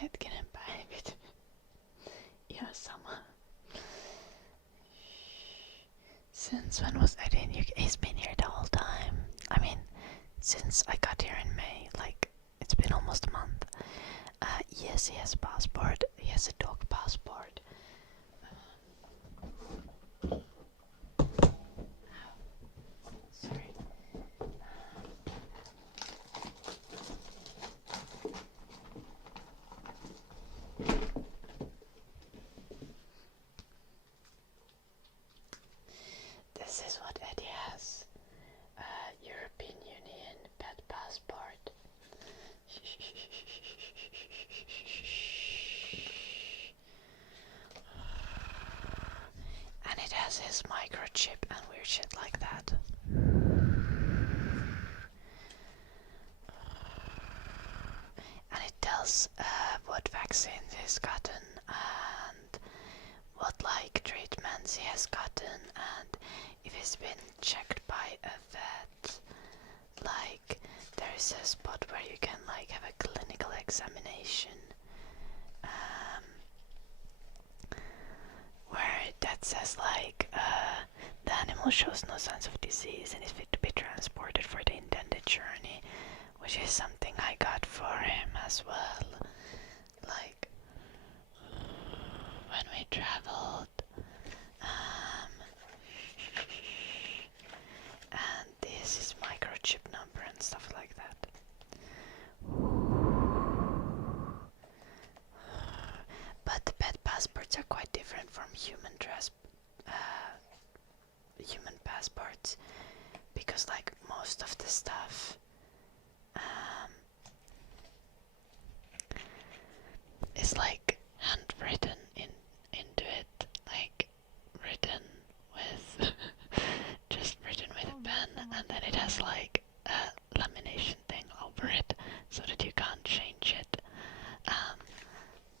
hetken päivit. Ihan sama. Since when was Eddie in UK? He's been here the whole time. I mean, since I got here in May, like, it's been almost a month. Yes, he has a passport. He has a dog passport. Sorry. This is what Eddie has. European Union pet passport. And it has his microchip and weird shit like that. And it tells what vaccines he's gotten and what like treatments he has gotten and if he's been checked by a vet. Like there is a spot where you can like have a clinical examination where that says like the animal shows no signs of disease and is fit to be transported for the intended journey, which is something I got for him as well. Like when we traveled, and this is microchip number and stuff like that. But the pet passports are quite different from human passports because like most of the stuff is like handwritten into it, like written with just written with a pen, and then it has like a lamination thing over it so that you can't change it.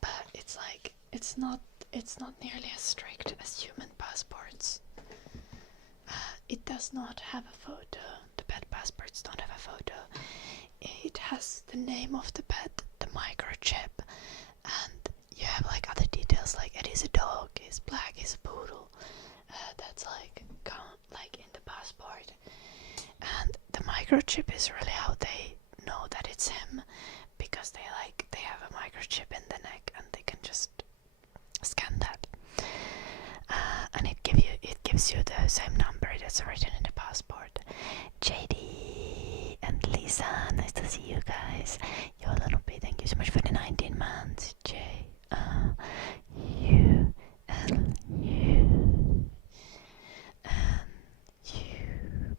But it's like it's not nearly as strict as human passports. It does not have a photo. The pet passports don't have a photo. It has the name of the pet, the microchip, and you have like other details like it is a dog, it's black, it's a poodle. That's like in the passport. And the microchip is really how they know that it's him, because they have a microchip in the neck and they can just scan that. And it gives you the same number that's written in the passport. JD and Lisa, nice to see you guys. Yolanopi, thank you so much for the 19 months. U L U N U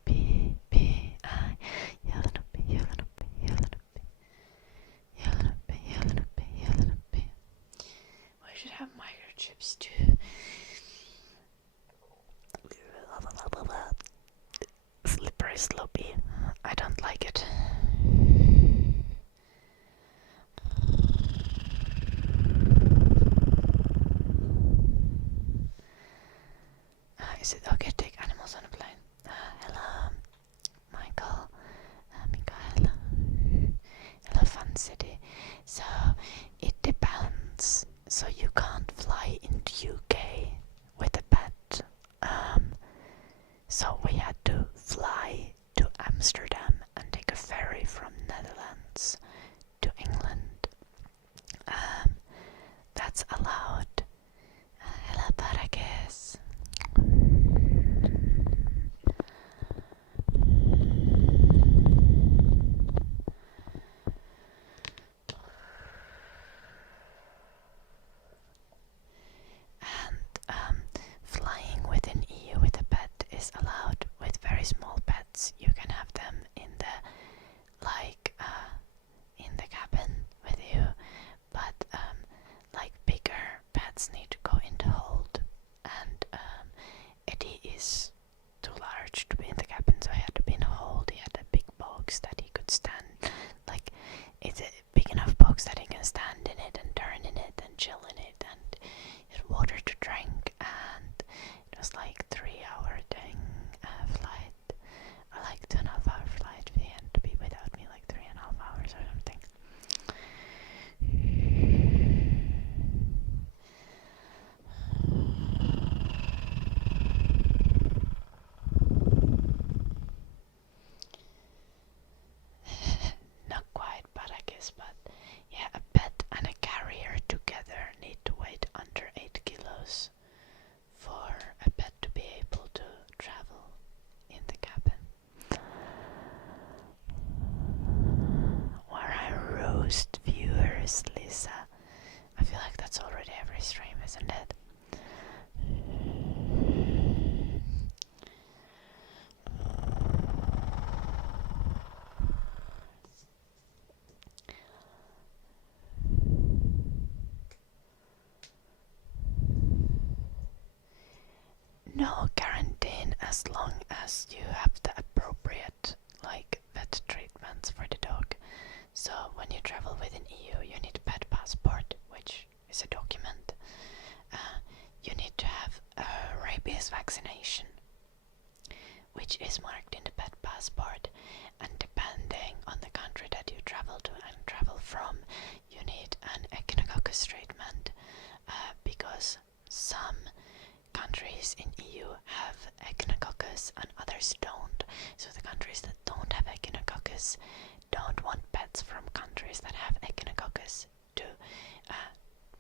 P P I. Yolanopi. We should have microchips too. Slippery sloppy. I don't like it. Is it okay to take animals on a plane? Hello, Michael. Mikael. Hello, Fun City. So, it depends. So you can't fly into UK with a pet. So we had to fly to Amsterdam and take a ferry from Netherlands to England. That's allowed. Hello, Parakis. And flying within EU with a pet is allowed with very small pets. You can have them most viewers, Lisa. I feel like that's already every stream, isn't it? No quarantine as long as you have the appropriate vet treatments for the dog. So when you travel within EU, you need a pet passport, which is a document. You need to have a rabies vaccination, which is marked in the pet passport, and depending on the country that you travel to and travel from, you need an echinococcus treatment, because some countries in EU have echinococcus and others don't. So the countries that don't have echinococcus don't want pets from countries that have echinococcus to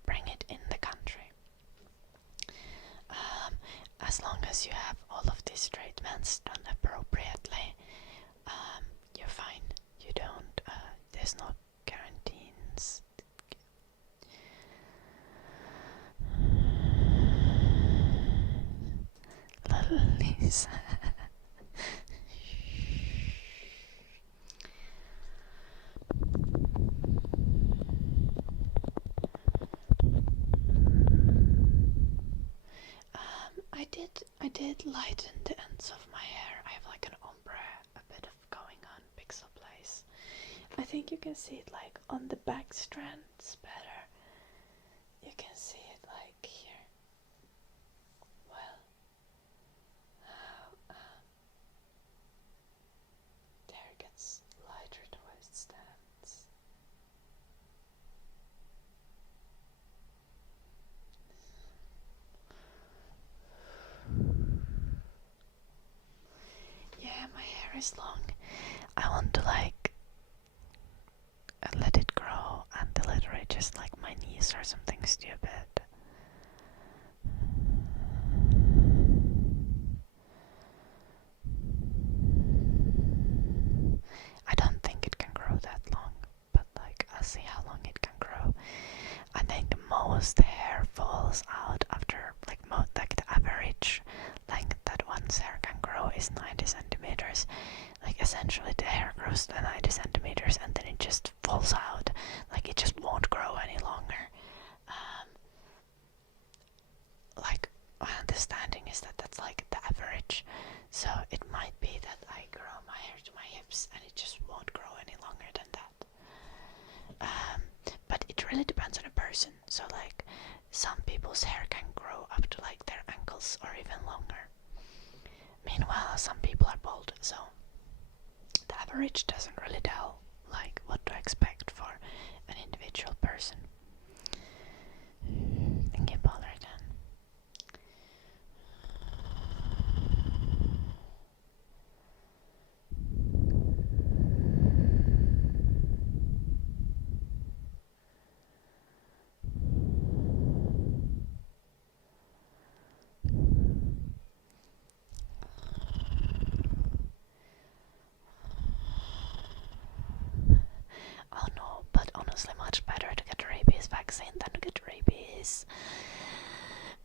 bring it in the country. As long as you have all of these treatments done appropriately, you're fine. You don't, there's no quarantines. Lisa. I did lighten the ends of my hair. I have like an ombre, a bit of going on, pixel place. I think you can see it like on the back strands better. You can see it like here. Well, there it gets lighter the way it stands. Yeah, my hair is long. I want to let it grow until it reaches like my knees or something stupid. I don't think it can grow that long, but I'll see how long it can grow. I think most hair falls out after the average length that one's hair can grow is 90 centimeters. Essentially the hair grows to 90 centimeters and then it just falls out. It just won't grow any longer. My understanding is that that's the average. So it might be that I grow my hair to my hips and it just won't grow any longer than that. But it really depends on a person. So some people's hair can grow up to their ankles or even longer. Meanwhile, some people are bald, so the average doesn't really tell what to expect for an individual person. Thank you, Paul, again. Oh no, but honestly much better to get a rabies vaccine than to get rabies.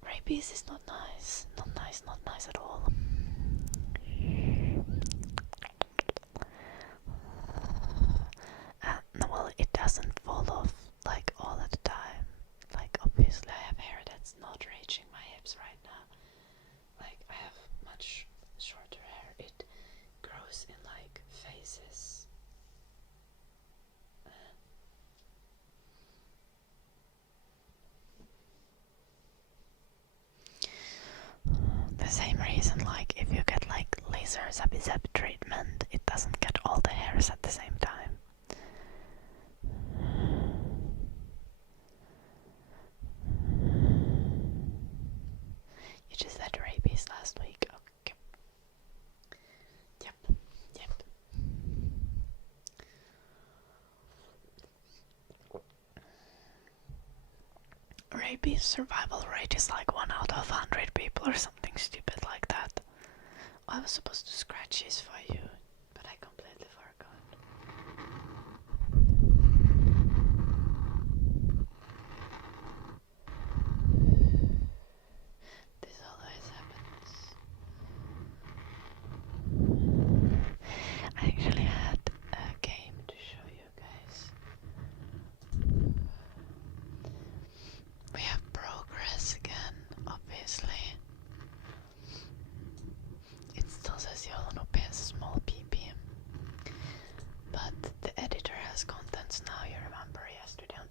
Rabies is not nice. Not nice at all. Well, it doesn't fall off all at the time. Obviously I have hair that's not reaching my hips right now. I have much shorter hair. It grows in phases. The same reason if you get laser zap treatment, it doesn't get all the hairs at the same time. You just had rabies last week. Okay. Yep. Rabies survival rate is 1 out of 100 people or something stupid like that. I was supposed to scratch this for you, but I completely forgot.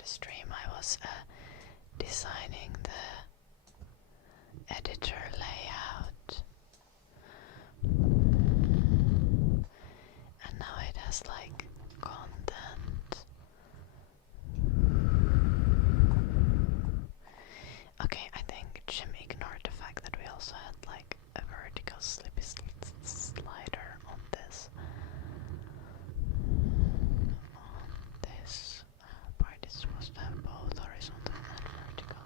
the stream I was designing the editor layout, and now it has like content. Okay, I think Jim ignored the fact that we also had like a vertical slippy slider on this. Part is supposed to have both horizontal and vertical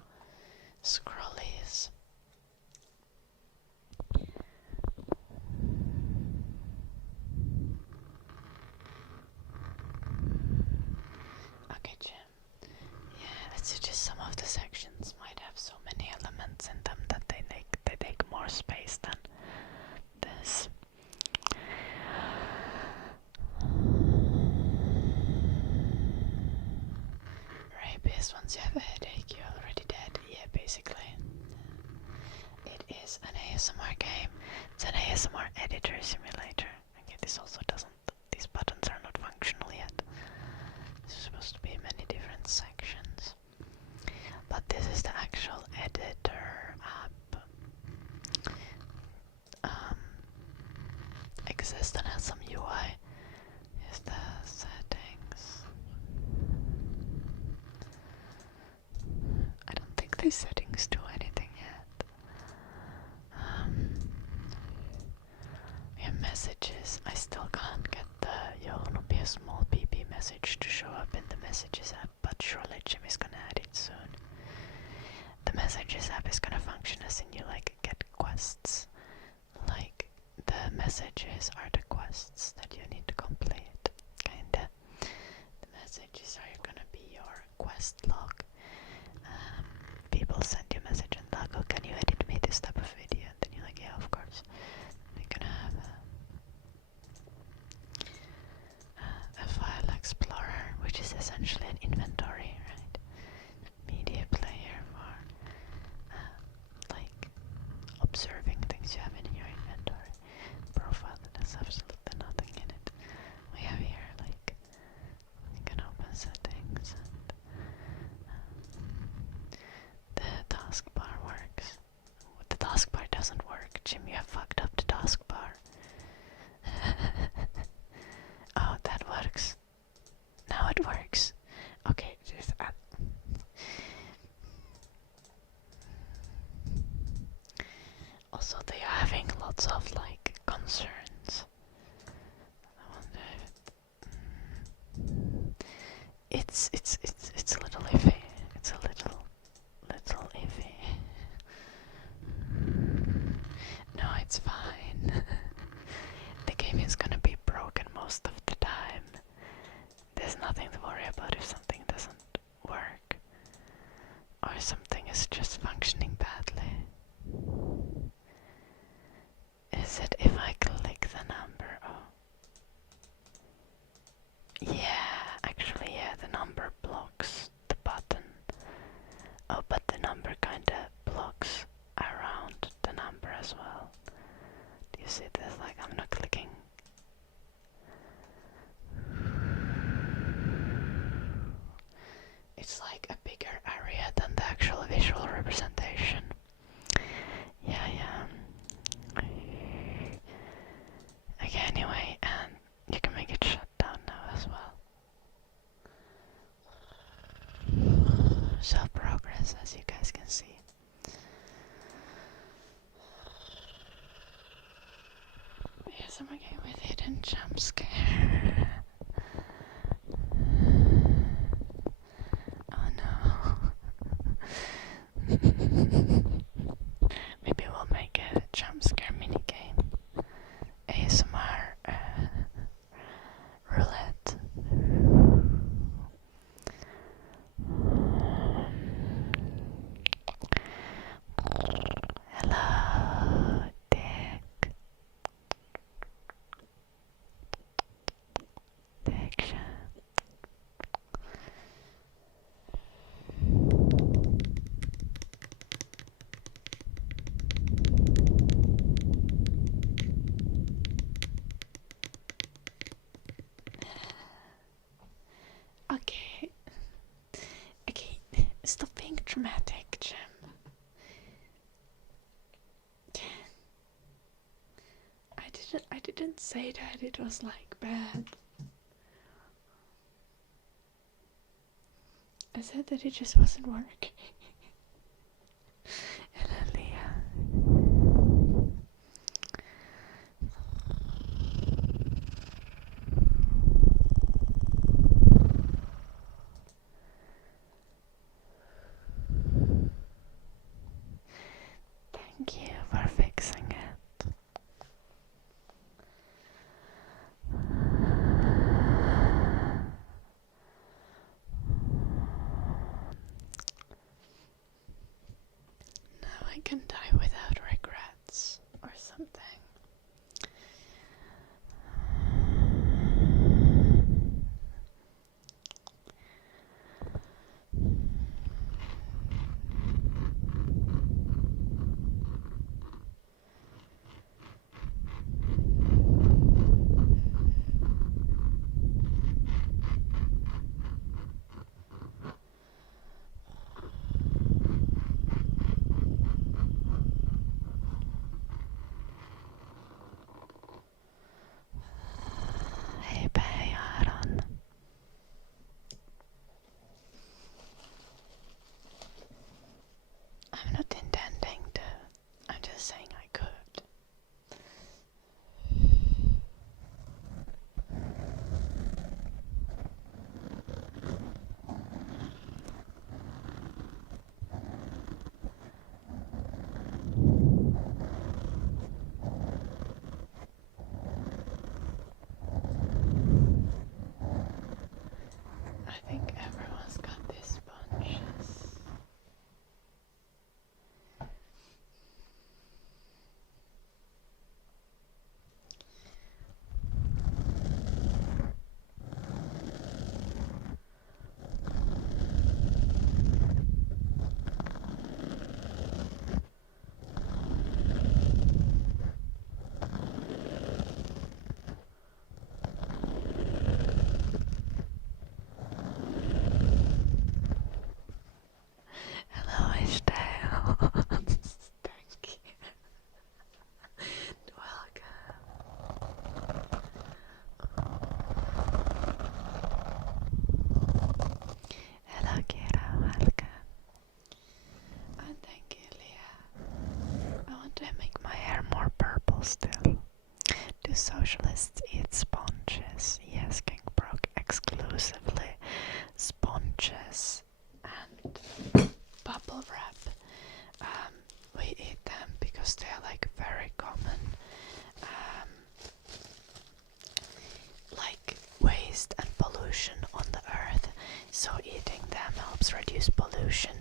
scrollies. Okay, Jim. Yeah, it's just some of the sections might have so many elements in them that they take more space than this. Rabies, once you have a headache, you're already dead. Yeah, basically. It is an ASMR game. It's an ASMR editor simulator. Okay, this also doesn't. These buttons are not functional yet. This is supposed to be many different sections. But this is the actual editor app. Exists and has some UI. Here's the settings. I don't think these settings do anything yet. We have messages. I still can't get the "You'll be a small PP" message to show up in the messages app, but surely Jim is gonna add it soon. The messages app is gonna function as in you like get quests. Like the messages are the quests that you need to complete. Kinda. The messages are gonna be your quest log. People send you a message and like, oh, can you edit me this type of video? And then you're like, yeah, of course. You're gonna have a file explorer, which is essentially an inventory, right? Media player for like observing things you have in your inventory. Profile that has absolutely nothing in it. We have here like you can open settings and the taskbar works. The taskbar doesn't work. Jim, you have fucked up the taskbar. Oh, that works. Now it works. Okay, just also they are having lots of like concerns. I wonder if it's a little iffy. It's a little iffy. No, it's fine. The game is gonna be broken most of the time. There's nothing to worry about if something doesn't work or something is just functioning badly. Is it if I click the number? Oh. Yeah, actually, yeah, the number blocks the button. Oh, but the number kinda blocks around the number as well. Do you see this? Like, I'm not clicking. It's like a bigger area than the actual visual representation. Yeah. Okay, anyway, and you can make it shut down now as well. So progress, as you guys can see. Yes, I'm okay with hidden jump scare. Oh no. Maybe we'll make a jump scare mini game. ASMR roulette. Hello, Dick. Diction. dramatic, Jim. I didn't say that it was like bad. I said that it just wasn't working. And then Leah. Thank you for fixing it. Now I can die without regrets or something. I'm not intending to. I'm just saying I could. I think everyone's got these sponges. Hello, Ishdale. Thank you. Welcome. Hello, Kira. Welcome. And thank you, Leah. I want to make my hair more purple still. Do socialists eat sponges? Yes, King Brook, exclusively sponges and bubble wrap. We eat them because they are like very common like waste and pollution on the earth, so eating them helps reduce pollution,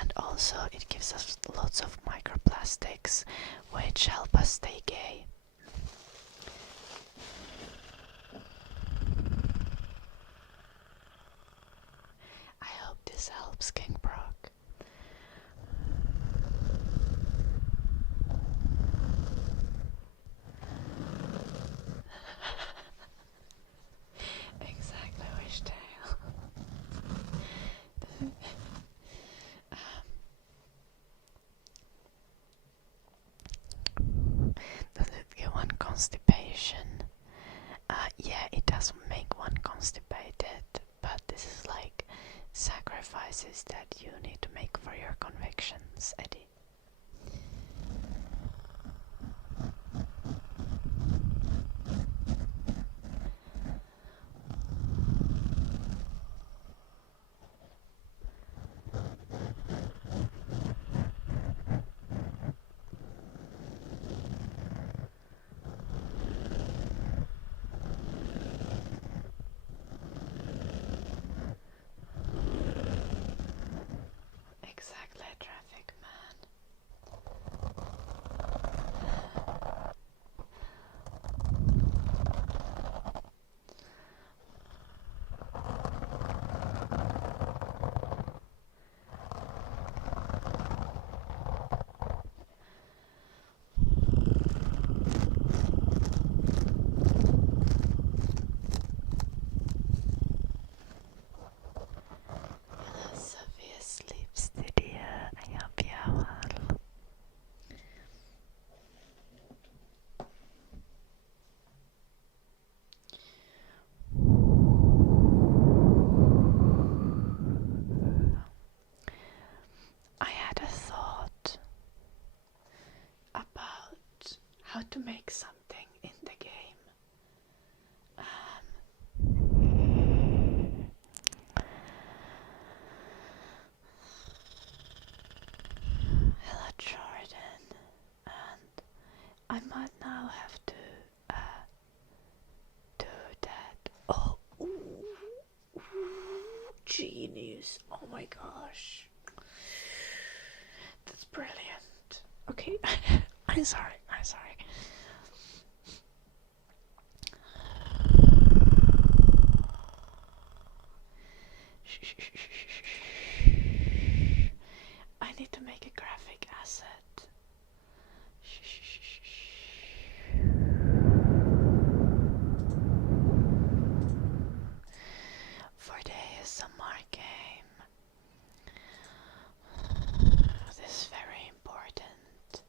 and also it gives us lots of microplastics which help us stay gay. I hope this helps, King Brock. Exactly, Wishdale. Does it give one constipation? Yeah, it does make one constipated, but this is like sacrifices that you need to make for your convictions, Eddie. Exactly, traffic man. something in the game. Hello Jordan, and I might now have to do that. Oh, ooh, genius! Oh my gosh, that's brilliant. Okay, I'm sorry. I need to make a graphic asset. For the ASMR game, this is very important.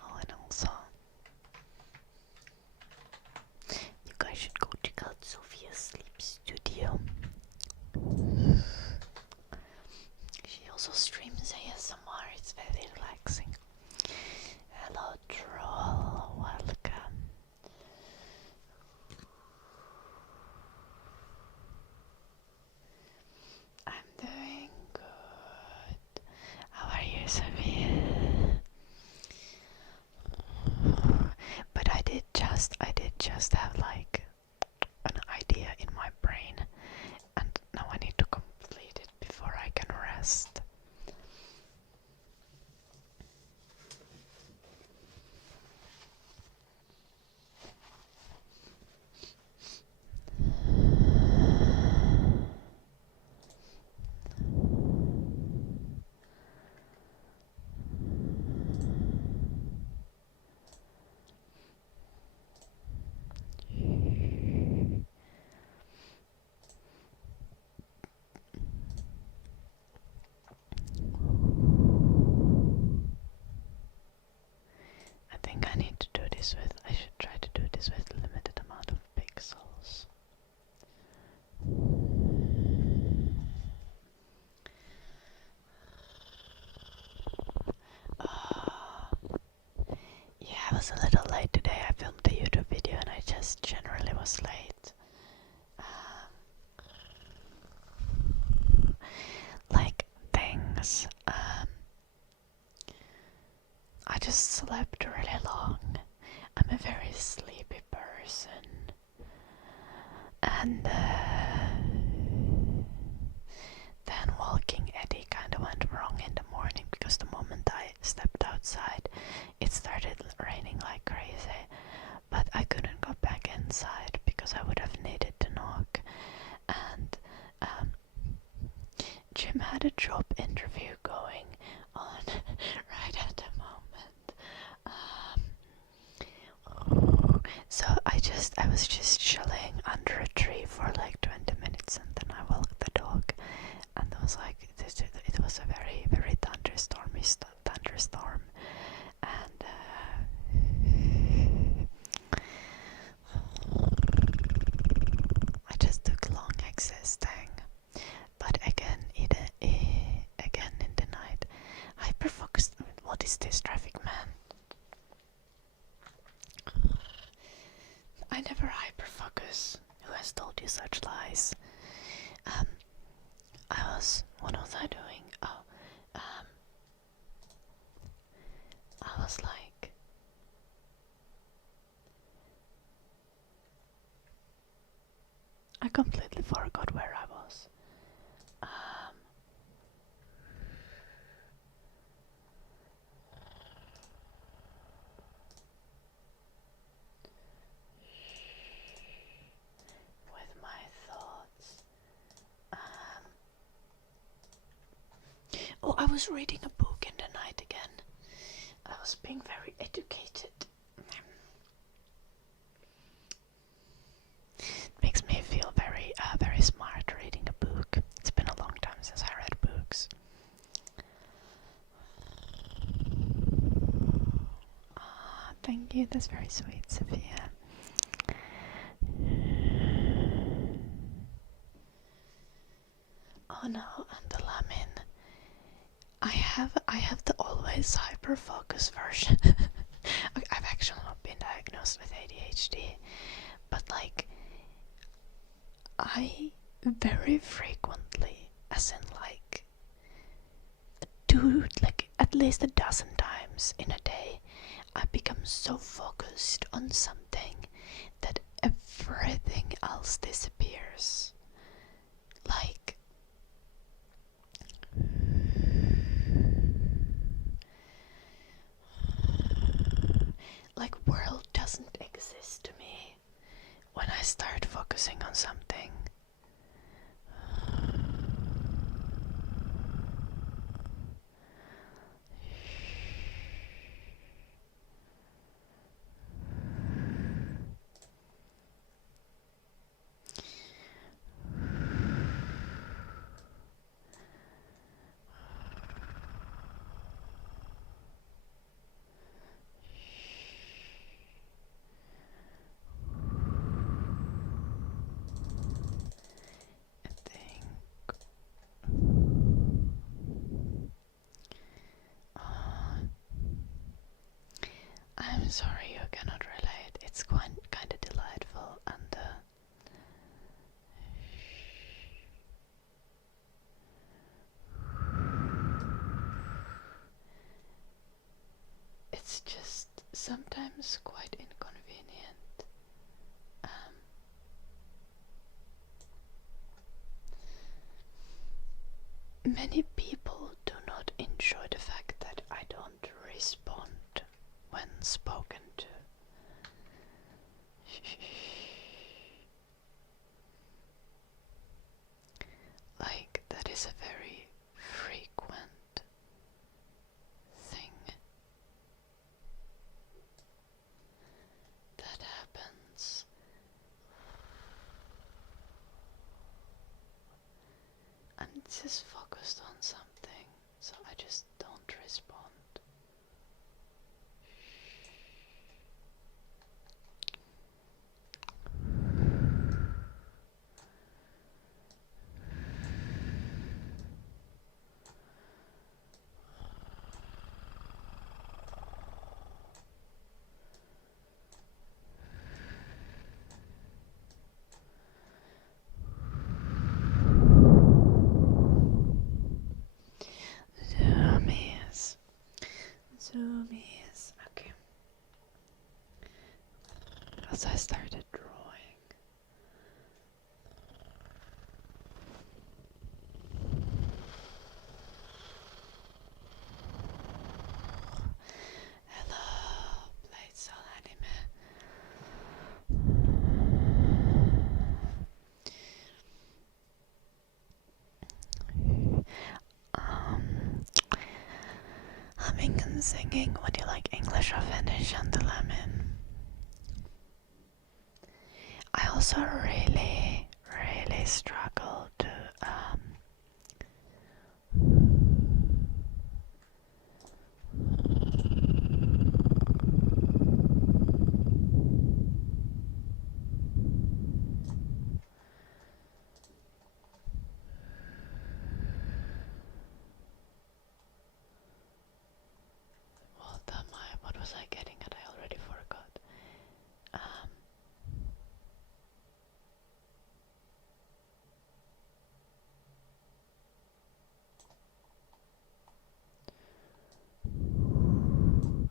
Oh, and also, you guys should go check out Sophia's sleep studio. She also streams ASMR, it's very relaxing. Hello troll, welcome. I'm doing good. How are you, Sophia? But I did just have like an idea in my brain, and now I need to complete it before I can rest. I think I need to do this with, I should try to do this with a limited amount of pixels. Yeah, I was a little late today. I filmed the YouTube video and I just generally was late. Like things, I just slept really long. I'm a very sleepy person. And then walking Eddie kind of went wrong in the morning because the moment I stepped outside it started raining like crazy, but I couldn't go back inside because I would have needed to knock. And Jim had a job interview going on right at the moment. So I was just chilling under a tree for like 20 minutes, and then I walked the dog, and it was like it was a very, very thunderstorm, and I just took long existing. But again in the night, hyperfocus. What is this, traffic man? I never hyperfocus. Who has told you such lies? What was I doing? I was like, I completely forgot where I was. With my thoughts. Oh, I was reading a book in the night again. I was being very educated. It makes me feel very smart reading a book. It's been a long time since I read books. Thank you, that's very sweet, Sophia. always hyper-focus version. Okay, I've actually not been diagnosed with ADHD, but like I very frequently, as in like like at least a dozen times in a day, I become so focused on something that everything else disappears. Like world doesn't exist to me when I start focusing on something. I'm sorry you cannot relate. It's kind of delightful and it's just sometimes quite inconvenient. Many people do not enjoy the fact that I don't respond when spoken to. Like, that is a very frequent thing that happens. And it's just focused on something, so I just don't respond. Zoomies. Okay. As I started drawing. Hello, Blades on Anime. Humming and singing. Would you like English or Finnish and the lemon? I also really struggle to what was I getting at? I already forgot.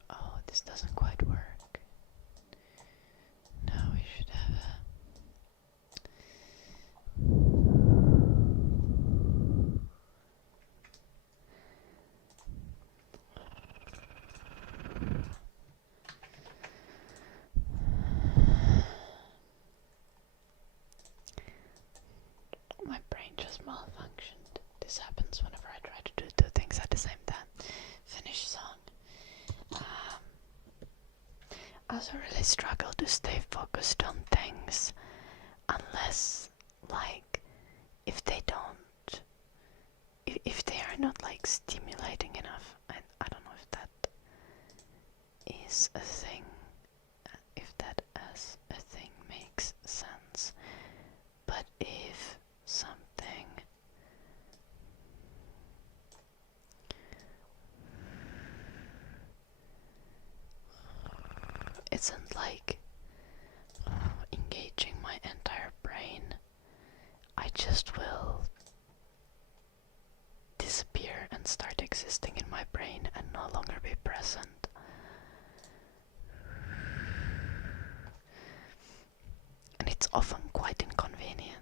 Oh, this doesn't quite work. Now we should have a... My brain just malfunctioned. This happens whenever I try to do two things at the same time. Finish song. I also really struggle to stay focused on things unless, like, if they don't, if they are not like stimulating enough. I don't know if that is a thing, if that as a thing makes sense, but if something isn't like engaging my entire brain, I just will disappear and start existing in my brain and no longer be present. And it's often quite inconvenient.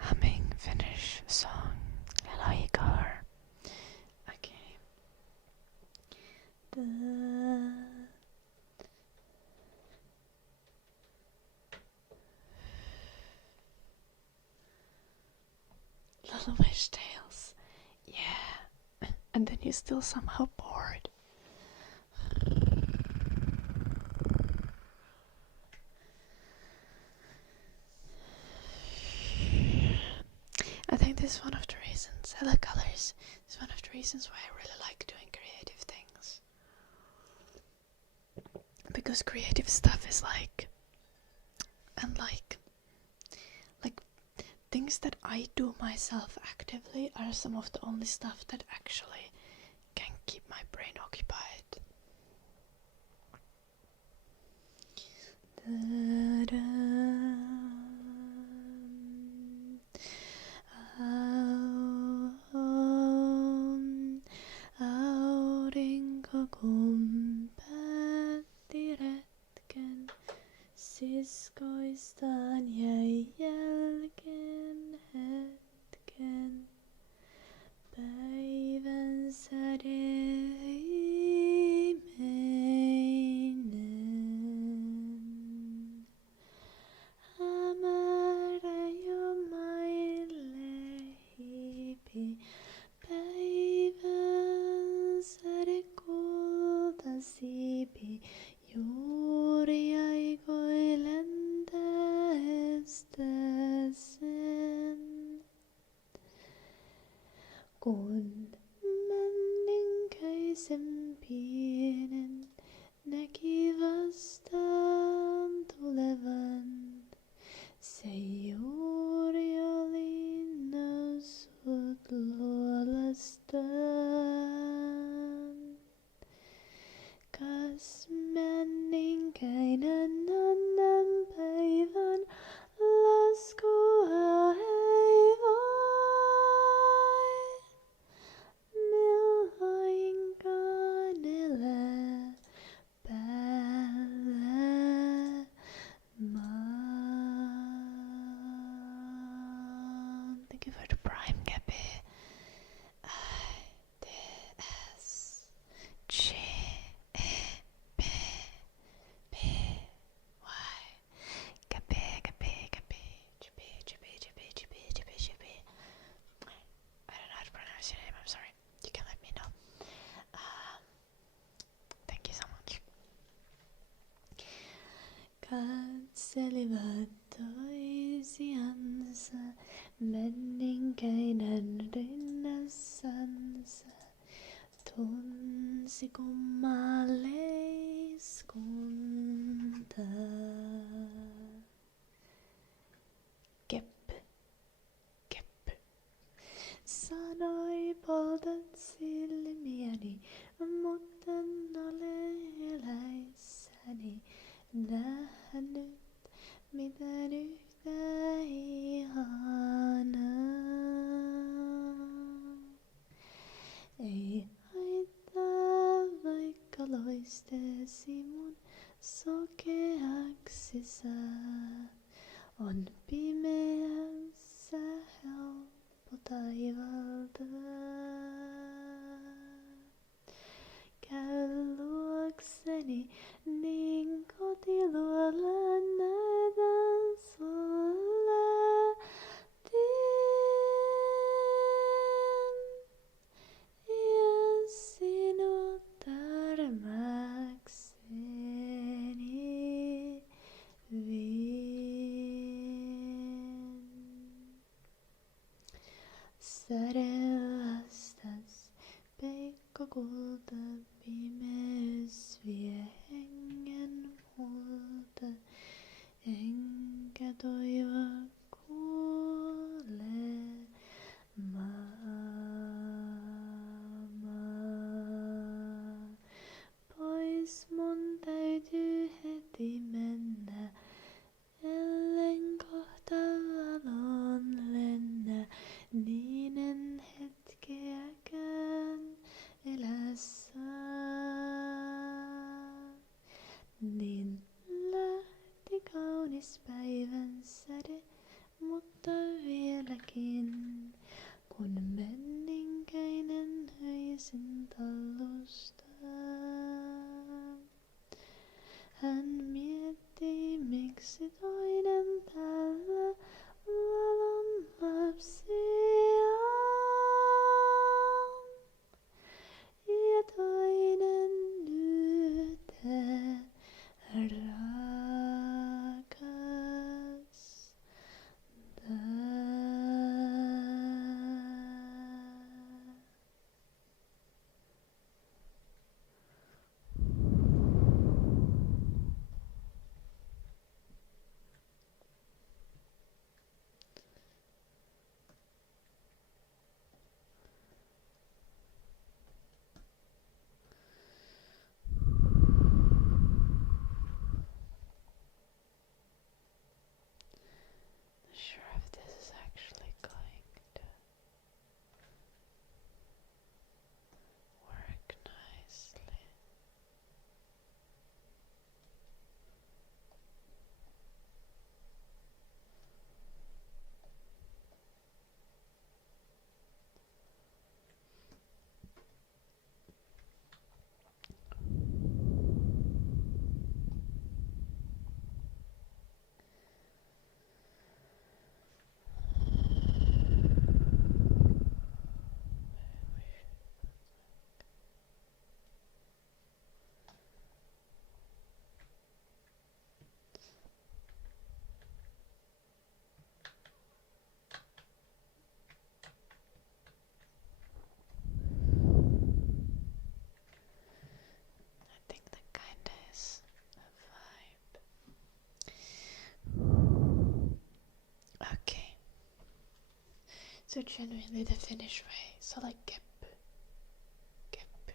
Humming, finish, song. Hello, Igor. Okay. Little Wish Tales. Yeah. And then you're still somehow bored. I think this is one of the reasons, Hello Colors, this is one of the reasons why I really like doing creative things. Because creative stuff is like things that I do myself actively are some of the only stuff that actually can keep my brain occupied. Siskoistaan jäi jälkeen hetken, päivän säde viimeinen. Hämärä jo maille hiipi, päivän säde kultasiipi. Juuri aikoi lentäestä sen, kun männinkäisen pienen näki vastaan tulevan. Se juuri oli noussut luolastaan. Kas männinkäinen annan päivän laskua ei voi. Milloinkaan elää päällä maan. Thank you for the Prime, Gabi. AES. Katselivat toisiansa, männinkäinen rinnassansa, tunsi kummaleiskunta. Kepp, kepp, sanoi poltat silmiäni, mutten ole eläissäni nähnyt mitään yhtä ihanaa. Ei haittaa, vaikka loisteesi mun sokeaksi saa. On pimeässä helppo taivaltaa. Käy luokseni, niin kotiluola näytän sulle. Särelastas peikkokulta pimeys vie hengen multa, enkä toivoa kuolemaa. Pois mun täytyy heti mennä, ellen kohta valon lennä, niin en hetkeäkään elä saa. Niin lähti kaunis päivän säde, mutta vieläkin, kun menninkäinen hyisin tallusta. Hän mietti, miksi toinen täällä valon lapsia on, ja toinen yhtä rakastaa. Not sure if this is actually going to work nicely. I think that kinda is a vibe. Okay. So genuinely the Finnish way. So like keppu. Keppu.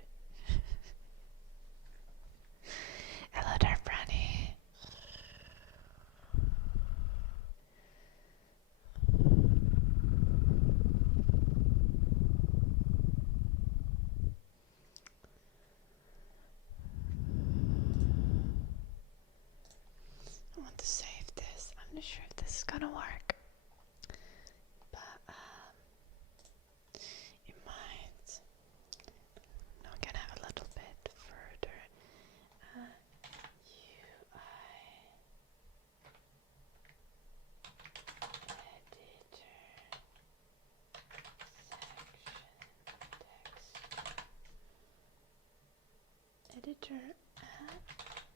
Hello there, Branny. I want to save this. I'm not sure if this is gonna work, but it might. Now I'm gonna have a little bit further. UI editor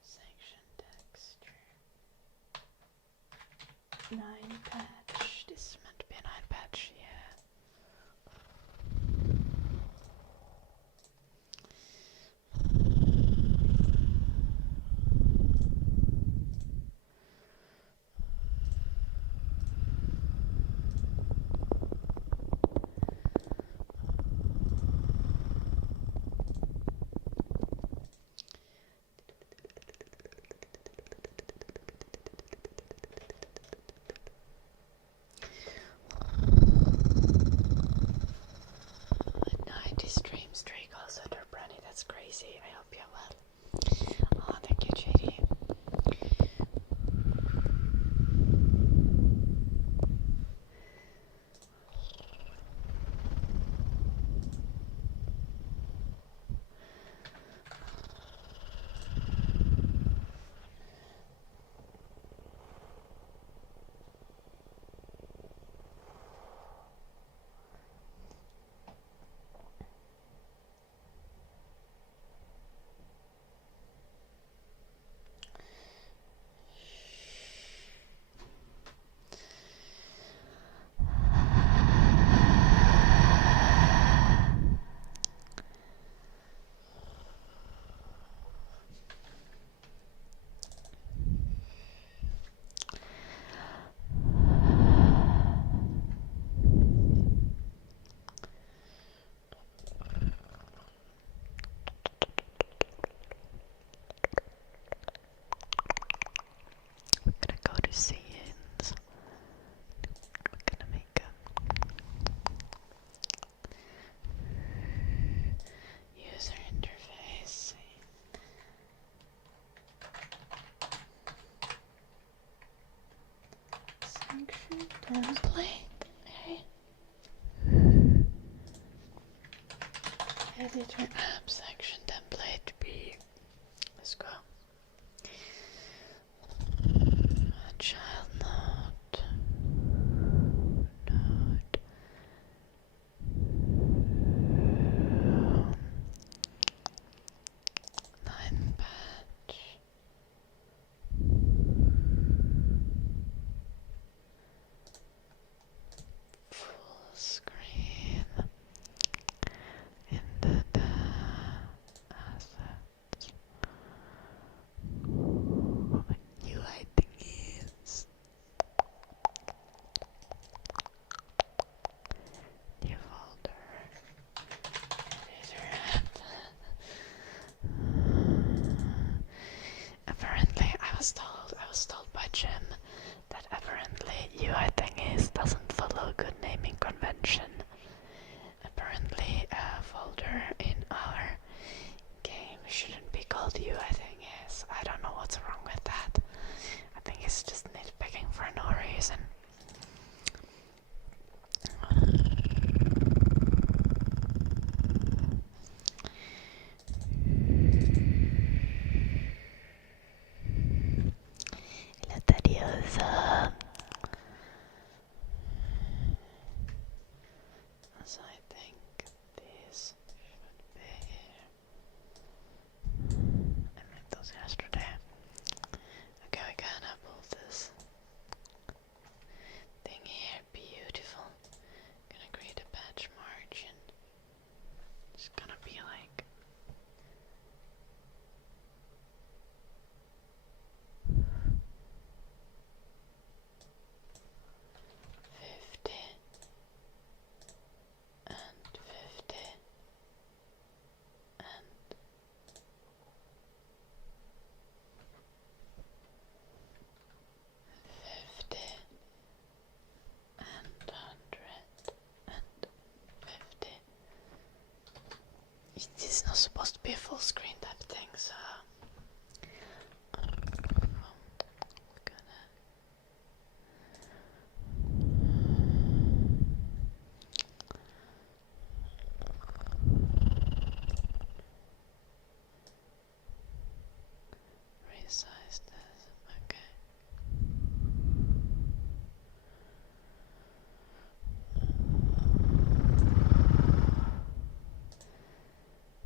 section texture 9 patch. This is meant to be a 9 patch, yeah. template. Okay. Editor app section template B. Let's go. A child node. Line patch. Full screen. In the assets. New lighting is new folder. Apparently, I was told by Jim that apparently UI thingies doesn't follow good naming convention. Apparently, a folder in our game shouldn't be called UI thingies. I don't know what's wrong with that. I think it's just nitpicking for no reason. Lateriosa. So I think this should be here. I made those yesterday. Okay, we can pull this thing here. Beautiful. Gonna create a patch margin. It's gonna be like 50 and 50 and 50 and 150. This is not supposed to be a full screen type thing, so resize this. Okay.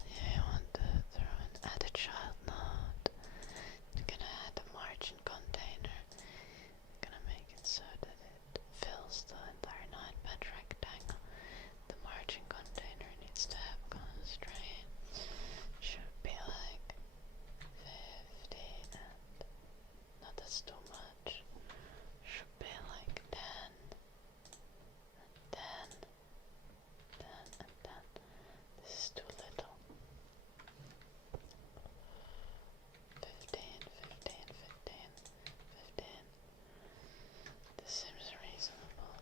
Yeah, I want to throw an add a child node. I'm gonna add a margin container. I'm gonna make it so that it fills the entire 9-patch rectangle. The margin container needs to have constraints. Should be like 15 and no, that's too much. Should be like 10 and 10, 10 and 10. This is too little. 15, 15, 15, 15. This seems reasonable.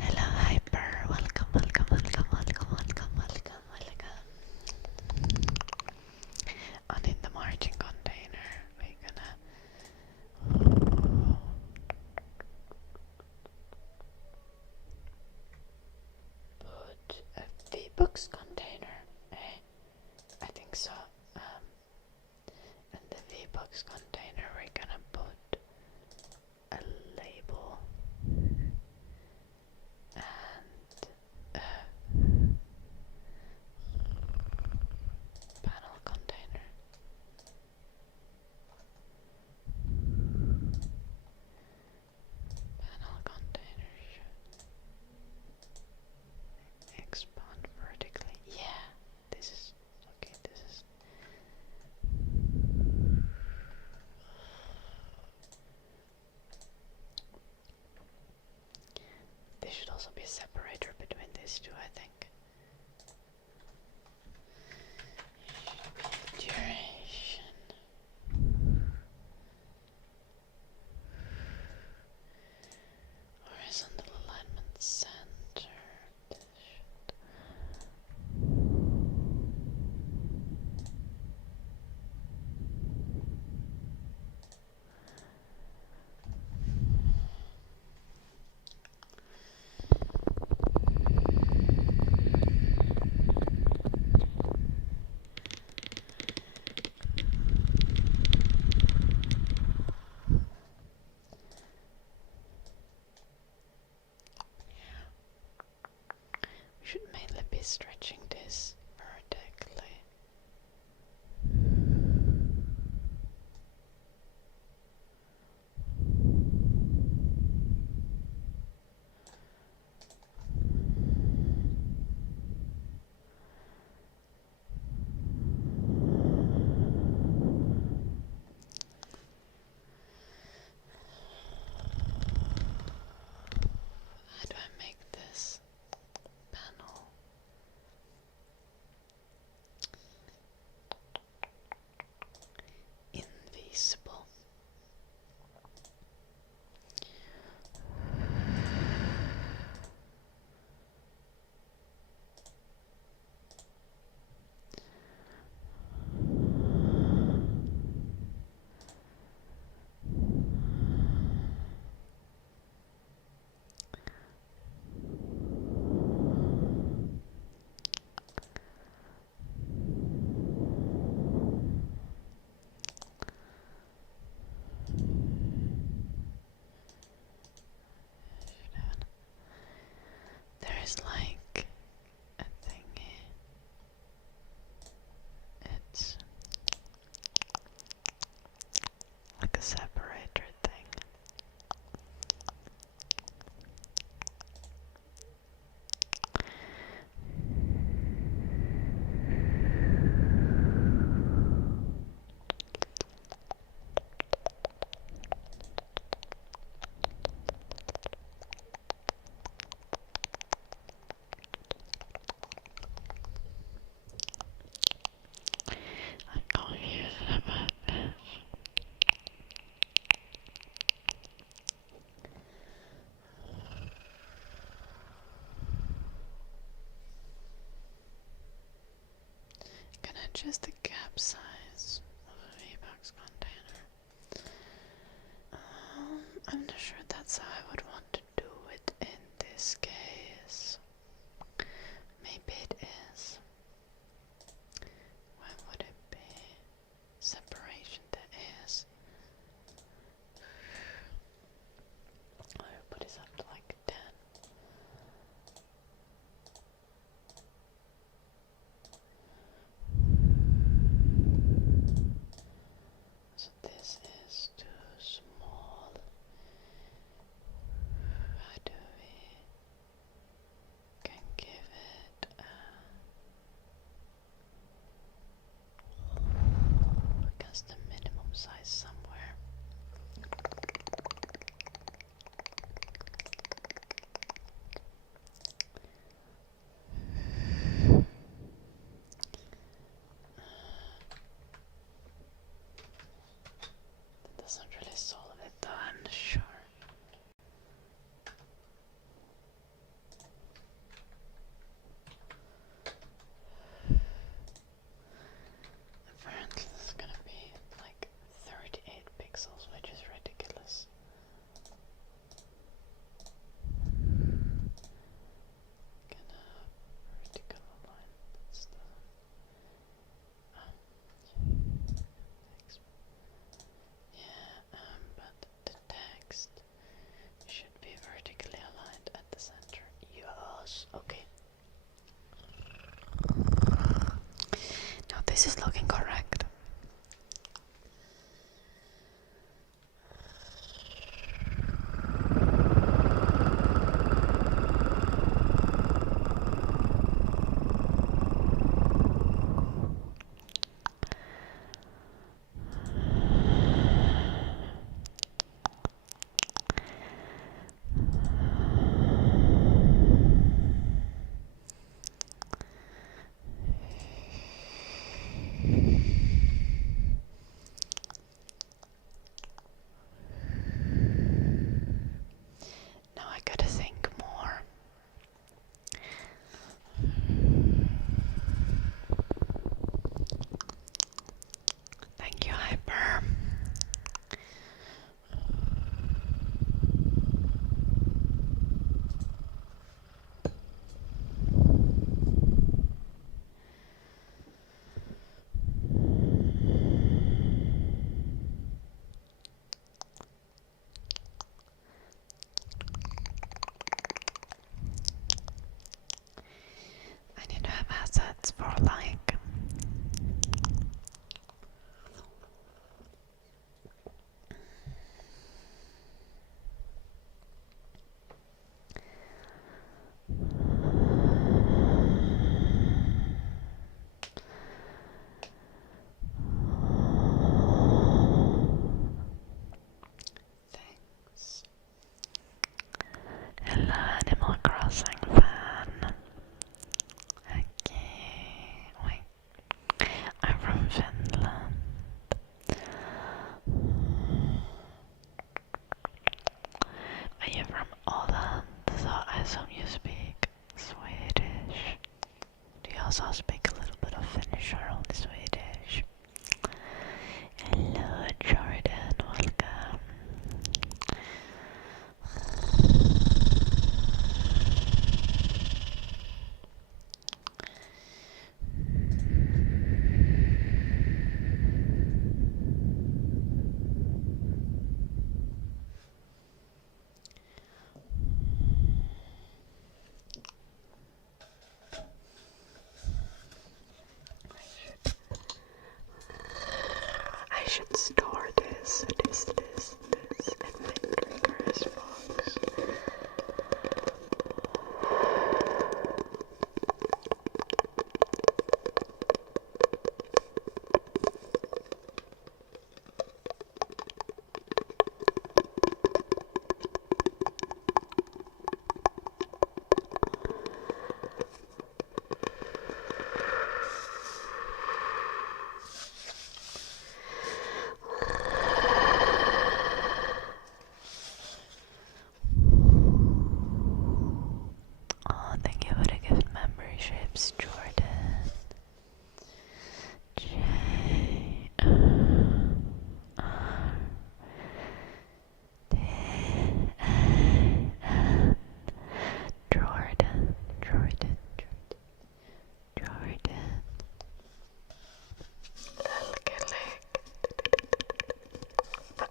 Hello, Hyper. Welcome, welcome, welcome, welcome, welcome, welcome, welcome. And in the margin container, we're gonna put a V-Box container. I think so. In the V-Box container, we're gonna put a label and a panel container. Panel container should expand vertically. Yeah, this is okay. This is there should also be a separator between these two, I think. Duration. Horizontal alignment send. stretching this vertically. How do I make this panel invisible? There is like a thingy. It's like a separator thing. I'm confused about this. Can I adjust the cap size of a V-Box container? I'm not sure that's how I would want to do it in this case. Maybe it is. Why would it be? Separation that is. I will put this up to like 10. So this is too small. How do we can give it a custom minimum size somewhere? That doesn't really solve it though, I'm not sure. Apparently this is gonna be like 38 pixels, which is ridiculous. Can vertical align this doesn't. But the text should be vertically aligned at the center. Yes, okay. Now this is looking correct. also speak a little bit of Finnish or only Swedish. Hello, Jordan, welcome. I should store this in my triggers box. Oh, thank you for the gift memberships, Jordan. Jordan.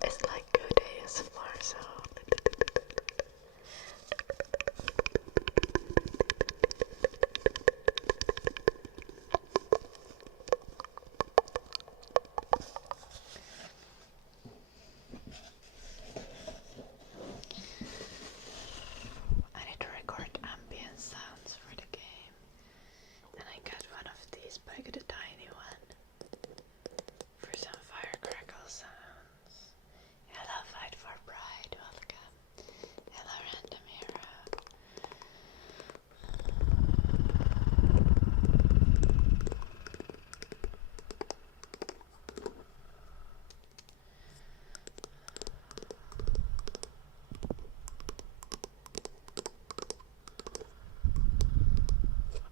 It's like good ASMR sound. I need to record ambient sounds for the game. And I got one of these, but I got a tiny one for some firecrackle sounds. Hello, Fight for Pride, welcome. Hello, Random Hero.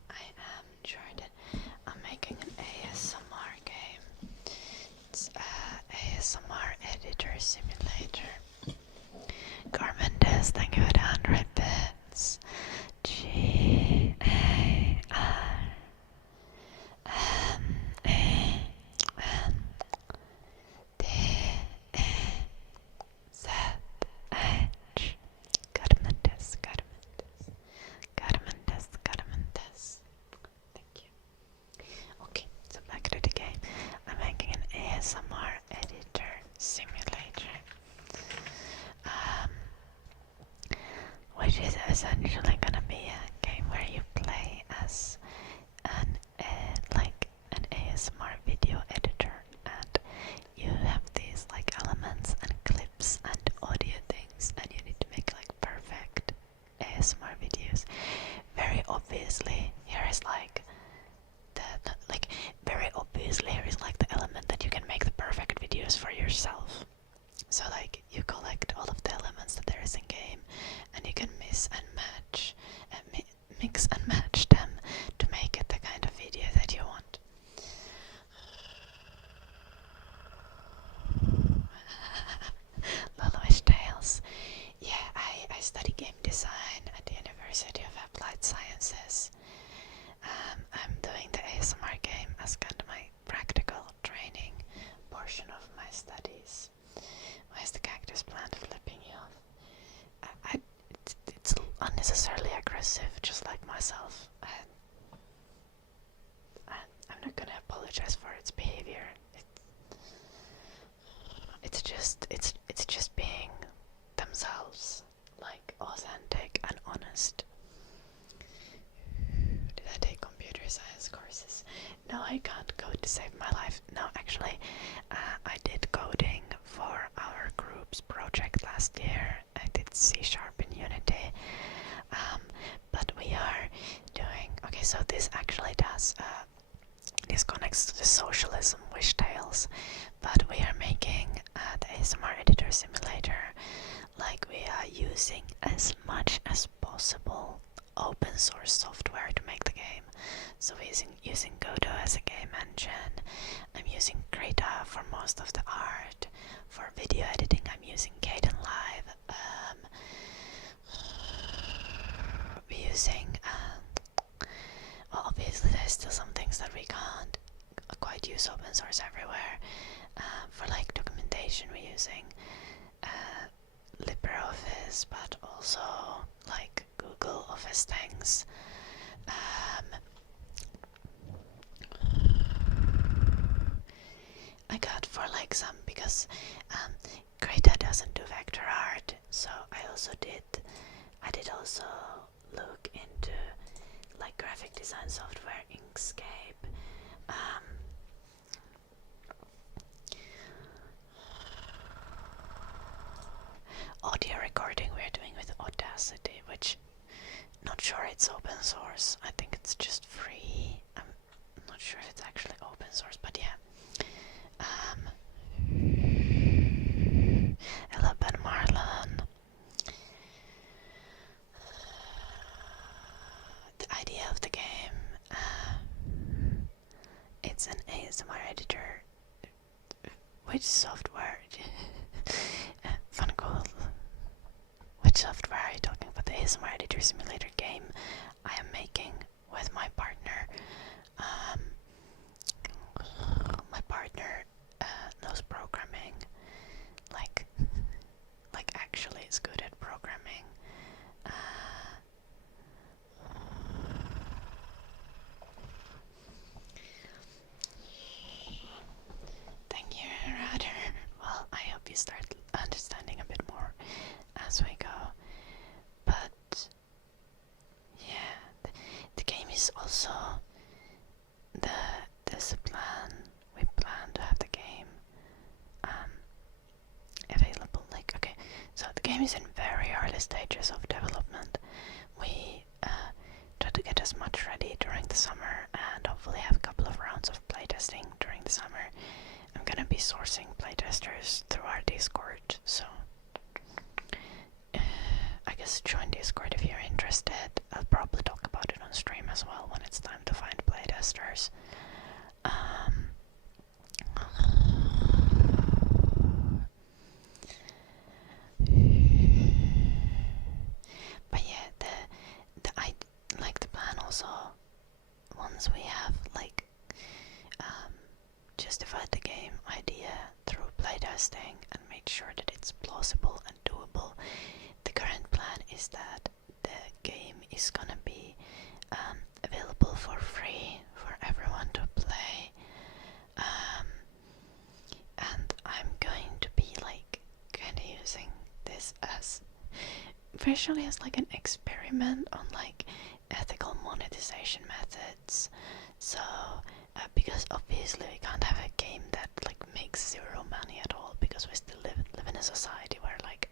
I am Jordan. I'm making an ASMR game. It's ASMR editor simulator. Garmendes, thank you for the 100 bits. G-A-R-M-A-N-D-E-Z-H. Garmendes. Thank you. Okay, so back to the game. I'm making an ASMR editor simulator. Which is essentially gonna be a game where you play as an ASMR video editor, and you have these like elements and clips and audio things, and you need to make like perfect ASMR videos. Very obviously, here is like the element that you can make the perfect videos for yourself. So like you collect all of the elements that there is in game, and you can mix and match them to make it the kind of video that you want. Loloish Tales. Yeah, I study game design at the University of Applied Sciences. I'm doing the ASMR game as kind of my practical training portion of my studies. Why is the cactus plant flipping you off? It's unnecessarily aggressive, just like myself. I'm not gonna apologize for its behavior. It's just being themselves, like authentic and honest. Did I take computer science courses? No, I can't code to save my life. No, actually, I did coding for our group's project last year. I did C# in Unity. But we are doing... Okay, so this actually does... this connects to the Socialism wish tales. But we are making the ASMR editor simulator. Like, we are using as much as possible open source software to make the game. So using Godot as a game engine. I'm using Krita for most of the art. For video editing, I'm using Kdenlive. We're using, well, obviously there's still some things that we can't quite use open source everywhere. For like documentation, we're using LibreOffice, but also like Google Office things. I got for like some, because Krita doesn't do vector art, so I did also look into like graphic design software, Inkscape. Audio recording we're doing with Audacity, which not sure it's open source. I think it's just free. I'm not sure if it's actually open source, but yeah. Hello, Ben Marlon. The idea of the game. It's an ASMR editor. Which software? Fun cool. Which software are you talking about? The ASMR editor simulator game I am making with my partner. My partner knows programming. Like actually is good at programming. Thank you, Radar. Well, I hope you start understanding a bit more as we go. But yeah, the game is also there's a plan. We plan to have the game available. Like, okay, so the game is in very early stages of development. We try to get as much ready during the summer and hopefully have a couple of rounds of playtesting during the summer. I'm gonna be sourcing playtesters through our Discord, so I guess join Discord if you're interested. I'll probably talk about it on stream as well when it's time to find playtesters. But yeah, the plan also, once we have like justified the game idea through playtesting and made sure that it's plausible and doable, the current plan is that the game is gonna be available for free for everyone to play. And I'm going to be like kinda using this as visually as like an experiment on like ethical monetization methods. So because obviously we can't have a game that like makes zero money at all, because we still live in a society where like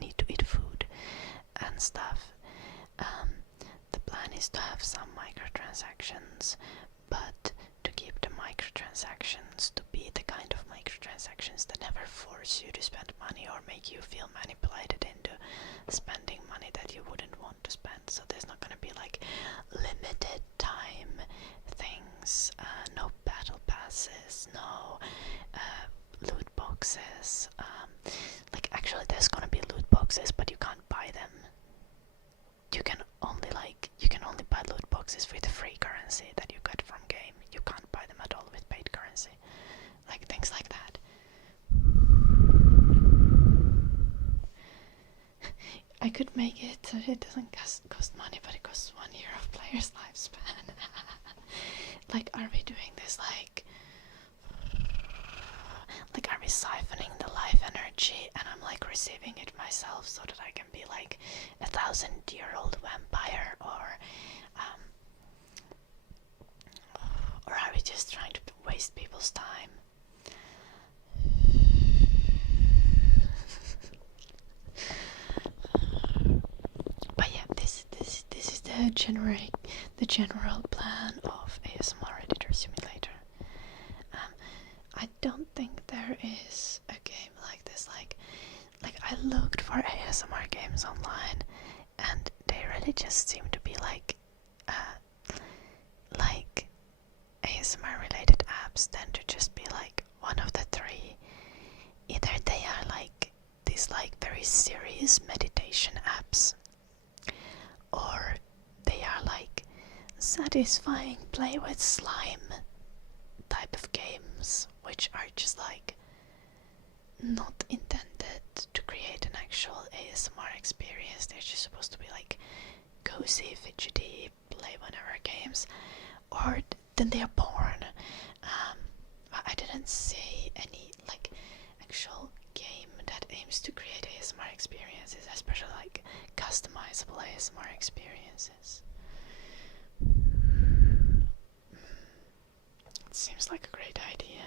need to eat food and stuff. The plan is to have some microtransactions, but to keep the microtransactions to be the kind of microtransactions that never force you to spend money or make you feel manipulated into spending money that you wouldn't want to spend. So there's not gonna be like limited time things, no battle passes, no loot boxes. Like actually there's gonna be loot boxes, but you can't buy them. You can only buy loot boxes with free currency that you get from game. You can't buy them at all with paid currency. Like things like that. I could make it so it doesn't cost money, but it costs 1 year of player's lifespan. Like, are we doing this like are we siphoning the life energy and I'm like receiving it myself so that I can be like 1,000-year-old vampire, or are we just trying to waste people's time? But yeah, this is the general plan of ASMR Editor Simulator. I don't think there is a game like this. Like I looked for ASMR games online, and they really just seem to be like ASMR related apps tend to just be like one of the three. Either they are like these like very serious meditation apps, or they are like satisfying play with slime type of games, which are just like not intended to create an actual ASMR experience. They're just supposed to be like cozy, fidgety, play whenever games, or then they are porn. I didn't see any like actual game that aims to create ASMR experiences, especially like customizable ASMR experiences. It seems like a great idea.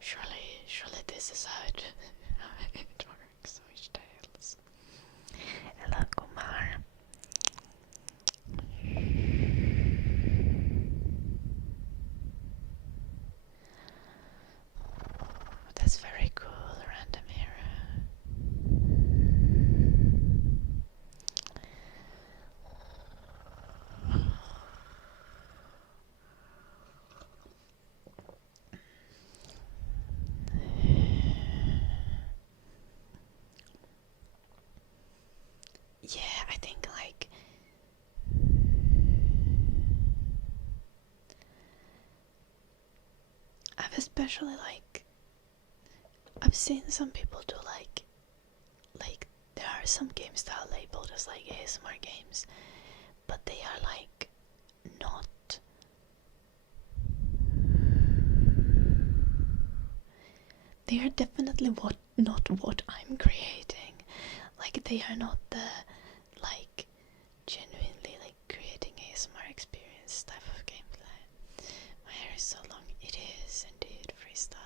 Surely this is how it works. Which tales? Hello, Kumar. That's very cool, random hero. Yeah, I think like I've seen some people do like there are some games that are labeled as like ASMR games, but they are like not they are definitely not what I'm creating. Like they are not the like genuinely like creating ASMR experience type of gameplay. My hair is so long. It is indeed freestyle.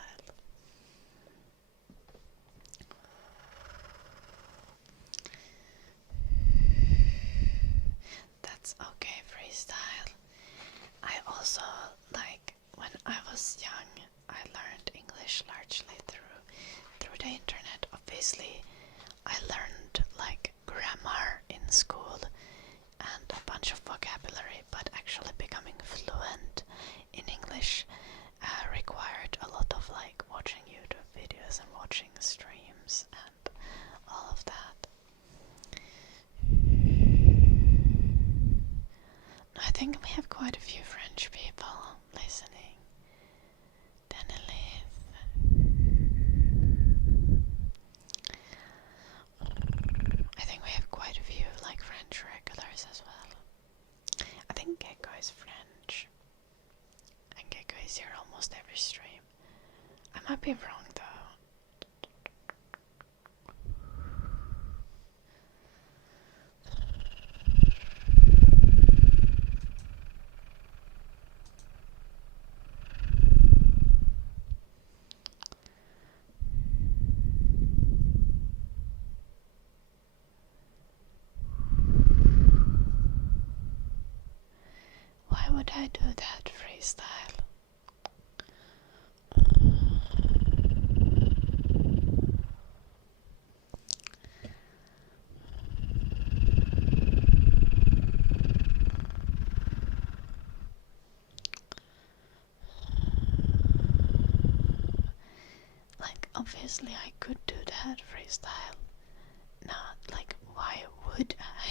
That's okay, freestyle. I also like when I was young, I learned English largely through the internet. Obviously, I learned like grammar in school and a bunch of vocabulary, but actually becoming fluent in English required a lot of like watching YouTube videos and watching streams and all of that. I think we have quite a few French people listening. I think we have quite a few like French regulars as well. I think Gecko is French. And Gecko is here almost every stream. I might be wrong though. Why would I do that freestyle? Like, obviously I could do that freestyle. Not like, why would I?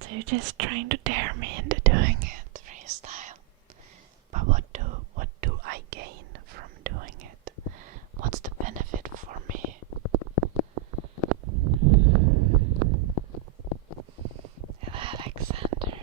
So you're just trying to dare me into doing it freestyle. But what do I gain from doing it? What's the benefit for me? Alexander.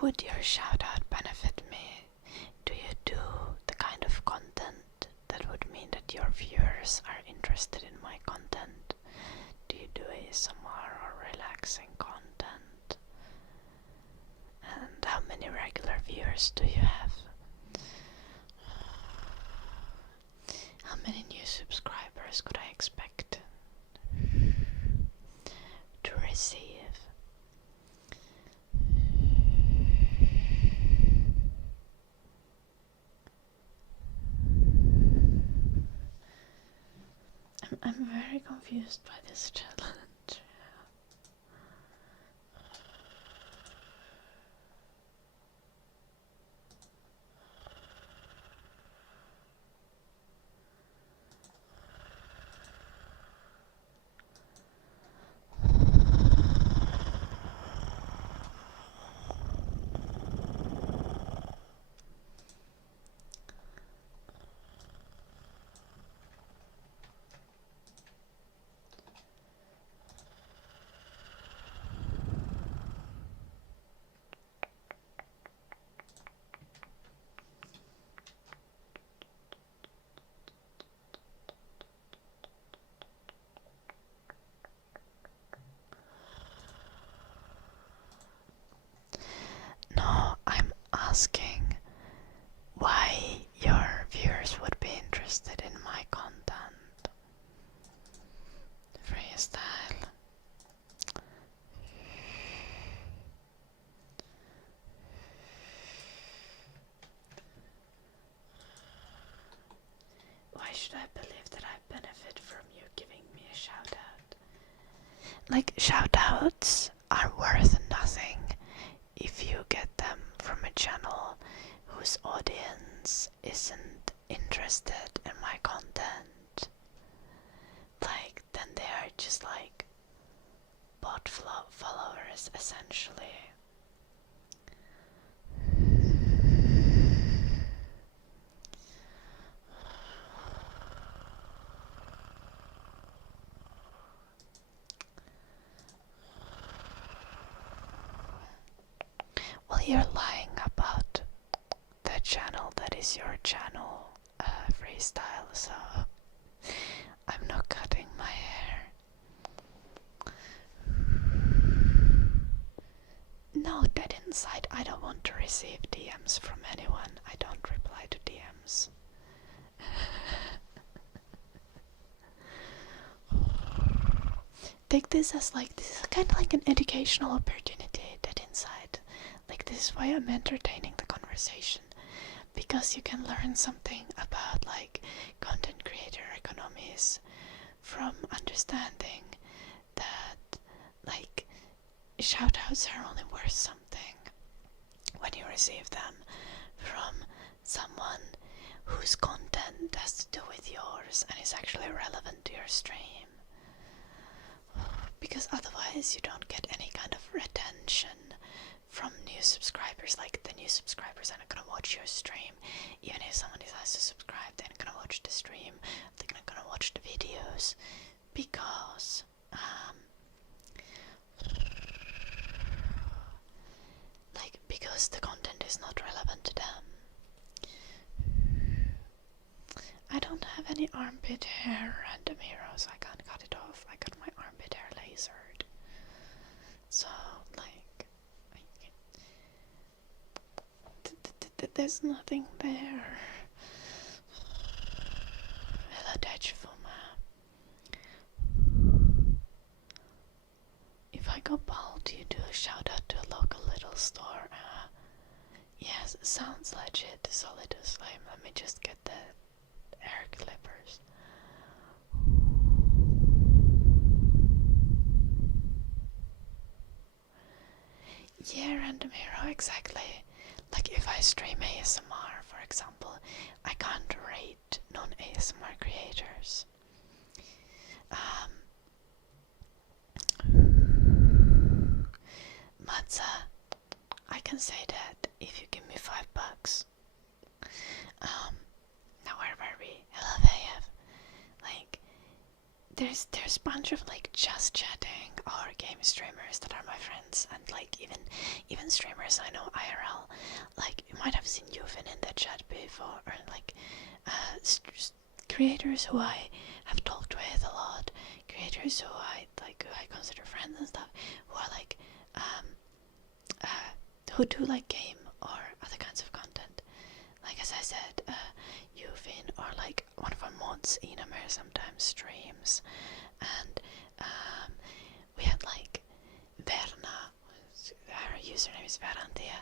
would your shout out benefit me? Do you do the kind of content that would mean that your viewers are interested in my content? Do you do ASMR or relaxing content? And how many regular viewers do you have? How many new subscribers could I expect to receive? I'm very confused by this challenge. No, I'm asking why your viewers would be interested in my content. Freestyle. Why should I believe that I benefit from you giving me a shout out? Like, shout outs are worth nothing if you get them from a channel whose audience isn't interested in my content. Like, then they are just like bot followers essentially. Well, you're lying about the channel that is your channel, Freestyle, so I'm not cutting my hair. No, dead inside, I don't want to receive DMs from anyone. I don't reply to DMs. Take this as like, this is kind of like an educational opportunity, dead inside. Like, this is why I'm entertaining the conversation, because you can learn something about like content creator economies from understanding that like shoutouts are only worth something when you receive them from someone whose content has to do with yours and is actually relevant to your stream. Because otherwise you don't get any kind of retention from new subscribers. Like, the new subscribers are not gonna watch your stream. Even if someone decides to subscribe, they're not gonna watch the stream, they're not gonna watch the videos, because because the content is not relevant to them. I don't have any armpit hair, random heroes. I can't cut it off. I got my armpit hair lasered. So, like, there's nothing there. Hello, Dachifuma. If I go bald, do you do a shout out to a local little store? Yes, sounds legit. Solidus Flame. Let me just get the hair clippers. Yeah, random hero, exactly. Like, if I stream ASMR, for example, I can't rate non-ASMR creators. Matza, I can say that if you give me $5. Now where were we? Hello, VF. Like, there's a bunch of like just chatting or game streamers that are my friends, and like even streamers I know IRL creators who I have talked with a lot, creators who I consider friends and stuff, who are like who do like game or other kinds of content. Like as I said, Yuvin or like one of our mods, Inamer, sometimes streams, and we had like Verna, her username is Verantia,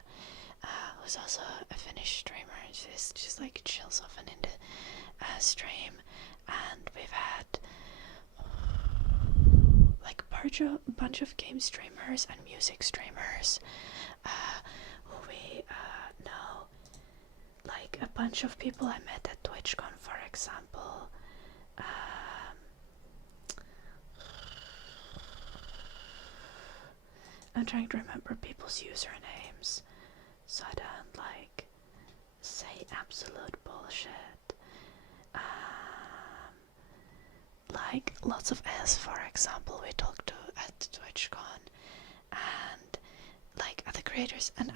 who's also a Finnish streamer. She's like chills often in the stream, and we've had like a bunch of game streamers and music streamers who we know. Like a bunch of people I met at TwitchCon, for example. I'm trying to remember people's usernames so I don't like say absolute bullshit. Like lots of S, for example, we talked to at TwitchCon, and like other creators, and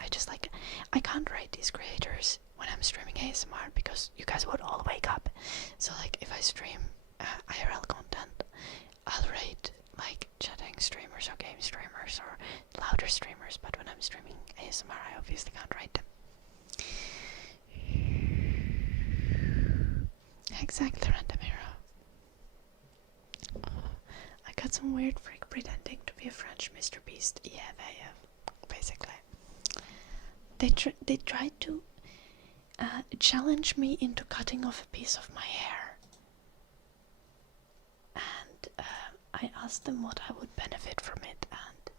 I can't rate these creators when I'm streaming ASMR because you guys would all wake up. So like if I stream IRL content, I'll rate like chatting streamers or game streamers or louder streamers, but when I'm streaming ASMR I obviously can't rate them. Exactly, Random Hero. I got some weird freak pretending to be a French Mr. Beast. Yeah, basically. They tried to challenge me into cutting off a piece of my hair. And I asked them what I would benefit from it, and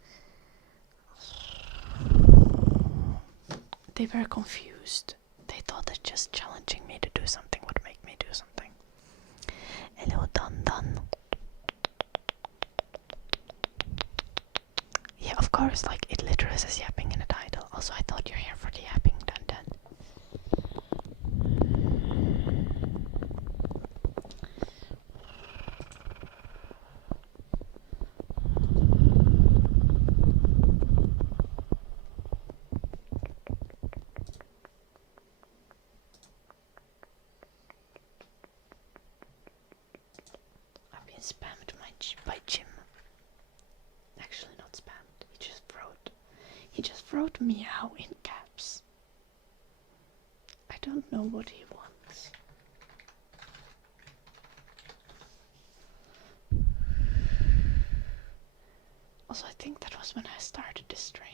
they were confused. They thought that just challenging me to do something would make me do something. Hello, Dun. Yeah, of course, like it literally says yapping in the title. Also, I thought you're here for the yapping, Dun. I've been spammed by Jim. Actually, not spammed. He just wrote meow in caps. I don't know what he wants. Also, I think that was when I started the stream.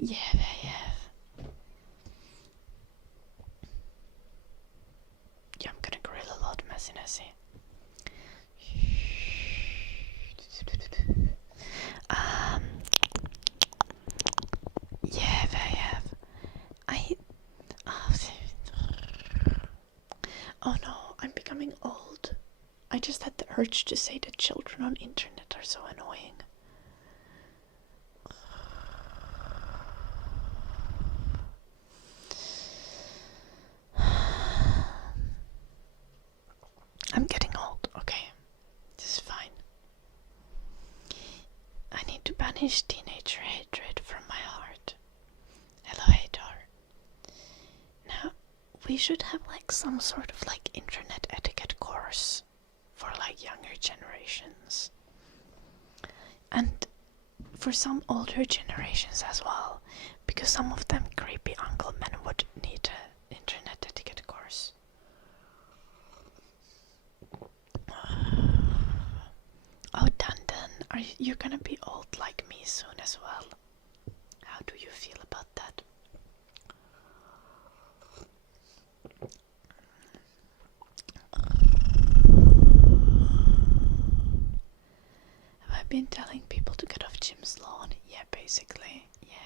Yeah. Yeah, I'm gonna grill a lot, messiness. Yeah, they have. Oh no, I'm becoming old. I just had the urge to say that children on internet are so annoying. I'm getting old, okay. This is fine. I need to banish teenager hatred from my heart. Hello, Hadar. Now, we should have like some sort of like internet etiquette course for like younger generations. And for some older generations as well, because some of them creepy uncle men would need an internet etiquette course. Oh, Dandan, are you gonna be old like me soon as well? How do you feel about that? Have I been telling people to get off Jim's lawn? Yeah, basically. Yeah.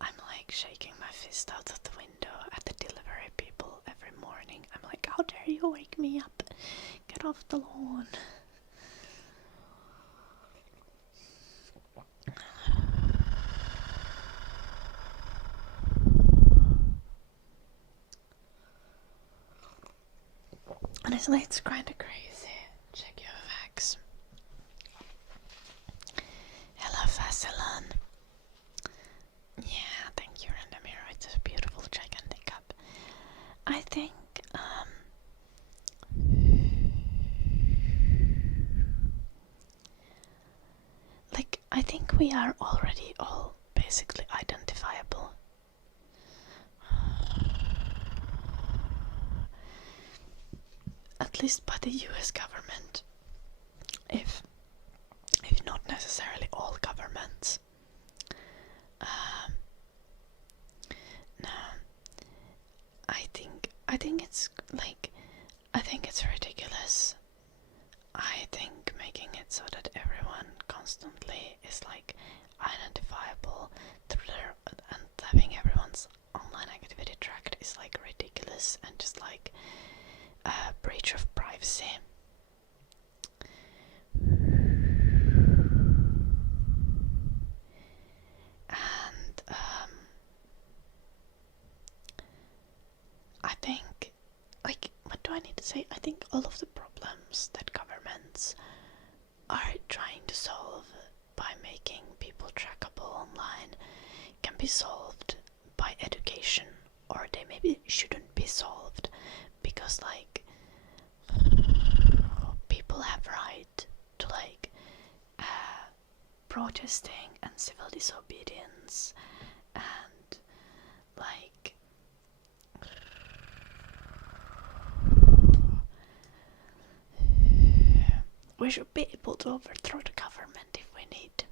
I'm like shaking my fist out of the window at the delivery people every morning. I'm like, how dare you wake me up? Get off the lawn. Honestly, it's kinda crazy. Check your facts. Hello, Fasilon. Yeah, thank you, Randamiro. It's a beautiful, gigantic cup. I think, like, I think we are already all basically identifiable. At least by the US government. If not necessarily all governments. No, I think it's like, I think it's ridiculous. I think making it so that everyone constantly is like identifiable through their, and having everyone's online activity tracked is like ridiculous and just like a breach of privacy. And I think, like, what do I need to say? I think all of the problems that governments are trying to solve by making people trackable online can be solved by education, or they maybe shouldn't be solved because, like, people have right to, like, protesting and civil disobedience, and like we should be able to overthrow the government if we need to.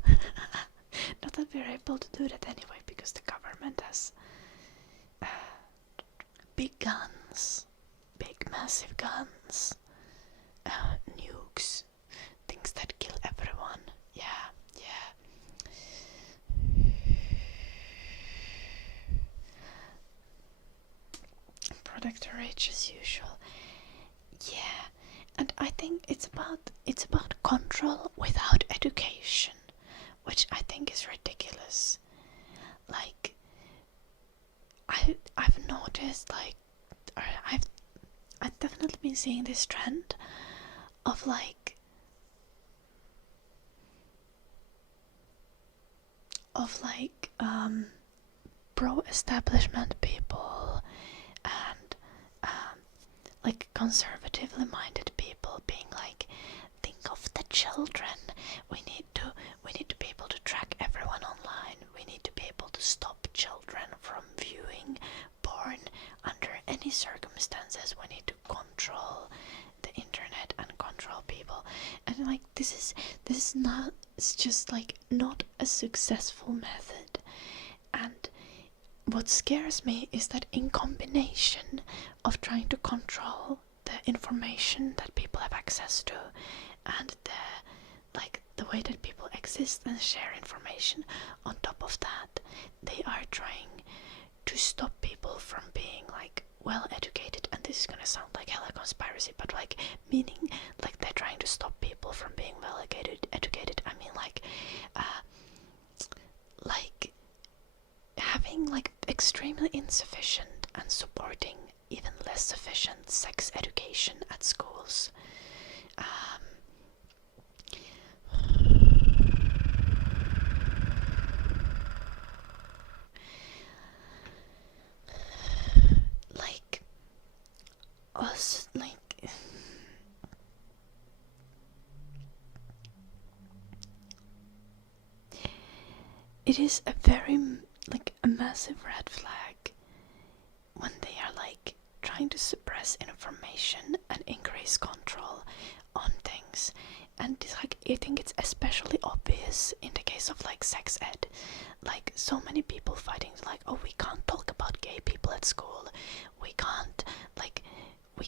Not that we're able to do that anyway, because the government has big guns, big massive guns, nukes, things that kill everyone. Yeah. Protect the rich as usual. Yeah, and I think it's about control without education, which I think is ridiculous. Like, I've noticed, like, or I've definitely been seeing this trend of like pro-establishment people and like conservatively minded people being like, think of the children. We need to be able to track everyone online. We need to be able to stop children from viewing porn under any circumstances. We need to control the internet and control people. And like, this is not, it's just like not a successful method. And what scares me is that in combination of trying to control the information that people have access to and the way that people exist and share information, on top of that, they are trying to stop people from being like well educated. And this is gonna sound like hella conspiracy, but like meaning like they're trying to stop people from being well educated. I mean like having like extremely insufficient and supporting even less sufficient sex education at schools. Like us, like it is a very like a massive red flag when they are like trying to suppress information and increase control on things. And it's like, I think it's especially obvious in the case of like sex ed. Like so many people fighting like, oh, we can't talk about gay people at school. We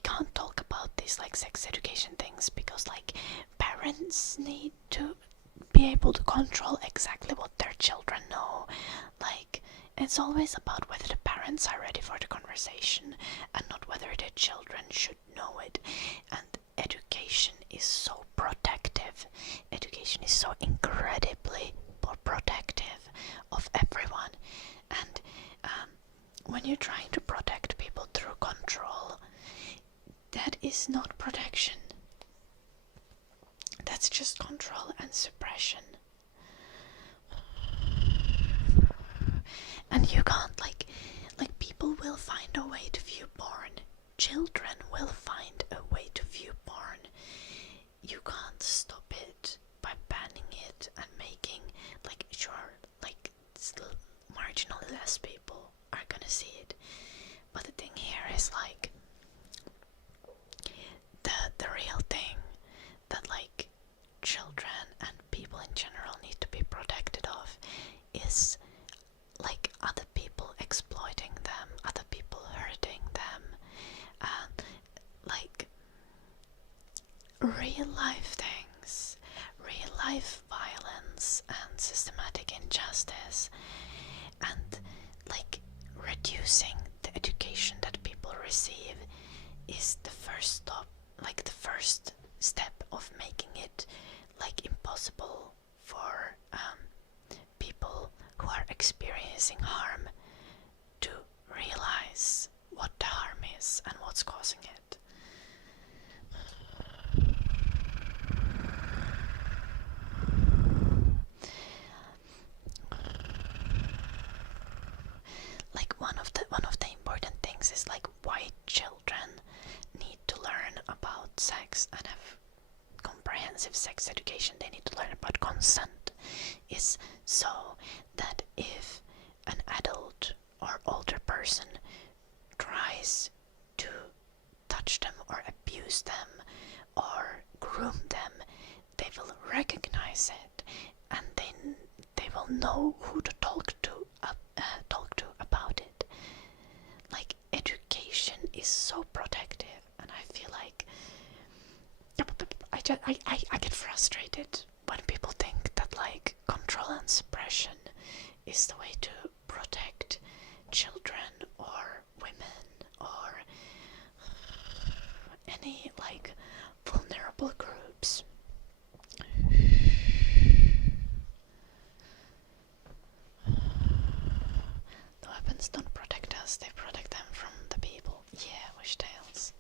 can't talk about these like sex education things because like parents need to be able to control exactly what their children know. Like, it's always about whether the parents are ready for the conversation and not whether their children should know it. And education is so protective. Education is so incredibly protective of everyone. And when you're trying to protect people through control, that is not protecting That's just control and suppression. And you can't, like people will find a way to view porn. Children will find a way to view porn. You can't stop it by banning it and making, like, sure, like, marginally less people are gonna see it. But the thing here is, like, the real thing that, like, children and people in general need to be protected of is, like, other people exploiting them, other people hurting them, and, like, real life things, real life violence and systematic injustice, and, like, reducing the education that people receive is the first stop, like, the first step of making it, like, impossible for people who are experiencing harm to realize what the harm is and what's causing it. Like, one of the important things is, like, why children need to learn about sex and have comprehensive sex education. They need to learn about consent, is so that if an adult or older person tries to touch them or abuse them or groom them, they will recognize it, and they will know who to talk to about it. Like, education is so protective, and I feel like I get frustrated when people think that, like, control and suppression is the way to protect children or women or any, like, vulnerable groups. The weapons don't protect us, they protect them from the people. Yeah, wish tales.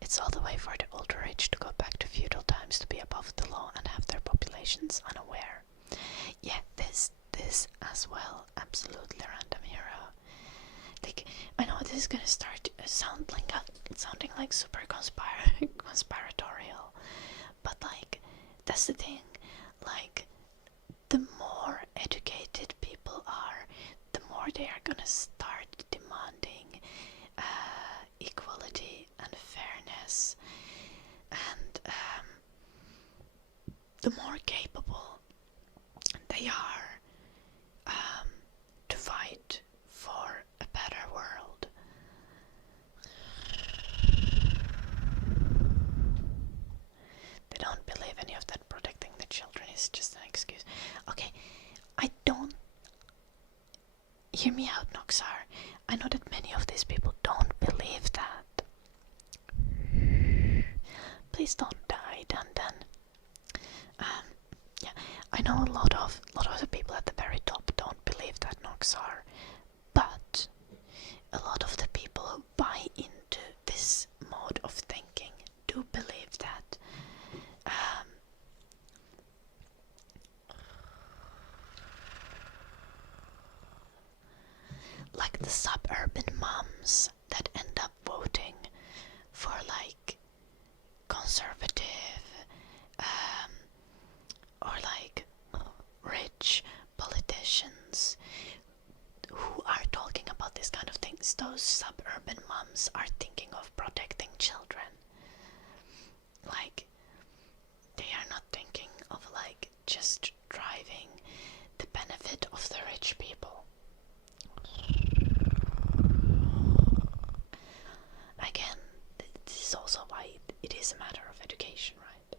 It's all the way for the ultra-rich to go back to feudal times, to be above the law and have their populations unaware. Yeah, this as well, absolutely random hero. Like, I know this is gonna start sounding like super conspiratorial, but, like, that's the thing. Like, the more educated people are, the more they are gonna start demanding equality and fairness, and the more capable they are to fight for a better world. They don't believe any of that protecting the children is just an excuse. Okay, I don't... Hear me out, Noxar. I know that many of these people don't believe that. Please don't die, Dun. Yeah, I know a lot of the people at the very top don't believe that, Noxar, but a lot of the people who buy into this mode of thinking do believe that. Like the suburban moms that end up voting for, like, conservative or, like, rich politicians who are talking about this kind of things. Those suburban moms are thinking of protecting children. Like, they are not thinking of, like, just driving the benefit of the rich people. Again, this is also why it is a matter of education, right?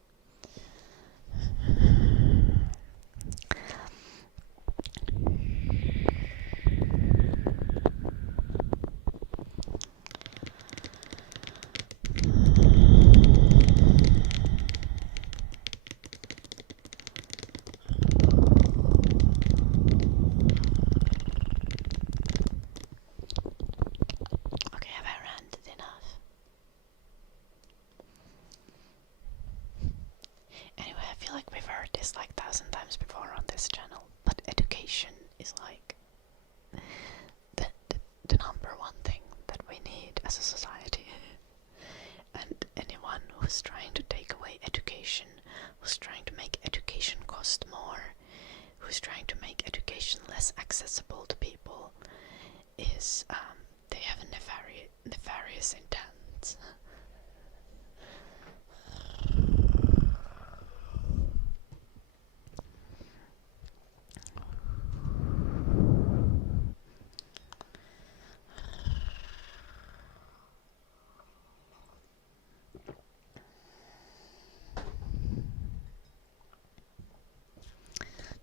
information less accessible to people is they have a nefarious intent.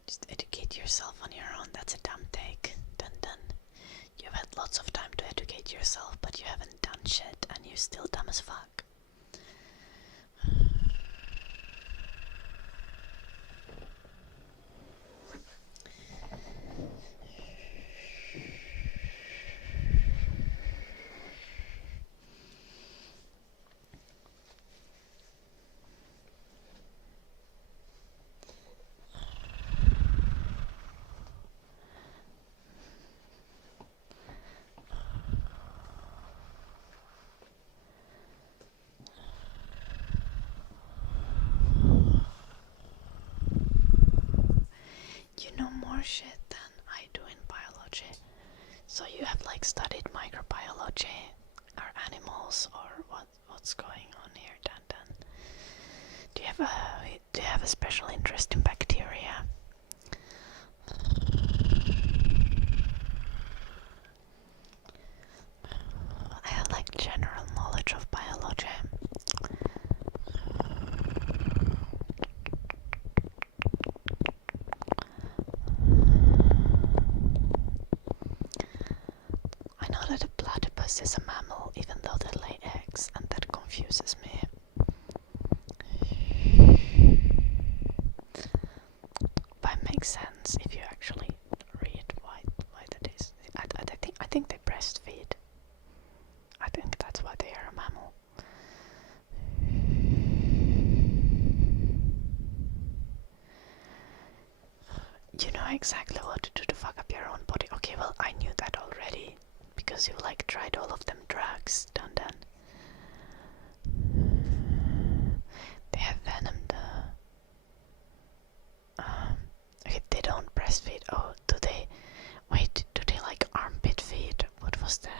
Just educate yourself on your own. That's a dumb take. Dun dun. You've had lots of time to educate yourself, but you haven't done shit, and you're still dumb as fuck. You know more shit than I do in biology. So you have like studied microbiology or animals or what's going on here, Dan Dan? Do you have a special interest in bacteria? I have like general knowledge of biology. I know that a platypus is a mammal, even though they lay eggs, and that confuses me. But it makes sense if you actually read why that is. I think they breastfeed. I think that's why they are a mammal. You know exactly what to do to fuck up your own body. Okay, well, I knew that already. Because you like tried all of them drugs, Dun Dun. They have venom though. Okay, they don't breastfeed. Oh, do they? Wait, do they like armpit feed? What was that?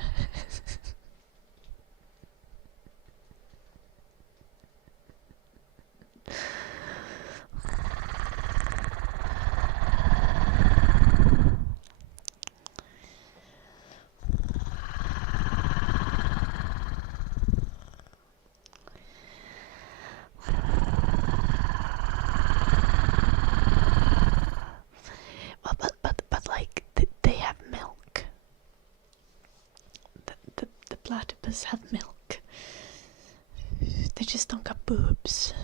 Well, but like they have milk. The platypus have milk. They just don't got boobs.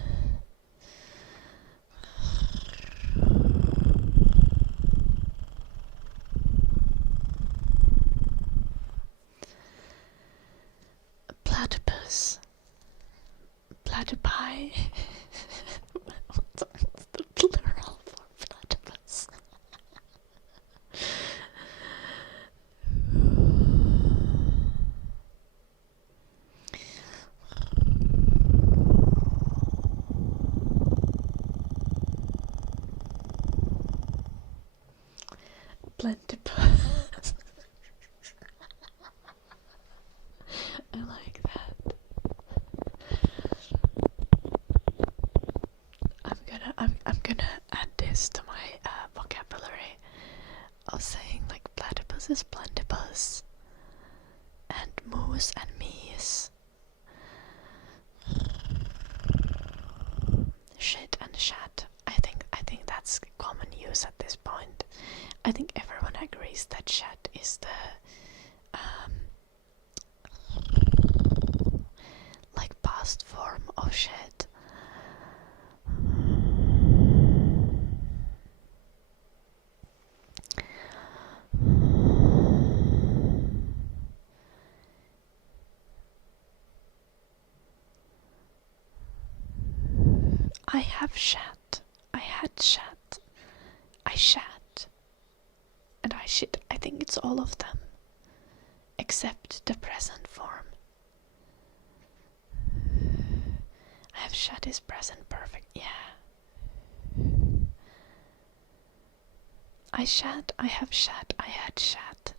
Platypus. Platypi. What's the plural for platypus? Platypus. I like that. I'm gonna add this to my vocabulary of saying like platypus is plantipus and moose and meese. Shit and shat. I think that's common use at this point. I think everyone agrees that shat is the like past form of shit. I have shat. I had shat. I shat. And I shit. I think it's all of them. Except the present form. I have shat is present perfect. Yeah. I have shat, I had shat.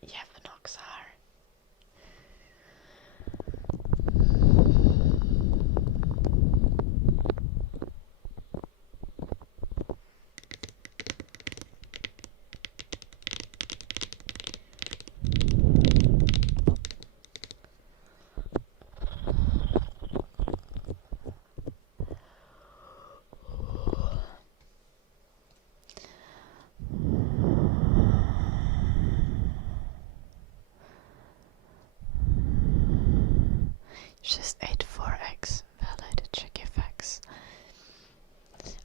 Jävla också här. Just ate 4 eggs. Valid. Check your facts.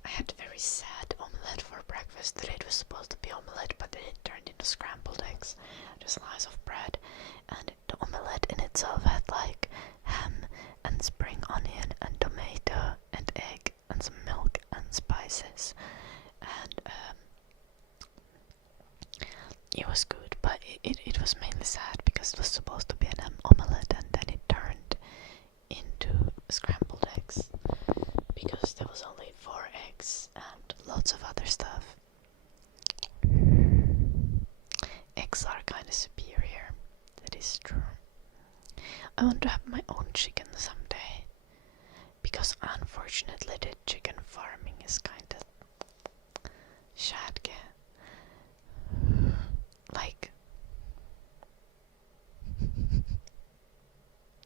I had a very sad omelette for breakfast. Today it was supposed to be omelette, but then it turned into scrambled eggs. Just slice of bread. And the omelette in itself had like ham and spring onion and tomato and egg and some milk and spices. And it was good, but it was mainly sad because it was supposed to be an omelette and then it turned into scrambled eggs because there was only 4 eggs and lots of other stuff. Eggs are kind of superior, that is true. I want to have my own chicken someday because unfortunately the chicken farming is kind of shadke. Like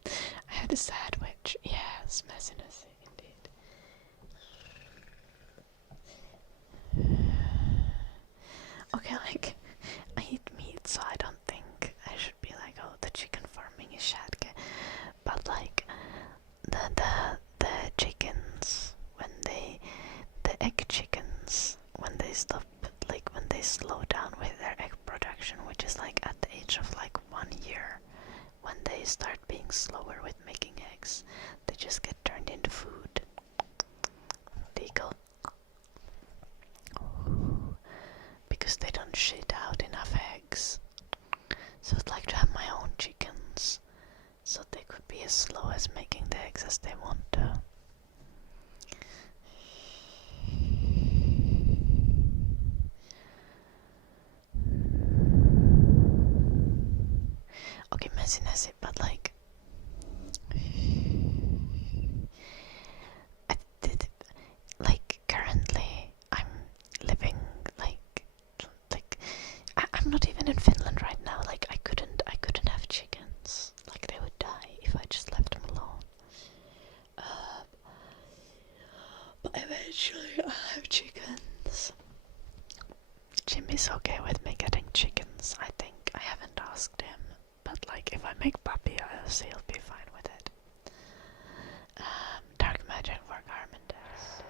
I had a sandwich. Yes, messiness indeed. Okay, like I eat meat, so I don't think I should be like, oh, the chicken farming is shadke. But like the chickens the egg chickens when they stop, like when they slow down with their egg production, which is like at the age of like 1 year, when they start being slower with making eggs, they just get turned into food. They go because they don't shit out enough eggs. So I'd like to have my own chickens, so they could be as slow as making the eggs as they want to. Okay, messiness, but like I did, like currently I'm living like I'm not even in Finland right now. Like I couldn't have chickens. Like they would die if I just left them alone. But eventually I'll have chickens. Jimmy's okay with me getting chickens, I think. I haven't asked him, but like if I make puppy, he'll be fine with it. Dark magic for Garmendex.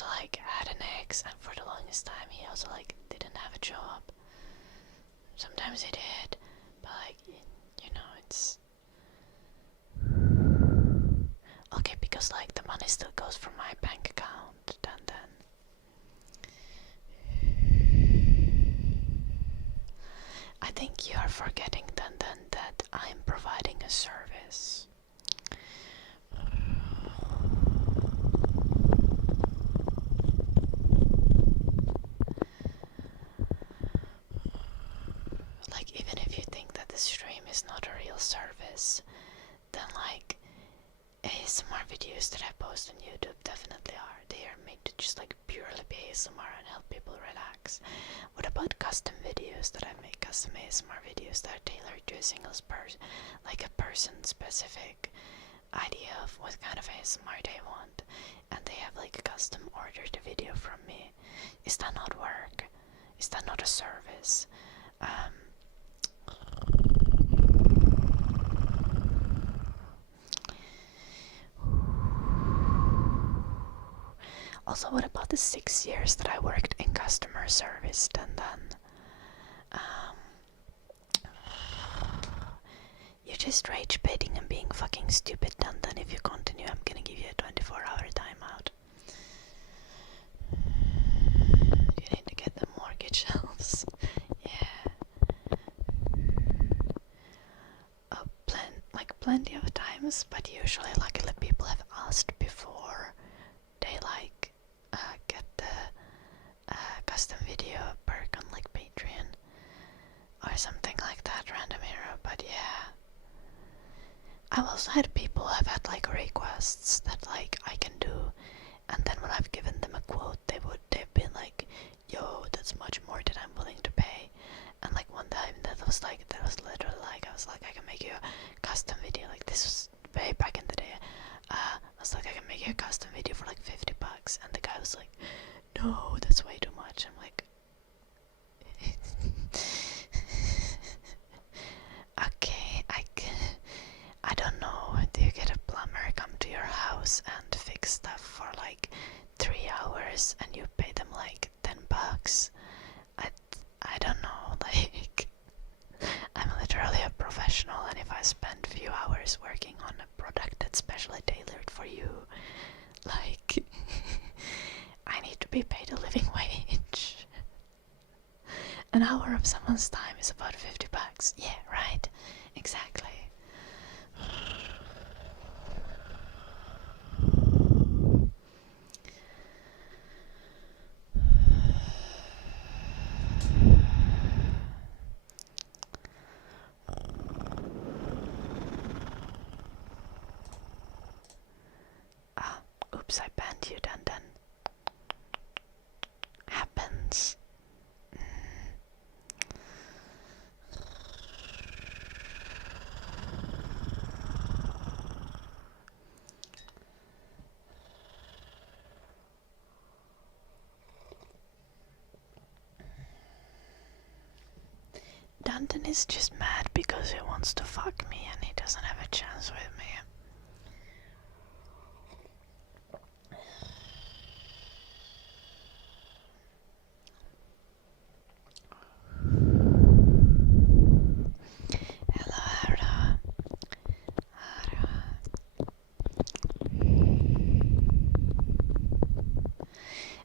also like had an ex, and for the longest time he also like didn't have a job. Sometimes he did, but like, you know, it's okay because like the money still goes from my bank account. Then I think you are forgetting then that I'm providing a service. Like, even if you think that the stream is not a real service, then like ASMR videos that I post on YouTube definitely are. They are made to just like purely be ASMR and help people relax. What about custom videos that I make? Custom ASMR videos that are tailored to a single person, like a person specific idea of what kind of ASMR they want, and they have like custom ordered a video from me. Is that not work? Is that not a service? Also, what about the 6 years that I worked in customer service? Then you're just rage baiting and being fucking stupid. Then if you continue, I'm gonna give you a 24-hour timeout. You need to get the mortgage house. Yeah. Plenty of times, but usually, luckily, people have asked before they like get the custom video perk on like Patreon or something like that, random hero. But yeah, I've also had people have had like requests that like I can do, and then when I've given them a quote, they've been like, yo, that's much more than I'm willing to pay. And like one time that was literally like, I was like, I can make you a custom video. Like, this was way back in the day. I was like, I can make you a custom video for like $50, and the guy was like, no, that's way too much. I'm like, okay, I don't know. Do you get a plumber come to your house and fix stuff for like 3 hours, and you pay them like $10? I don't know. Like, I'm literally a professional, and if I spend a few hours working on a product that's specially tailored for you, like, I need to be paid a living wage. An hour of someone's time is about $50. Yeah, right? Exactly. Oops, I banned you, then. Happens. Danton is just mad because he wants to fuck me and he doesn't have a chance with me.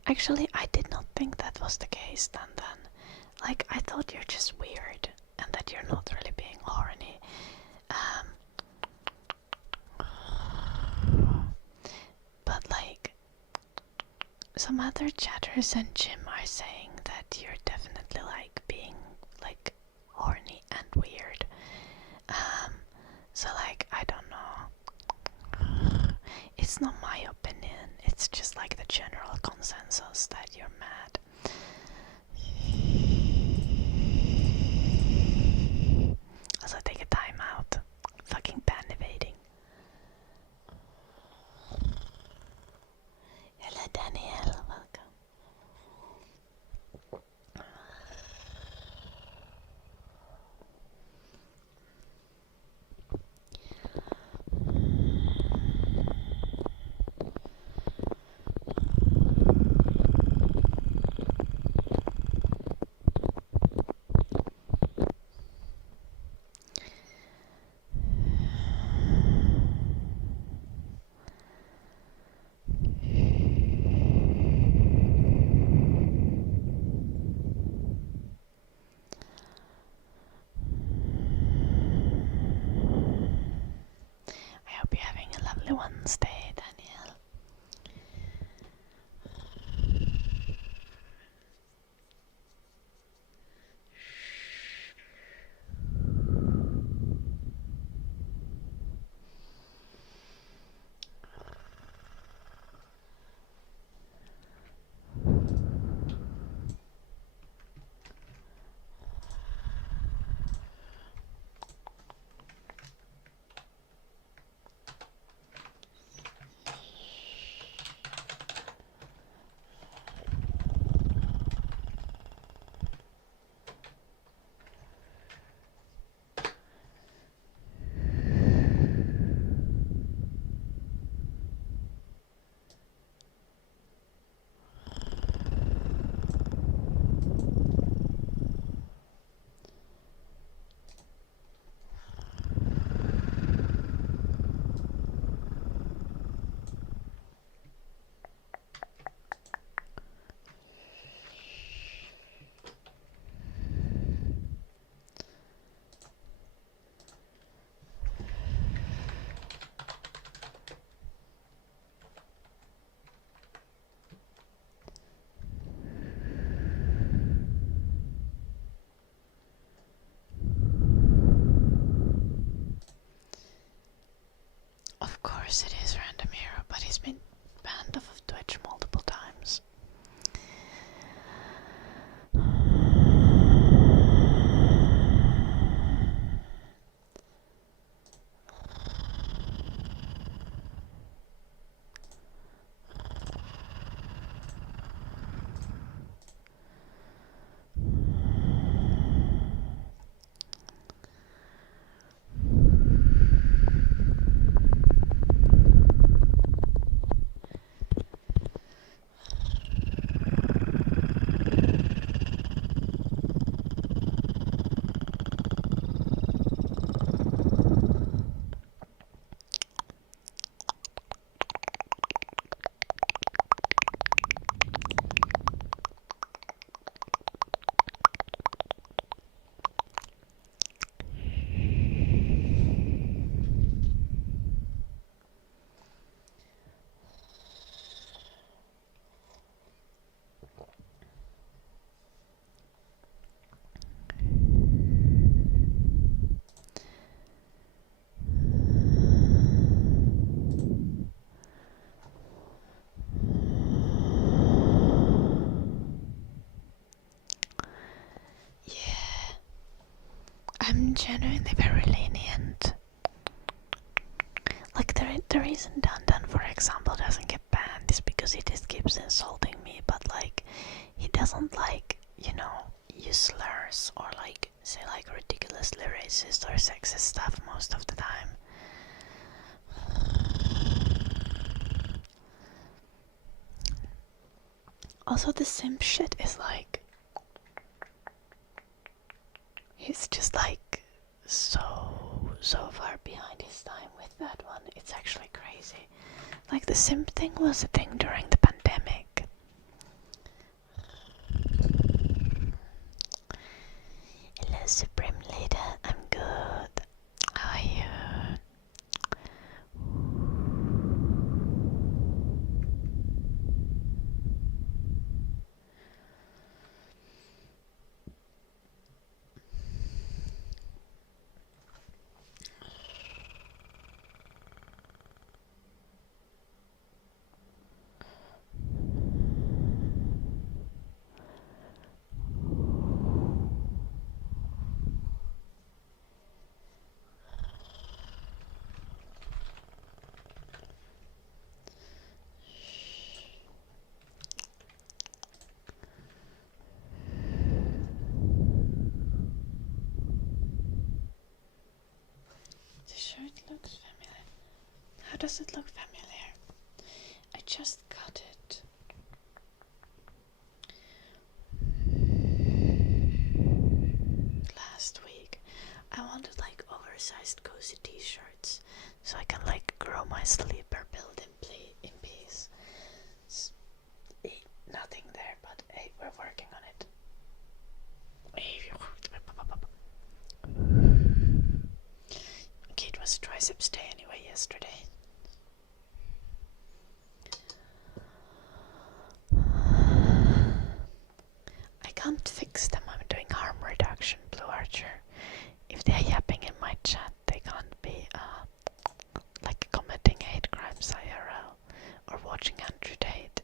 Actually, I did not think that was the case, then. Like, I thought you're just weird and that you're not really being horny. But like, some other chatters and Jim are saying that you're definitely like being like horny and weird. So like, I don't know. It's not my opinion, it's just like the general consensus that you're mad. Also, take a time out. Fucking ban evading. Hello Daniel, welcome. genuinely very lenient. Like the reason Dan, for example, doesn't get banned is because he just keeps insulting me, but like he doesn't like, you know, use slurs or like say like ridiculously racist or sexist stuff most of the time. Also, the simp shit is like, he's just like so far behind his time with that one. It's actually crazy. Like the simp thing was a thing during the pandemic. Hello, Supreme Leader. I'm good. How are you? The shirt looks familiar. How does it look familiar? I just got it. Last week. I wanted like oversized cozy t-shirts so I can like grow my sleeper build in peace. Nothing there, but hey, we're working on it. Okay, it was triceps day anyway yesterday. I can't fix them. I'm doing harm reduction, Blue Archer. If they're yapping in my chat, they can't be like committing hate crimes IRL or watching Andrew Tate.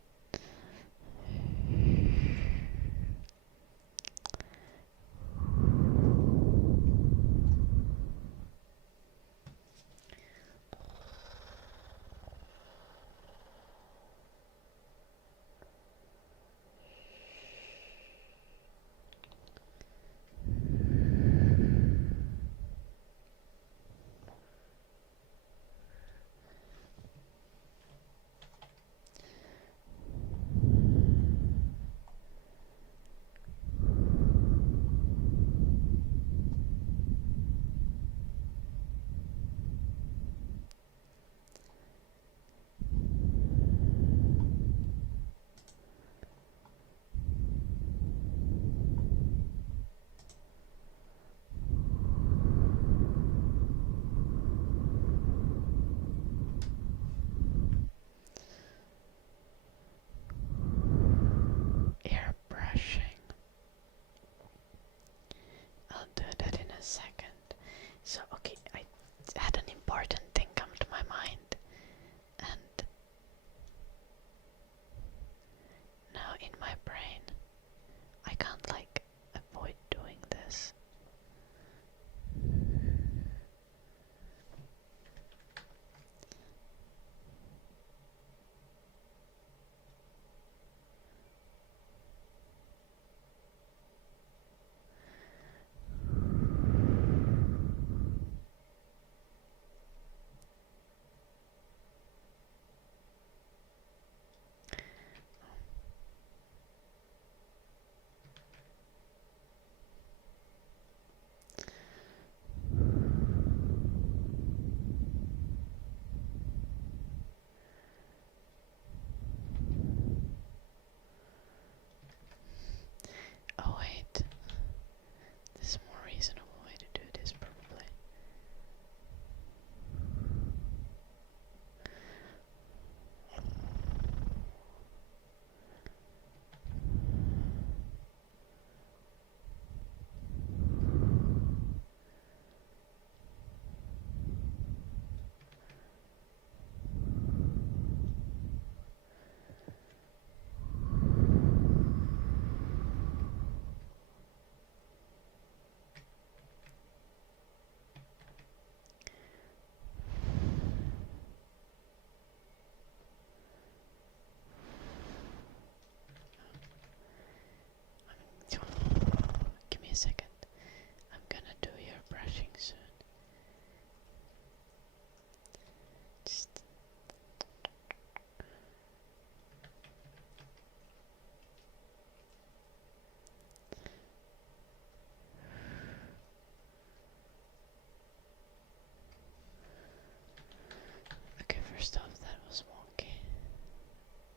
stuff that was wonky.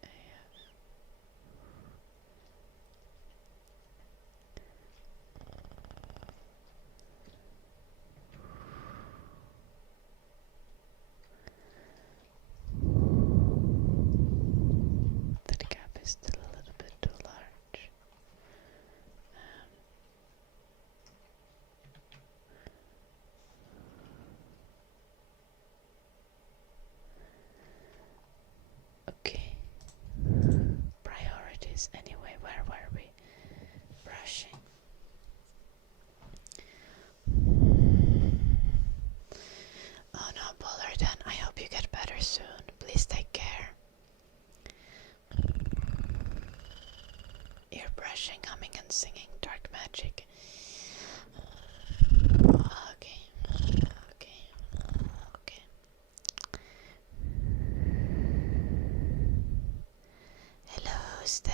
AF. The gap is still a little bit too large. Okay. Priorities anyway, where were we? Brushing. Oh no, Bullerden, I hope you get better soon. Please take care. Ear brushing, humming and singing, dark magic. Okay. Hello, who's there?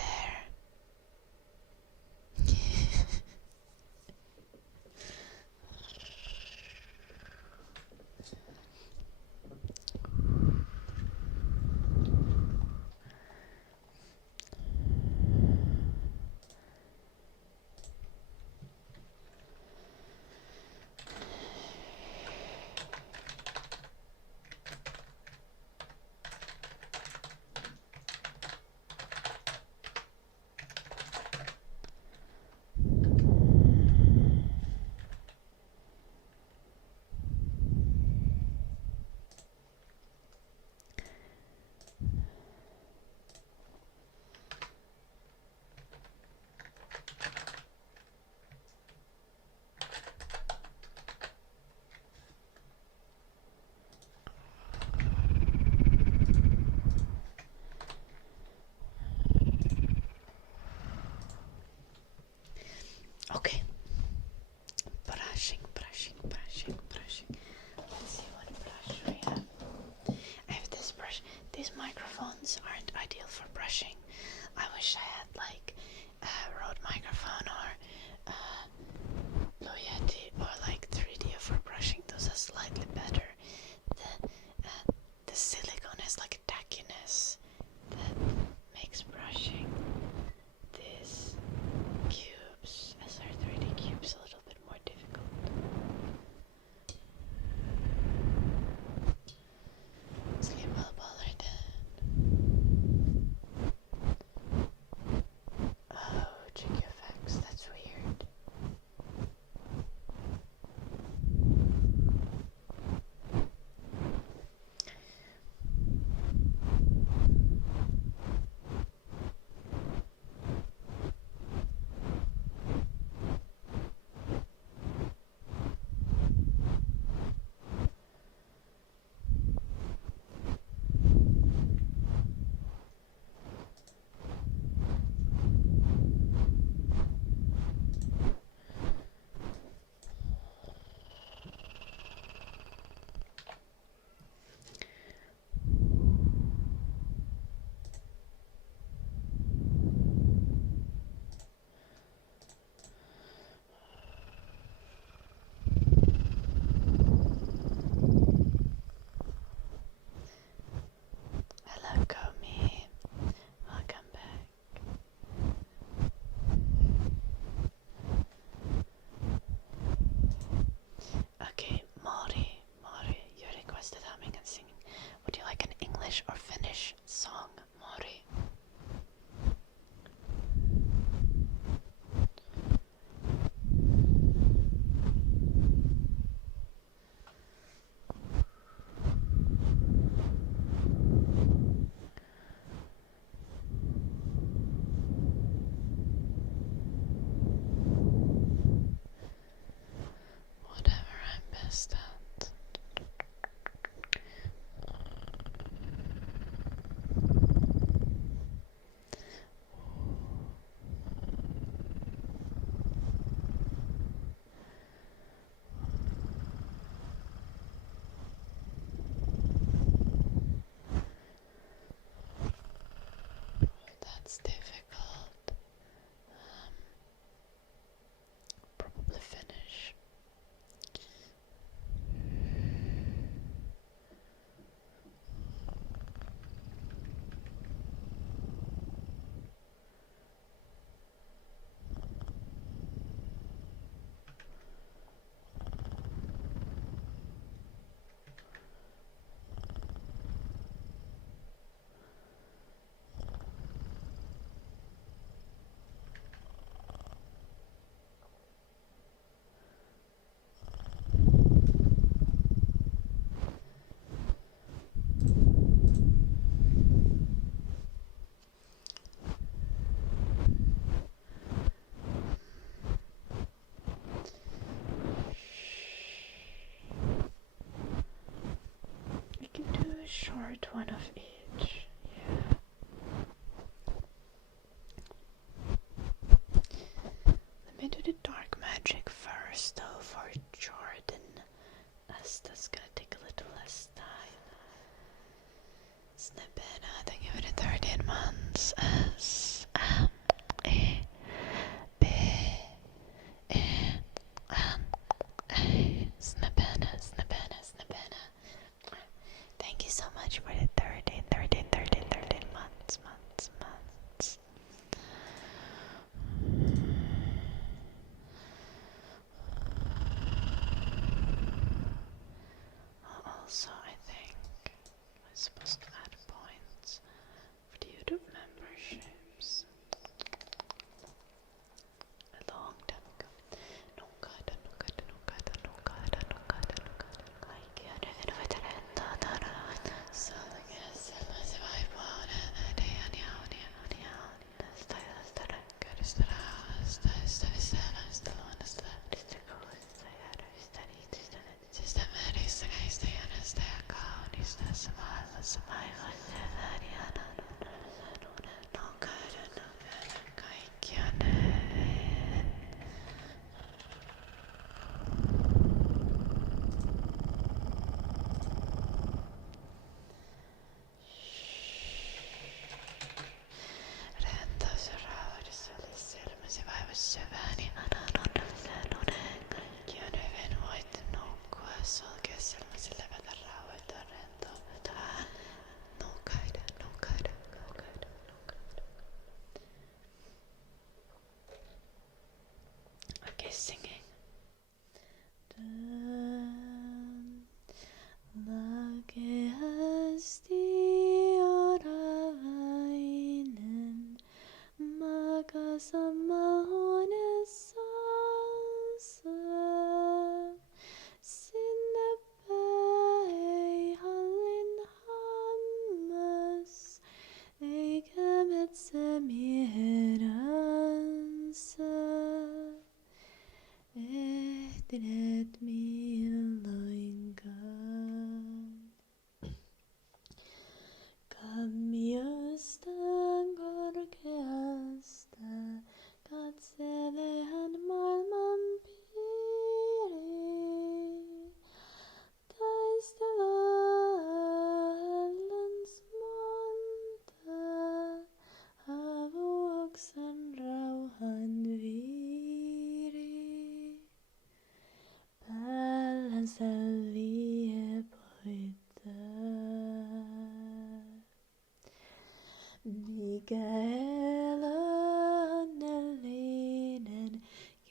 Let me alone, God. Kami östen gorke asta, katselehan maailman piiri. Taistellaan monta, avuoksan rauhan viiri. Päällänsä vie poittaa. Mikä onnellinen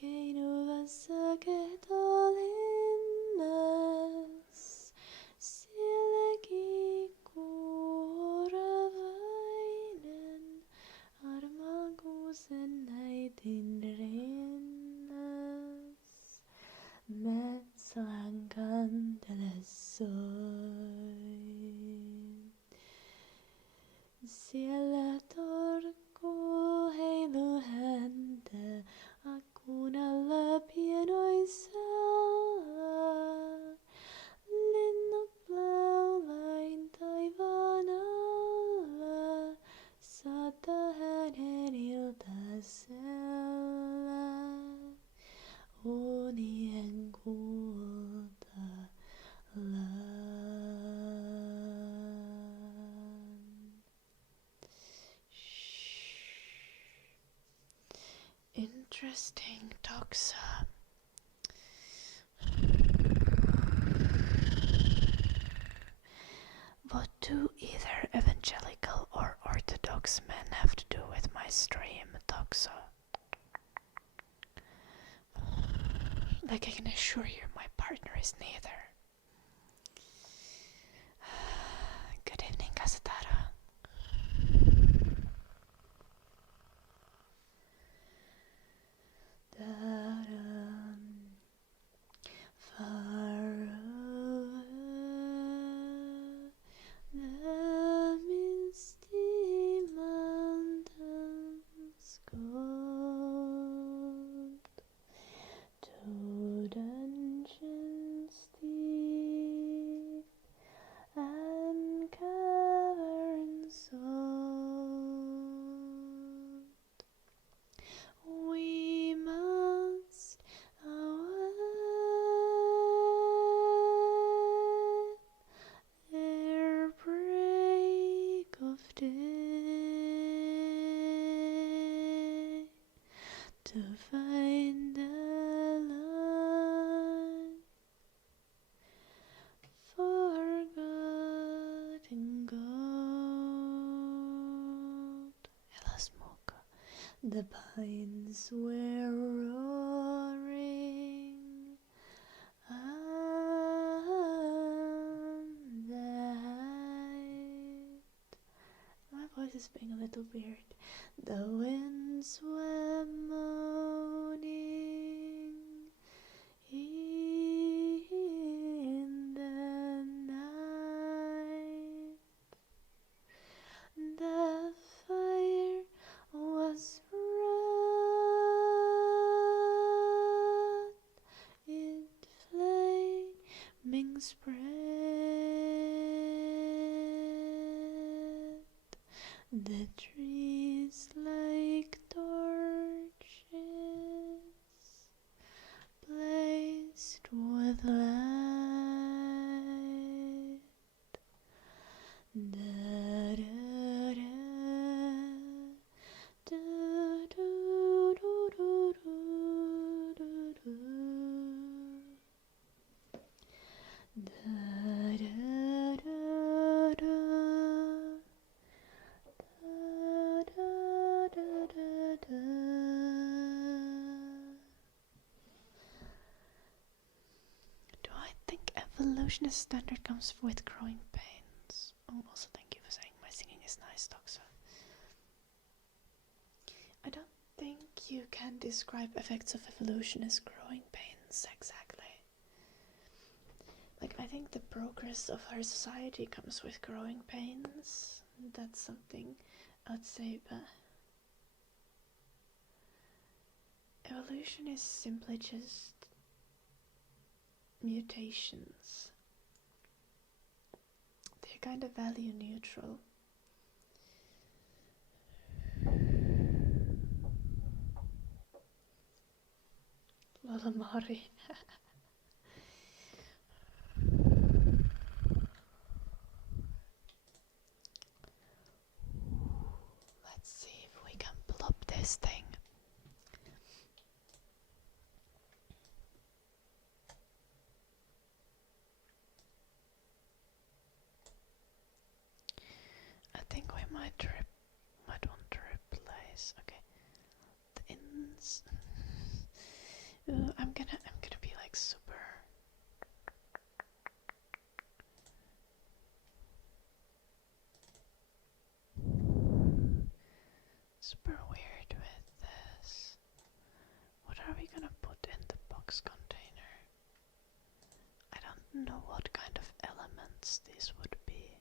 keinuvassa kehtolinnas, sielläkin kuoravainen armakuusen äitin rinnas. Metsän kantele soi. Siellä torkkuu heilu häntä akkuun alla pienoissa. Linnut laulain taivaan alla, saattaa hänen iltasella. Unien kulta Interesting doxa. What do either evangelical or orthodox men have to do with my stream, doxa? Like, I can assure you, my partner is neither. Good evening, Casatara. Far over the misty mountains gold, to dungeons deep and caverns old, we must await their break of day to find the light, forgotten gold. Hela smoke. The pines were roaring on the height. My voice is being a little weird. The winds were moaning in the night. The fire was red, it flaming spread, the trees like torches blazed with light. Da, da, da, da, do, do, do, do, do, do. Da, da, da, da, da, da, da, da. Do I think evolution as standard comes with growing pains? Oh, also thank you for saying my singing is nice, Doxa. I don't think you can describe effects of evolution as growing pains exactly. Like, I think the progress of our society comes with growing pains. That's something I'd say, but evolution is simply just mutations. They're kind of value neutral. Lolamari. Let's see if we can pull up this thing. I think we might want to replace. Okay, the ins. I'm gonna be like super. Super weird with this. What are we gonna put in the box container? I don't know what kind of elements this would be.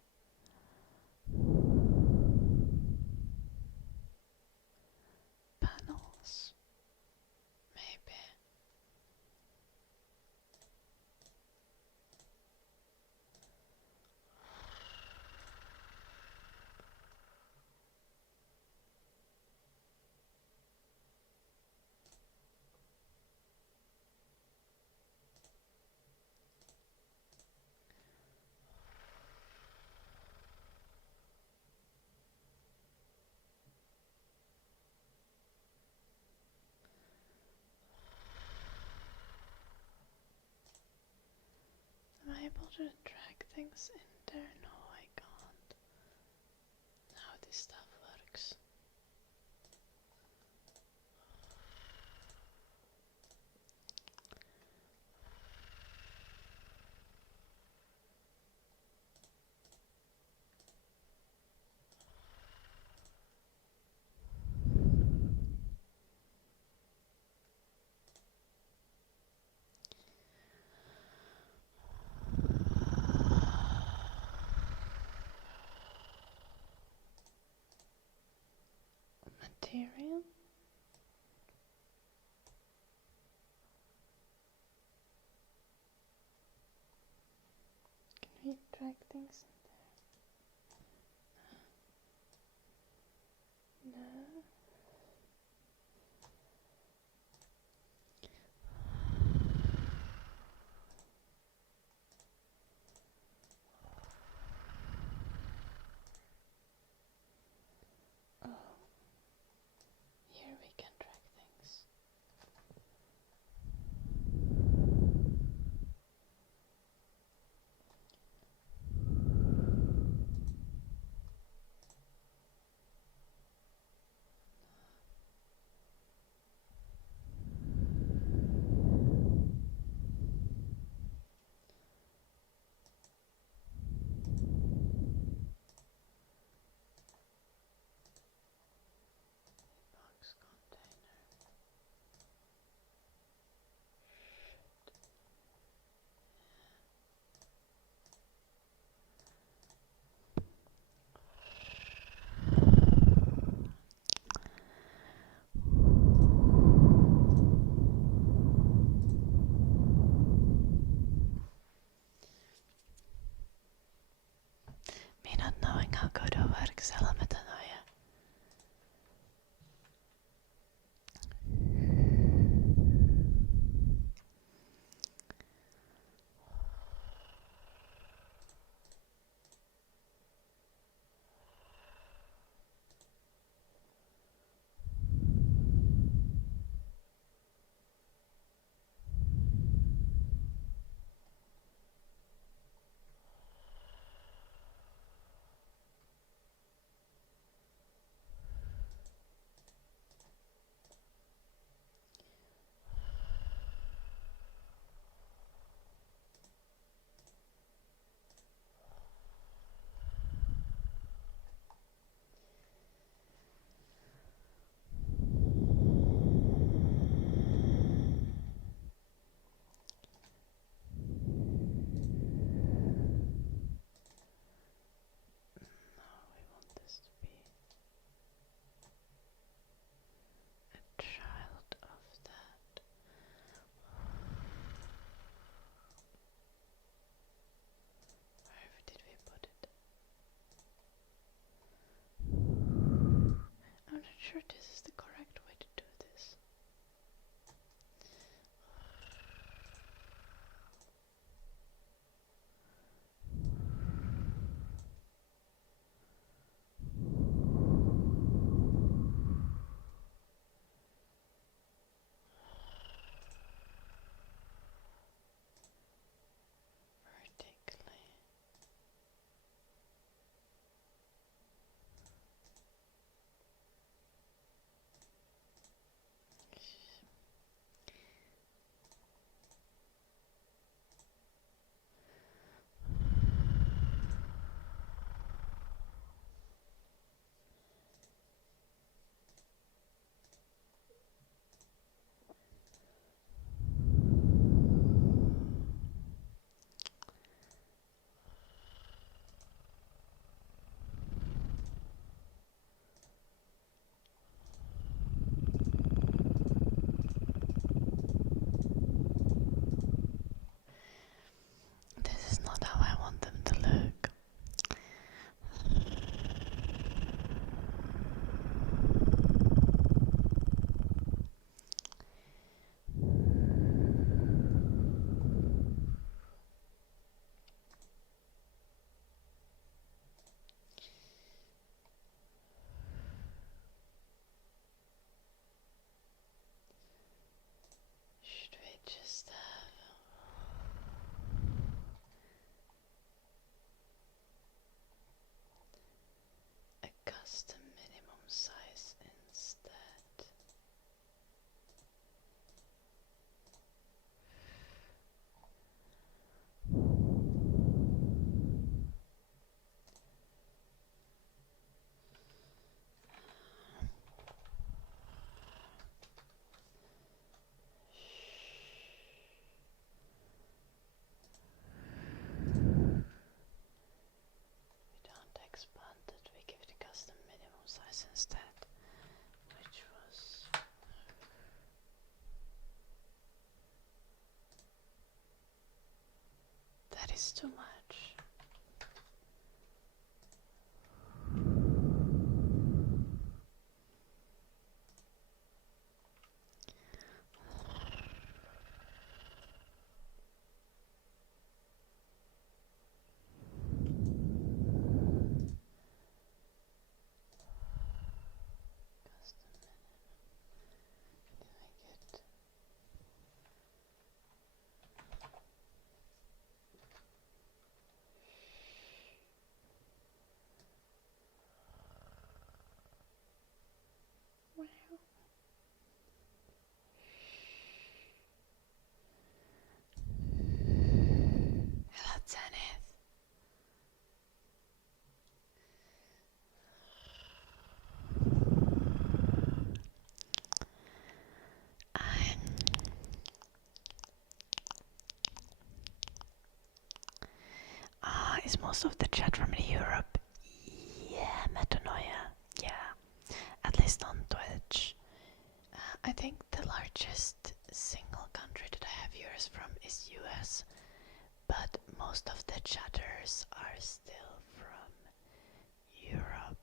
Panels, maybe. Am I able to drag things in there? No, I can't. How this stuff works. Material? Can we drag things in there? No. Oh. Here we can drag things. sure this is the correct way to do this. Vertically. This is not how I want them to look. Should we just have a custom minimum size instead? We don't expand it, we give the custom minimum size instead, which was that is too much. Custom minimum. Did I get? Wow. Hello, Zenith. Is most of the chat from Europe? Yeah, metanoia. Yeah, at least on Twitch. I think the largest single country that I have viewers from is US, but most of the chatters are still from Europe.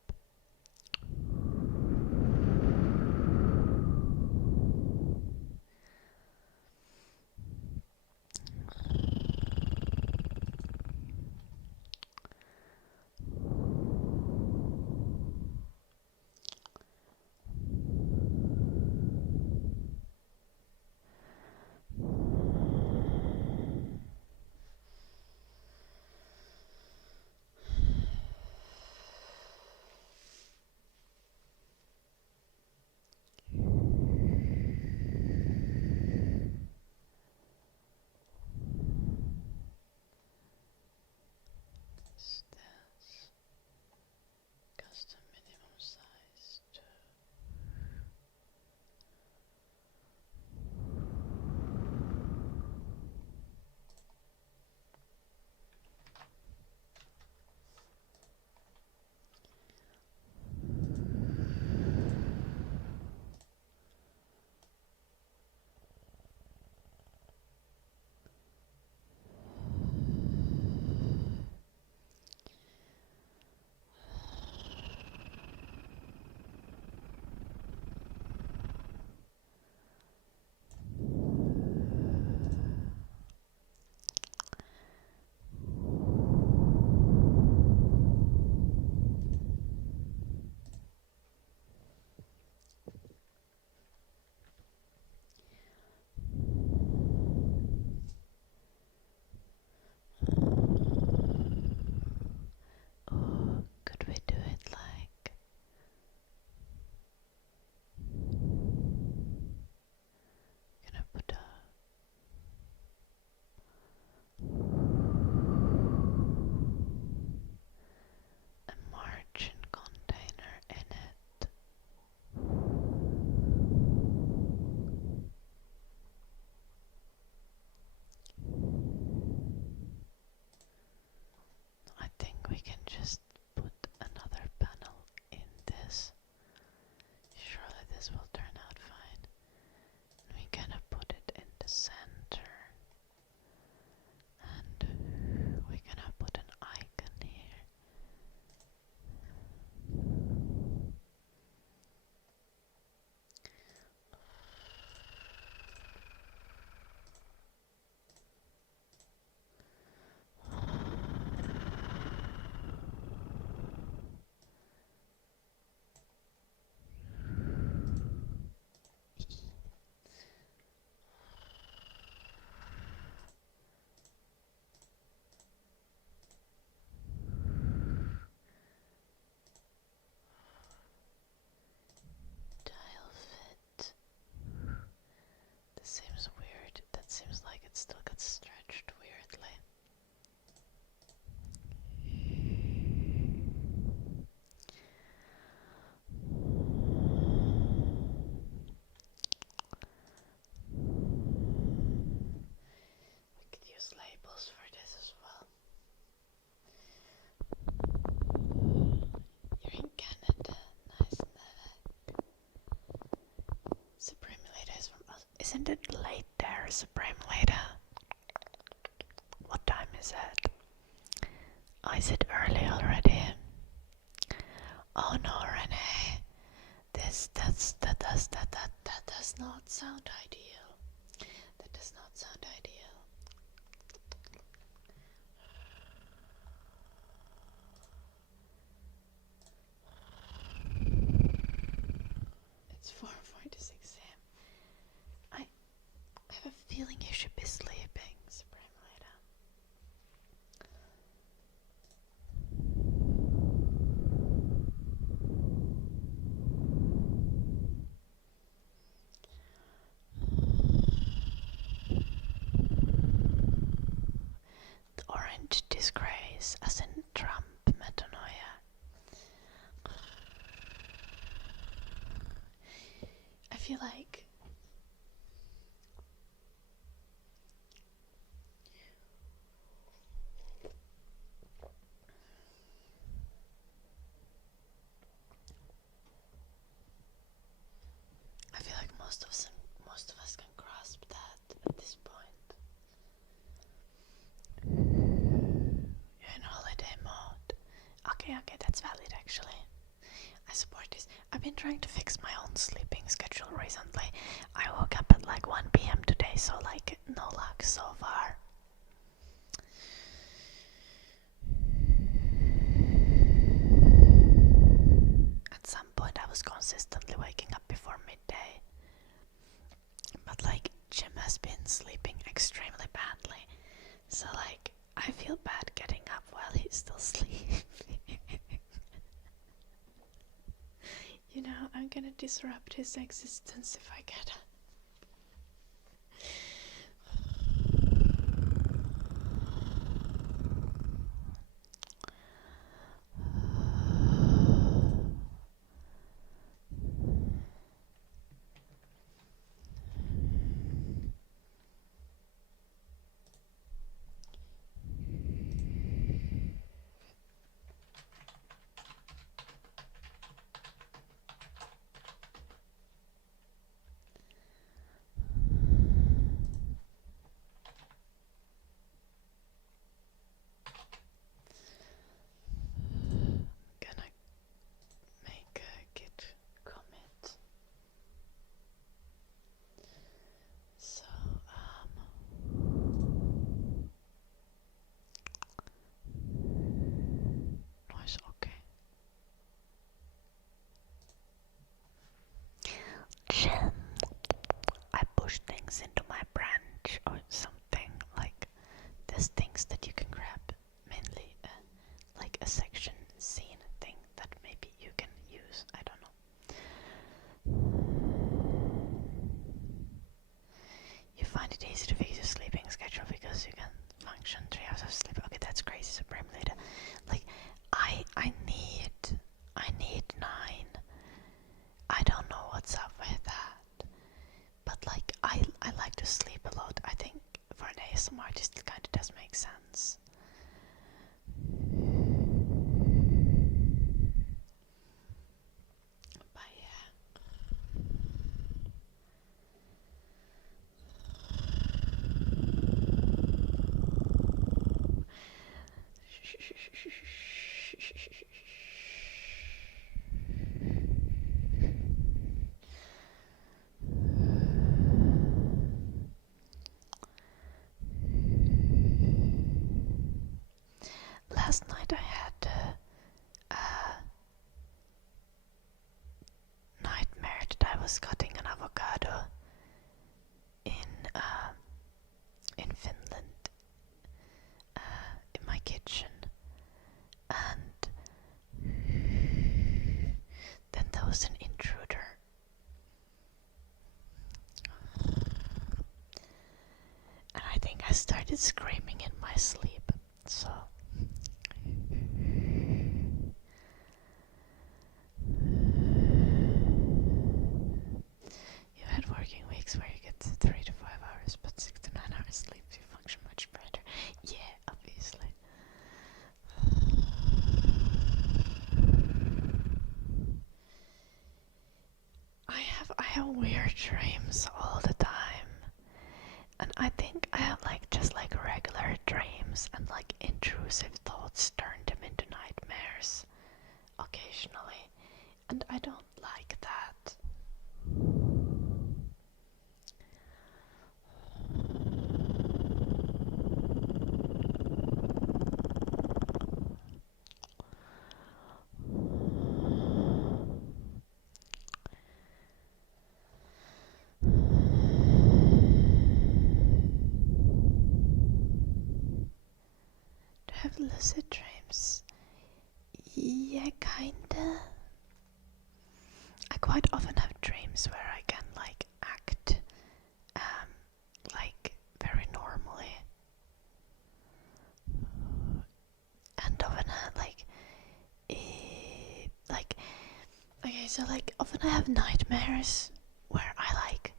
this will turn out fine. We're gonna put it in the center. And we're gonna put an icon here. Tile fit. This seems weird. That seems like it still gets stretched weirdly. We could use labels for this as well. You're in Canada. Nice. Supreme Leader is from us. Isn't it late there, Supreme Leader? What time is it? Oh, is it early already? Oh no, Renee. That does not sound ideal. That does not sound ideal. It's 4:46 a.m. I have a feeling you should be sleeping, Supreme Leader. The orange disgrace, as in Trump metanoia. I feel like most of us can grasp that at this point. You're in holiday mode. Okay, that's valid actually. I support this. I've been trying to fix my own sleeping schedule recently. I woke up at like 1 p.m. today, so like no luck so far. At some point I was consistently waking up before midday. But like Jim has been sleeping extremely badly. So like I feel bad getting up while he's still sleeping. You know, I'm gonna disrupt his existence if I get up. I push things into my branch or something, like there's things that you can grab, mainly like a section scene thing that maybe you can use, I don't know. You find it easy to fix your sleeping schedule because you can function 3 hours of sleep. Okay, that's crazy, Supreme Leader. Like, I need 9. I don't know what's up with that. But like, I like to sleep a lot. I think for an ASMR artist it kind of does make sense. But yeah. was cutting an avocado in Finland, in my kitchen, and then there was an intruder. And I think I started screaming in my sleep, so you had working weeks where you get 3 to 5 hours, but 6 to 9 hours sleep, you function much better. Yeah, obviously. I have weird dreams all the time, and I think I have like just like regular dreams, and like intrusive thoughts turn them into nightmares occasionally, and I don't like that. To have lucid dreams? Yeah, kinda. I quite often have dreams where I can like act like very normally, and often like okay, so like often I have nightmares where I like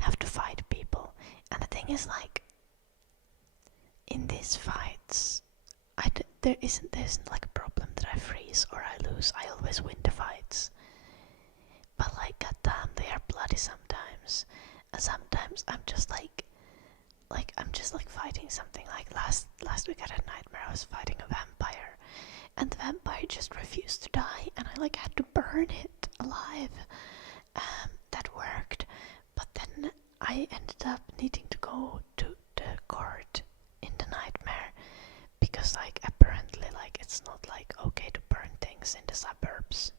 have to fight people, and the thing is like in these fights there's like a problem that I freeze or I lose. I always win the fights, but like goddamn they are bloody sometimes, and sometimes I'm just like I'm just like fighting something. Like last week I had a nightmare. I was fighting a vampire, and the vampire just refused to die, and I like had to burn it alive. That worked, but then I ended up needing to go to the court in the nightmare because like apparently like it's not like okay to burn things in the suburbs.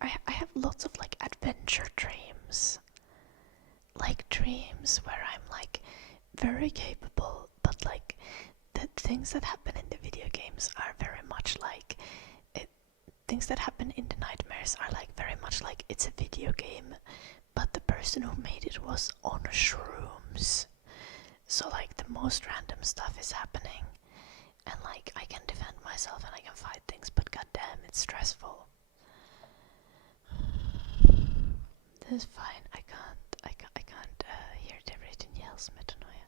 I have lots of like adventure dreams, like dreams where I'm like very capable, but like the things that happen in the video games are very much like things that happen in the nightmares are like very much like it's a video game, but the person who made it was on shrooms. So like the most random stuff is happening, and like I can defend myself and I can fight things, but goddamn, it's stressful. This is fine. I can't hear the written yells, metanoia.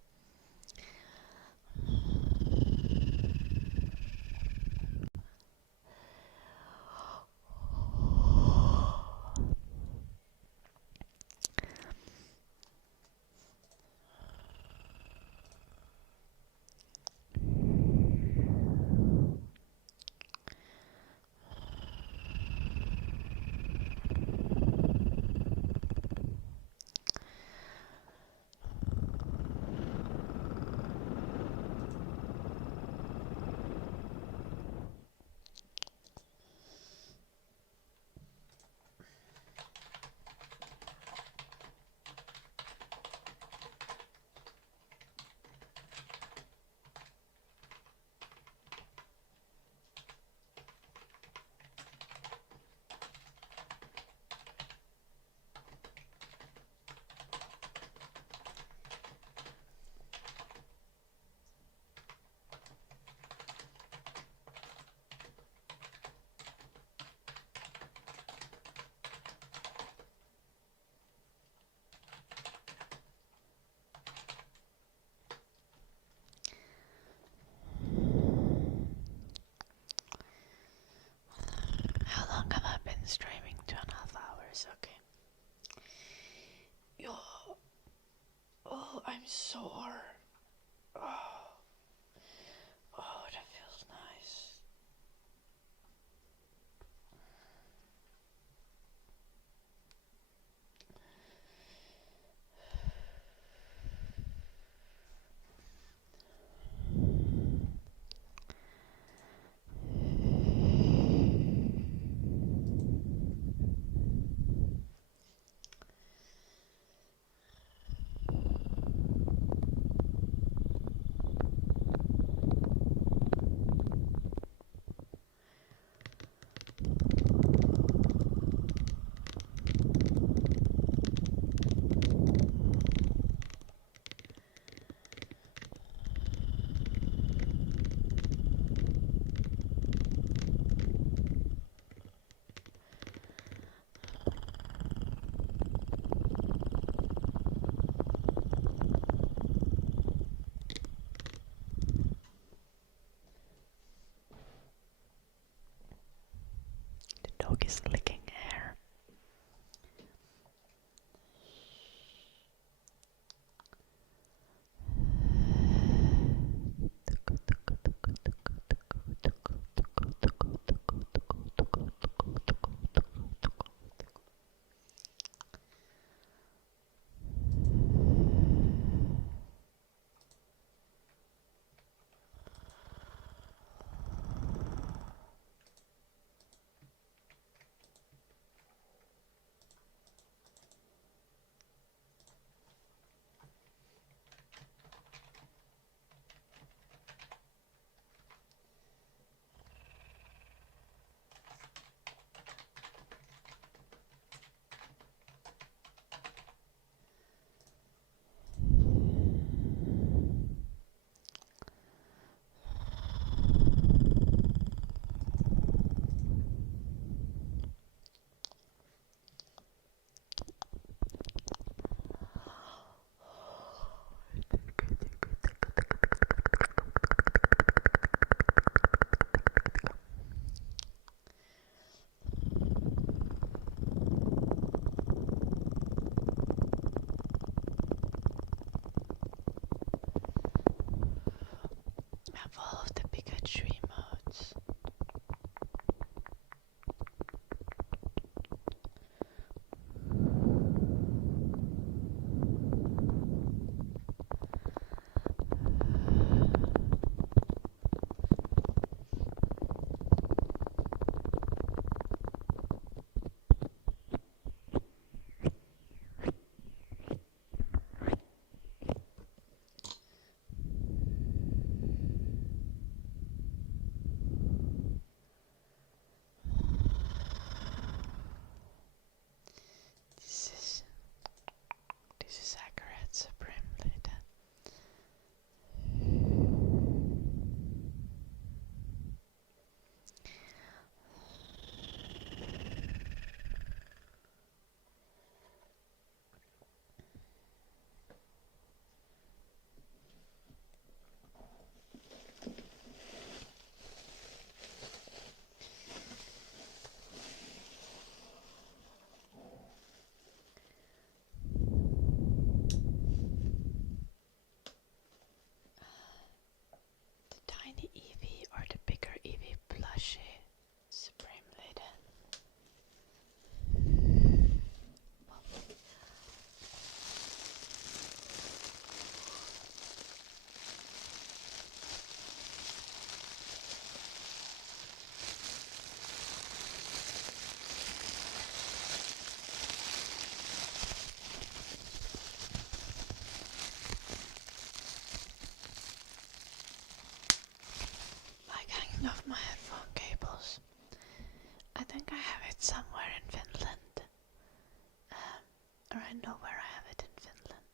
How long have I been streaming? 2.5 hours, okay. Oh, I'm sore. Oh, that feels nice. poetry modes. This is accurate supremely then. Tiny Eevee or the bigger Eevee plushie? Supremely then. Like hanging off my headphone cables. I think I have it somewhere in Finland. Or I know where I have it in Finland.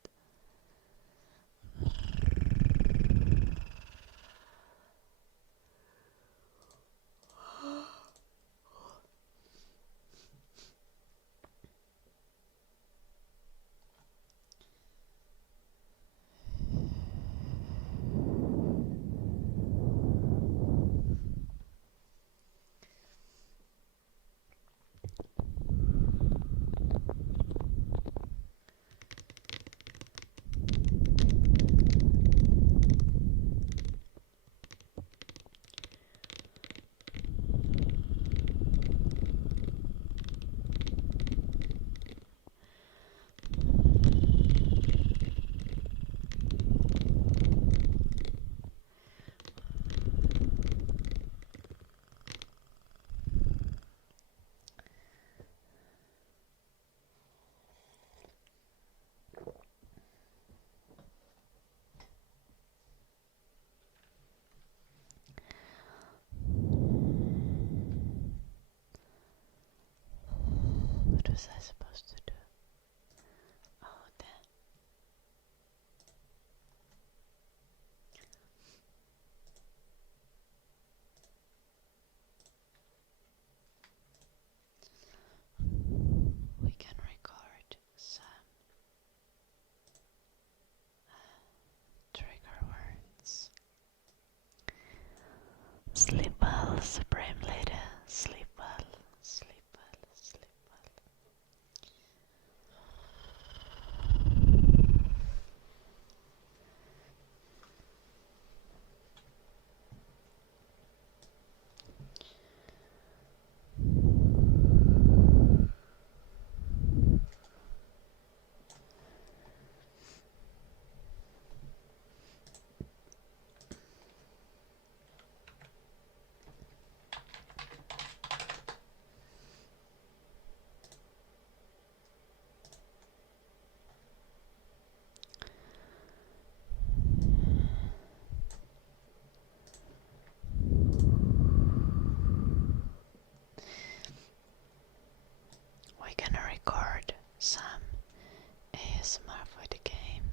What was I supposed to do? Oh, damn. We can record some trigger words. Sleep well, supreme lady. Sleep well, sleep well, sleep well. We're gonna record some ASMR for the game.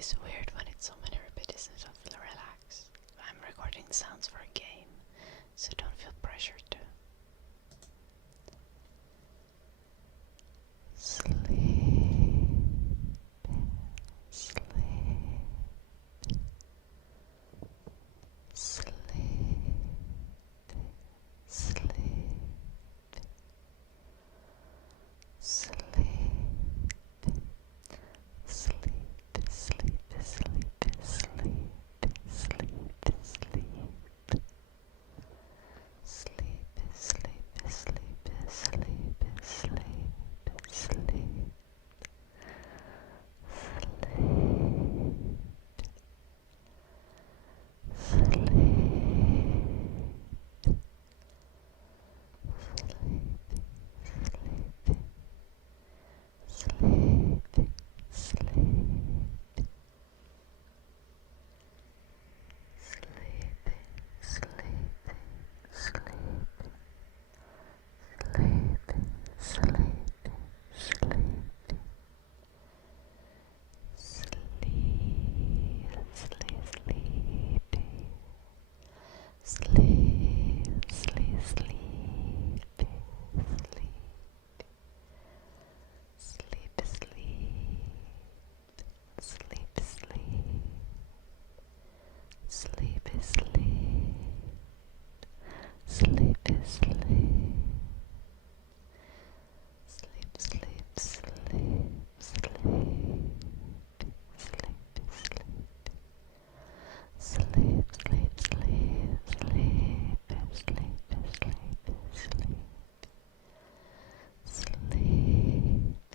It's weird when it's so many repetitions of relax. I'm recording sounds for a game, so don't feel pressured to. Sleep, sleep, sleep, sleep, sleep. Sleep, sleep, sleep,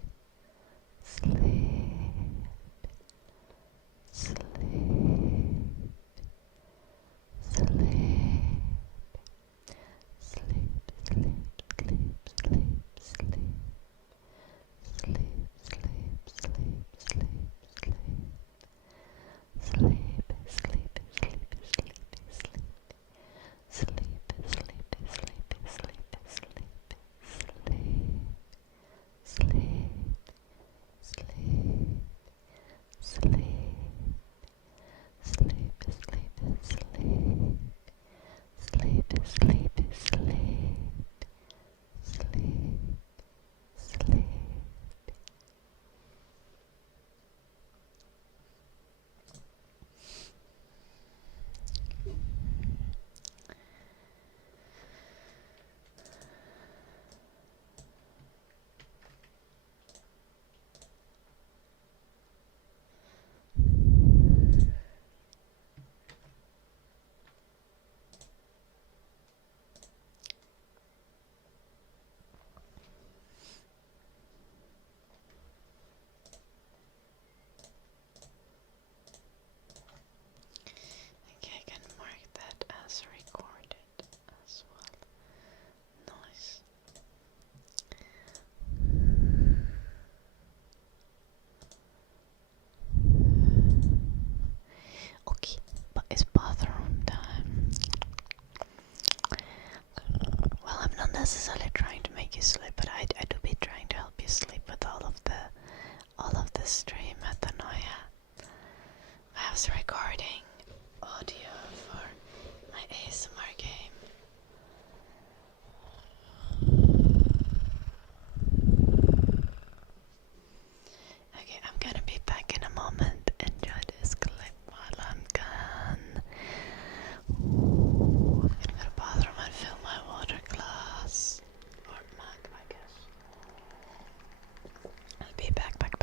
sleep, sleep, sleep. Sleep, sleep, sleep, sleep, sleep, sleep. Okay, I can mark that as recorded as well. Nice. Okay, but it's bathroom time. Well, I'm not necessarily trying to make you sleep, but I do be trying to help you sleep with all of the stream metanoia. I was recording audio for my ASMR game. Okay, I'm gonna be back in a moment. Enjoy this clip while I'm gone. Ooh, I'm gonna go to the bathroom and fill my water glass. Or mug, I guess. I'll be back, back.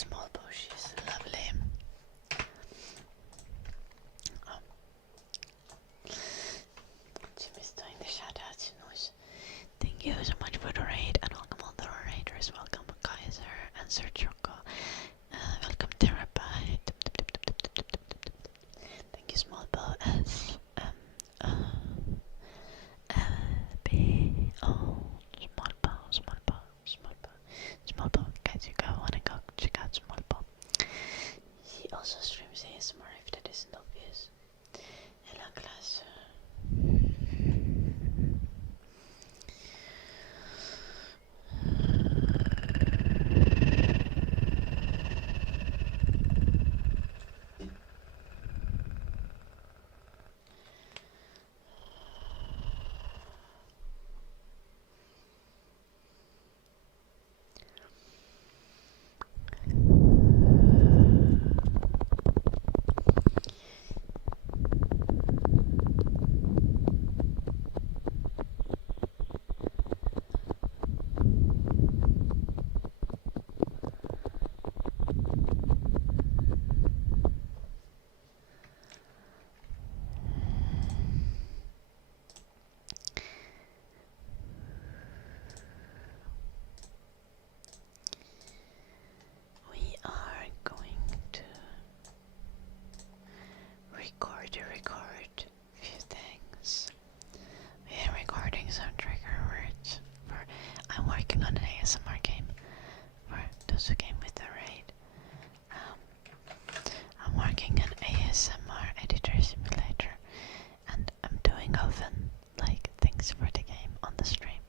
small bushes, lovely. Jimmy's doing the shoutouts, noise. Thank you so much for the raid, and welcome all the raiders. Welcome Kaiser and Sir Choco. Welcome Terabyte. Thank you Small Bow S LB. Oh, Small Bow, Small Bow, Small Bow, Small Bow. Guys, you wanna go check out Small Bow. He also streams ASMR if that isn't obvious. Hello class. We are going to record a few things. We are recording some trigger words for I'm working on an ASMR game for those who came with the raid. I'm working on ASMR editor simulator, and I'm doing often like things for the game on the stream,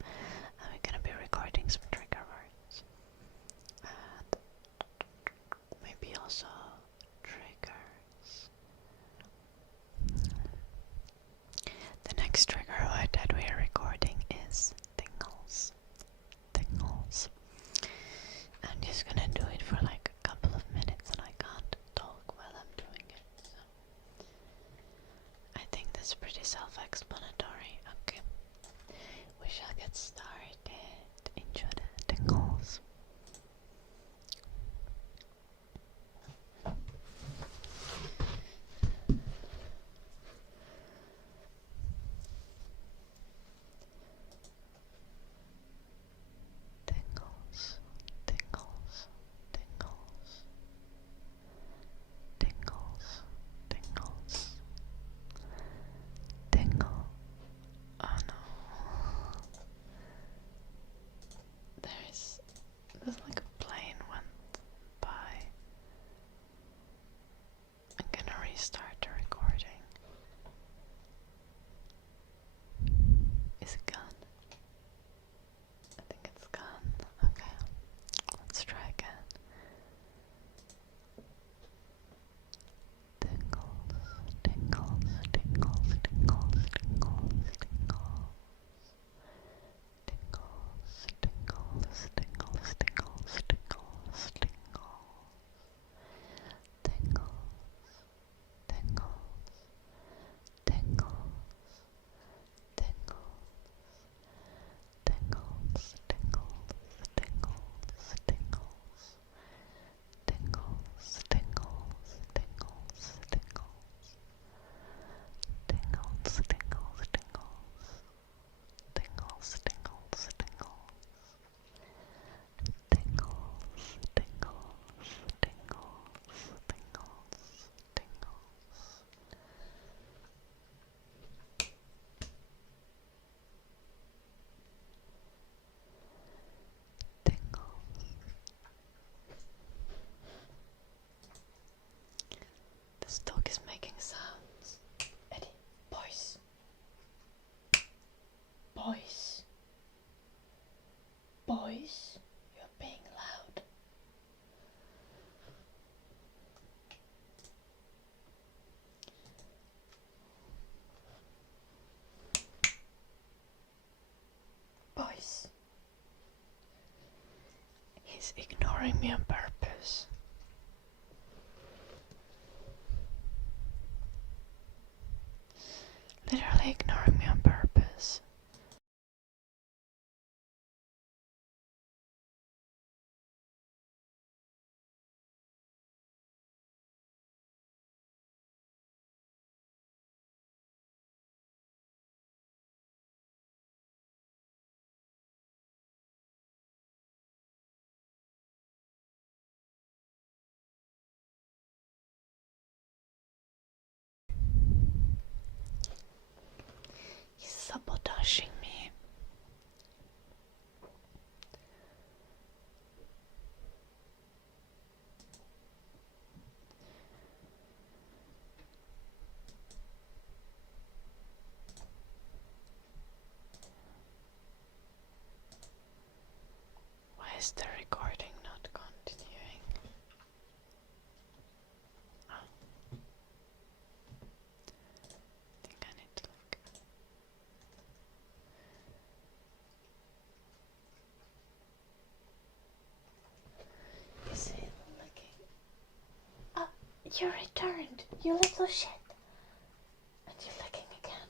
and we're gonna be recording some trigger words and maybe also triggers. The next trigger word that we are recording is tingles. Tingles. I'm just gonna do it for like a couple of minutes, and I can't talk while I'm doing it. So I think that's pretty self-explanatory. Okay, we shall get started. Enjoy the tingles. Tingles, tingles, tingles, tingles, tingles, tingle. Oh no. There's like a plane went by. I'm gonna restart the recording. Is it gone? I think it's gone. Okay, let's try again. Tingles, tingles, tingles, tingles, tingles, tingles. Tingles, tingles, tingles, tingles, tingles, tingles. Tingles, tingles, tingles, tingles. Tingles, tingles, tingles, tingles, tingles, tingles, tingles, tingles, tingles, tingles, tingles, tingles, tingles, tingles, This dog is making sounds. Eddie, boys. Boys. Boys, you're being loud. Boys. He's ignoring me on purpose. Literally ignoring me on purpose. pushing me. Why is the recording not continuing? Oh. I think I need to look. Is it looking? Oh, you returned, you little shit. And you're looking again.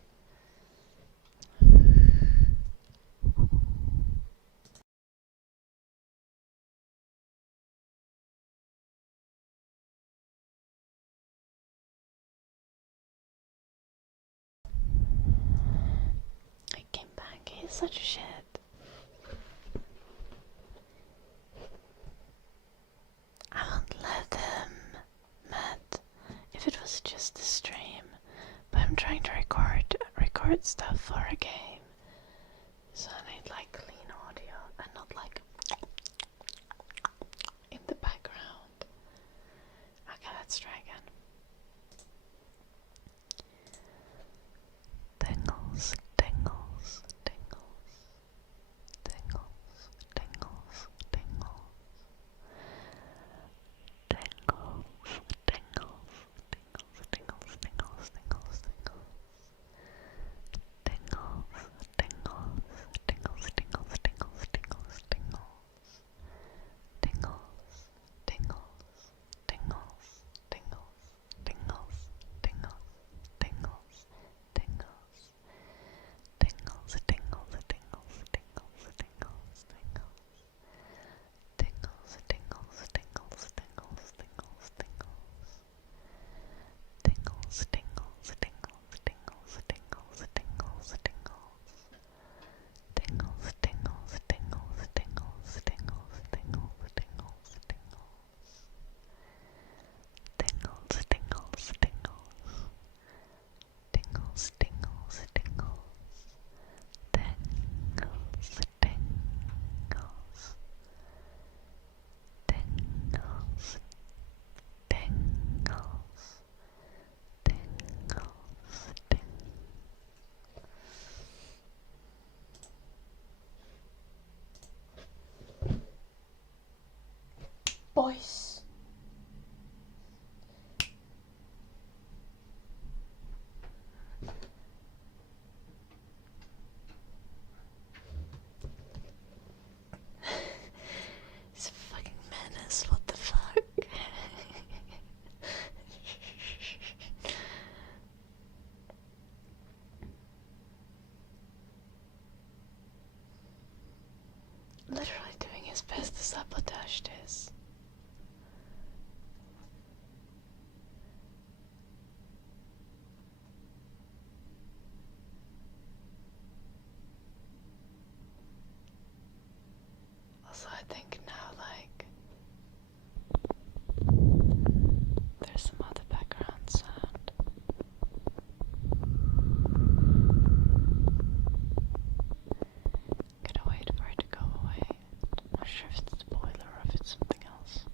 I came back, he's such a shit. I won't let him, Matt, if it was just a stream, but I'm trying to record stuff for a game, so I need like clean audio and not like in the background. Okay, let's try again. Tingles, tingles, tingles, tingles, tingles, tingles. Tingles, tingles, tingles, tingles, tingles, tingles. Tingles, tingles, tingles, tingles, tingles, tingles, tingles. Tingles, tingles, tingles, tingles, tingles, tingles, tingles, tingles. Tingles, tingles, tingles, tingles, tingles, tingles. Tingles, tingles, tingles, tingles, tingles, tingles. Tingles, tingles, tingles, tingles, tingles, tingles, tingles. Tingles, tingles, tingles, tingles, tingles, tingles, tingles, tingles. Tingles, tingles, tingles. Tingles, tingles, tingles. Tingles, tingles. Tingles, tingles, tingles, boys. It's a fucking menace, what the fuck? Literally doing his best to sabotage this. Also, I think now, like, there's some other background sound. Gotta wait for it to go away. I'm not sure if it's the boiler or if it's something else.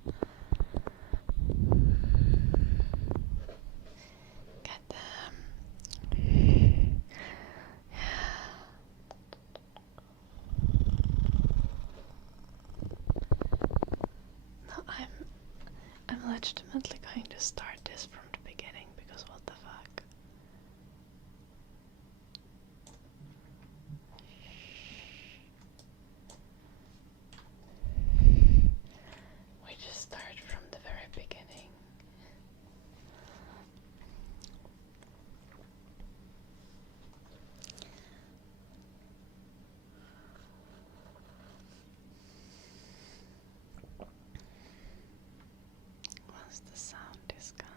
Get them. Yeah. No, I'm legitimately going to start this from the beginning because what the fuck? We just start from the very beginning. Once the sound is gone.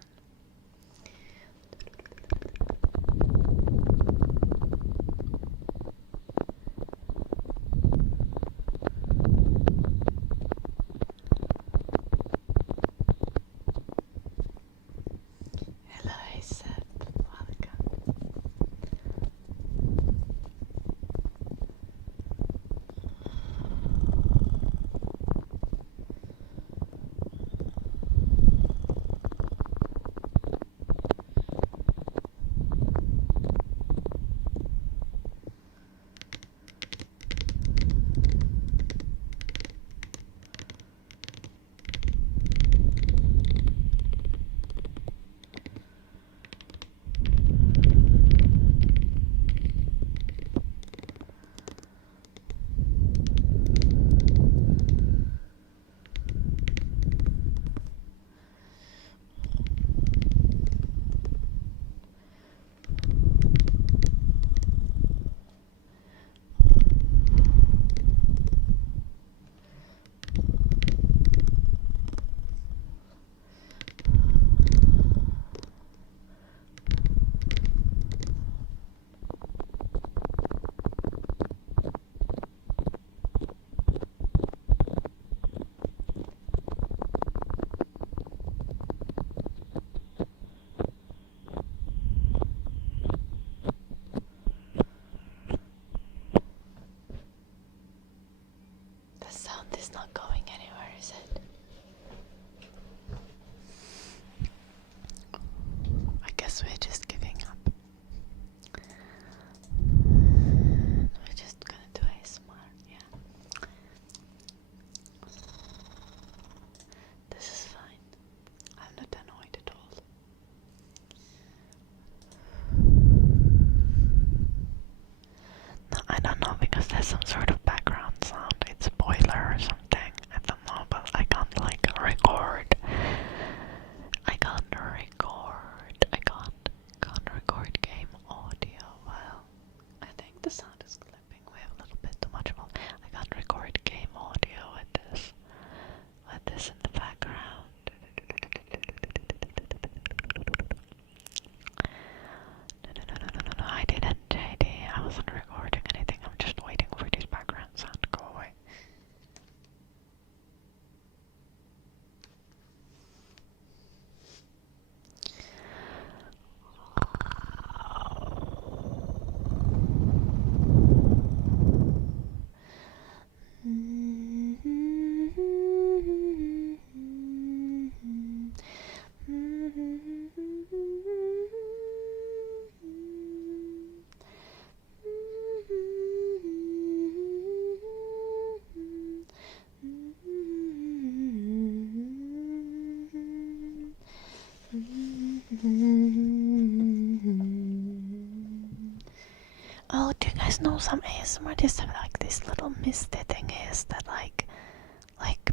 guys know some ASMR artists have like this little misty thingies that like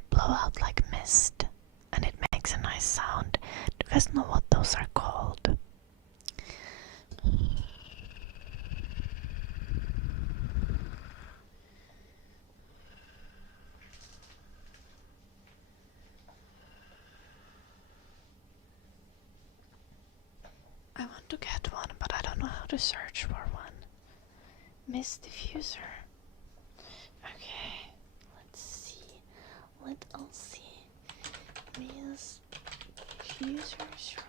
blow out like mist and it makes a nice sound. Do you guys know what those are called? I want to get one, but I don't know how to search for one. Mist diffuser. Okay, let's see. Let us see. Mist diffuser, surely.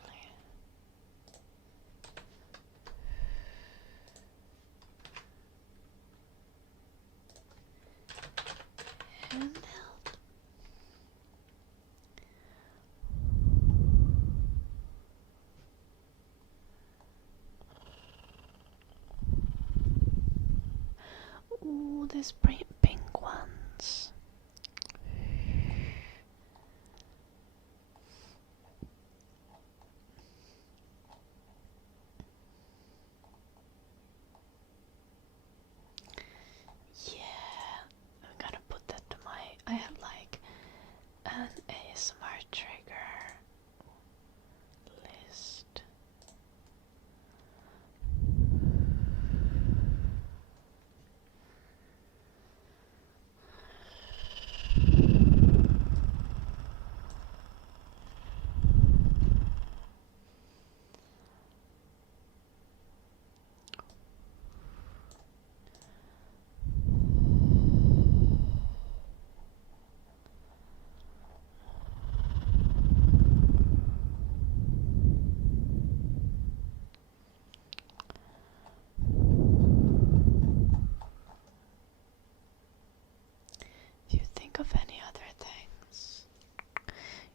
Handheld. Ooh, these pink ones. Yeah, I'm gonna put that to my. I have like an ASMR trigger list. If you think of any other things, you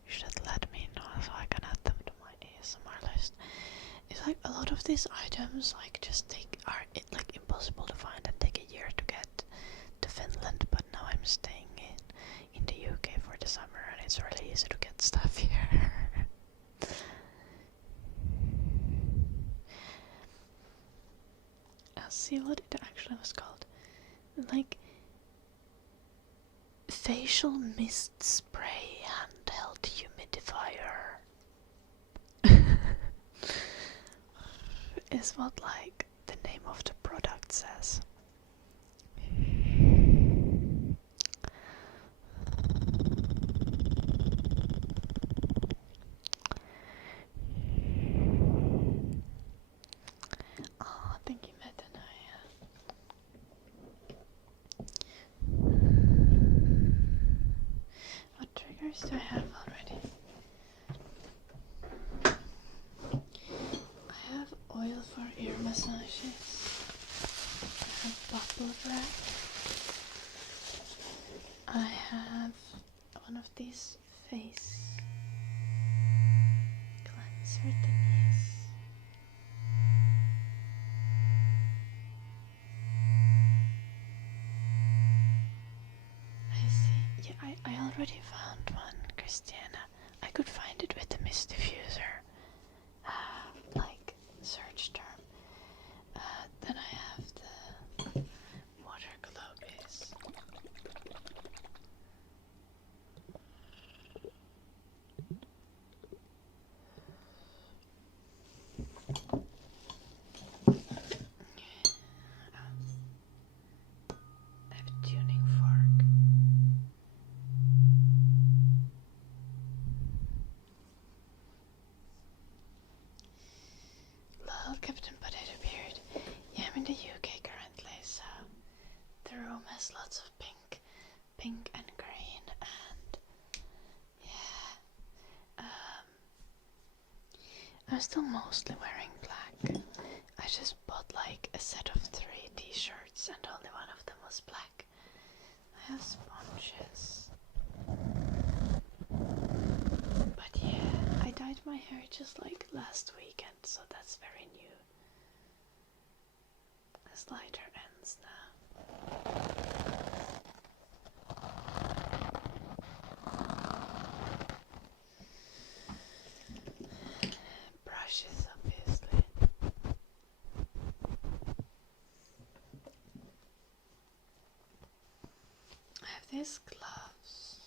should let me know so I can add them to my ASMR list. It's like a lot of these items like just are like impossible to find and take a year to get to Finland, but now I'm staying in the UK for the summer and it's really easy to get stuff here. I'll see what it actually was called. Like facial mist spray handheld humidifier is what like the name of the product says. Oh, thank you, Metanaya. What triggers do I have already? I have oil for ear massages. I have bubble wrap. I have one of these face cleanser thingies. I see. Yeah, I already found one, Christiana. I could find it with the mist diffuser. Like search term. Then I have the water globes. I have a tuning fork. Lol, Captain Potato Beard. Yeah, I'm in the UK currently, so the room has lots of pink and green, and yeah. I'm still mostly wearing black. I just bought like a set of 3 t-shirts and only one of them was black. I have sponges. But yeah, I dyed my hair just like last weekend, so that's very new. There's lighter ends now. Brushes, obviously. these gloves.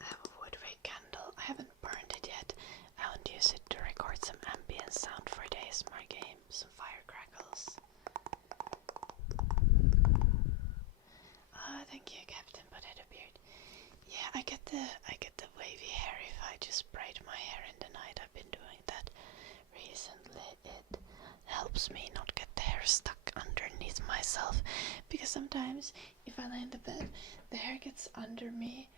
I have a wood wick candle. I haven't burned it yet. I want to use it to record some ambient sound for the ASMR game. Some firecrackles. Oh, thank you, Captain Potato Beard. Yeah, I get the wavy hair if I just braid my hair in the night. I've been doing that recently. It helps me not get the hair stuck underneath myself, because sometimes if I lay in the bed, the hair gets under me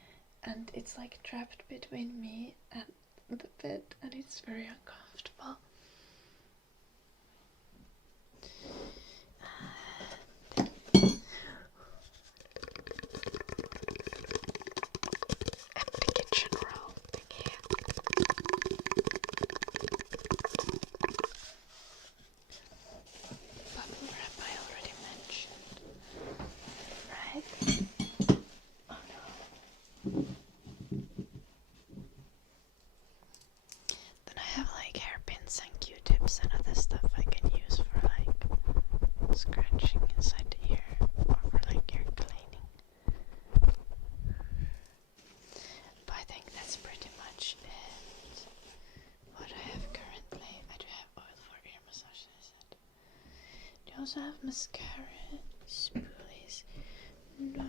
and it's like trapped between me and the bed, and it's very uncomfortable. At the kitchen roll, yeah. Bubble wrap I already mentioned, right? Oh no. Then I have like hairpins and Q-tips and other stuff I can use for like scratching inside the ear or for like ear cleaning. But I think that's pretty much it. What I have currently, I do have oil for ear massage, I said. Do you also have mascara? Spoolies? No.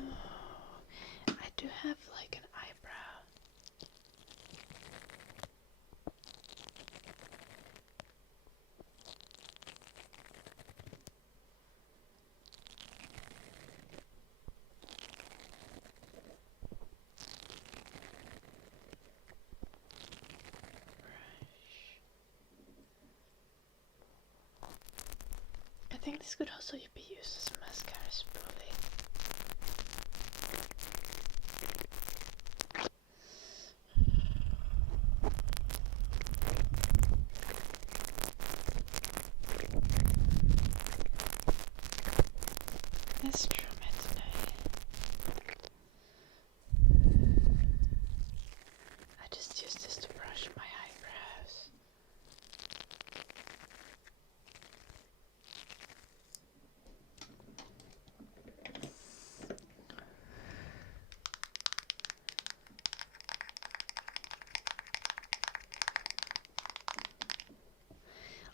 I do have like an eyebrow. I think this could also be used as a mascara spoolie. It's true, I just use this to brush my eyebrows.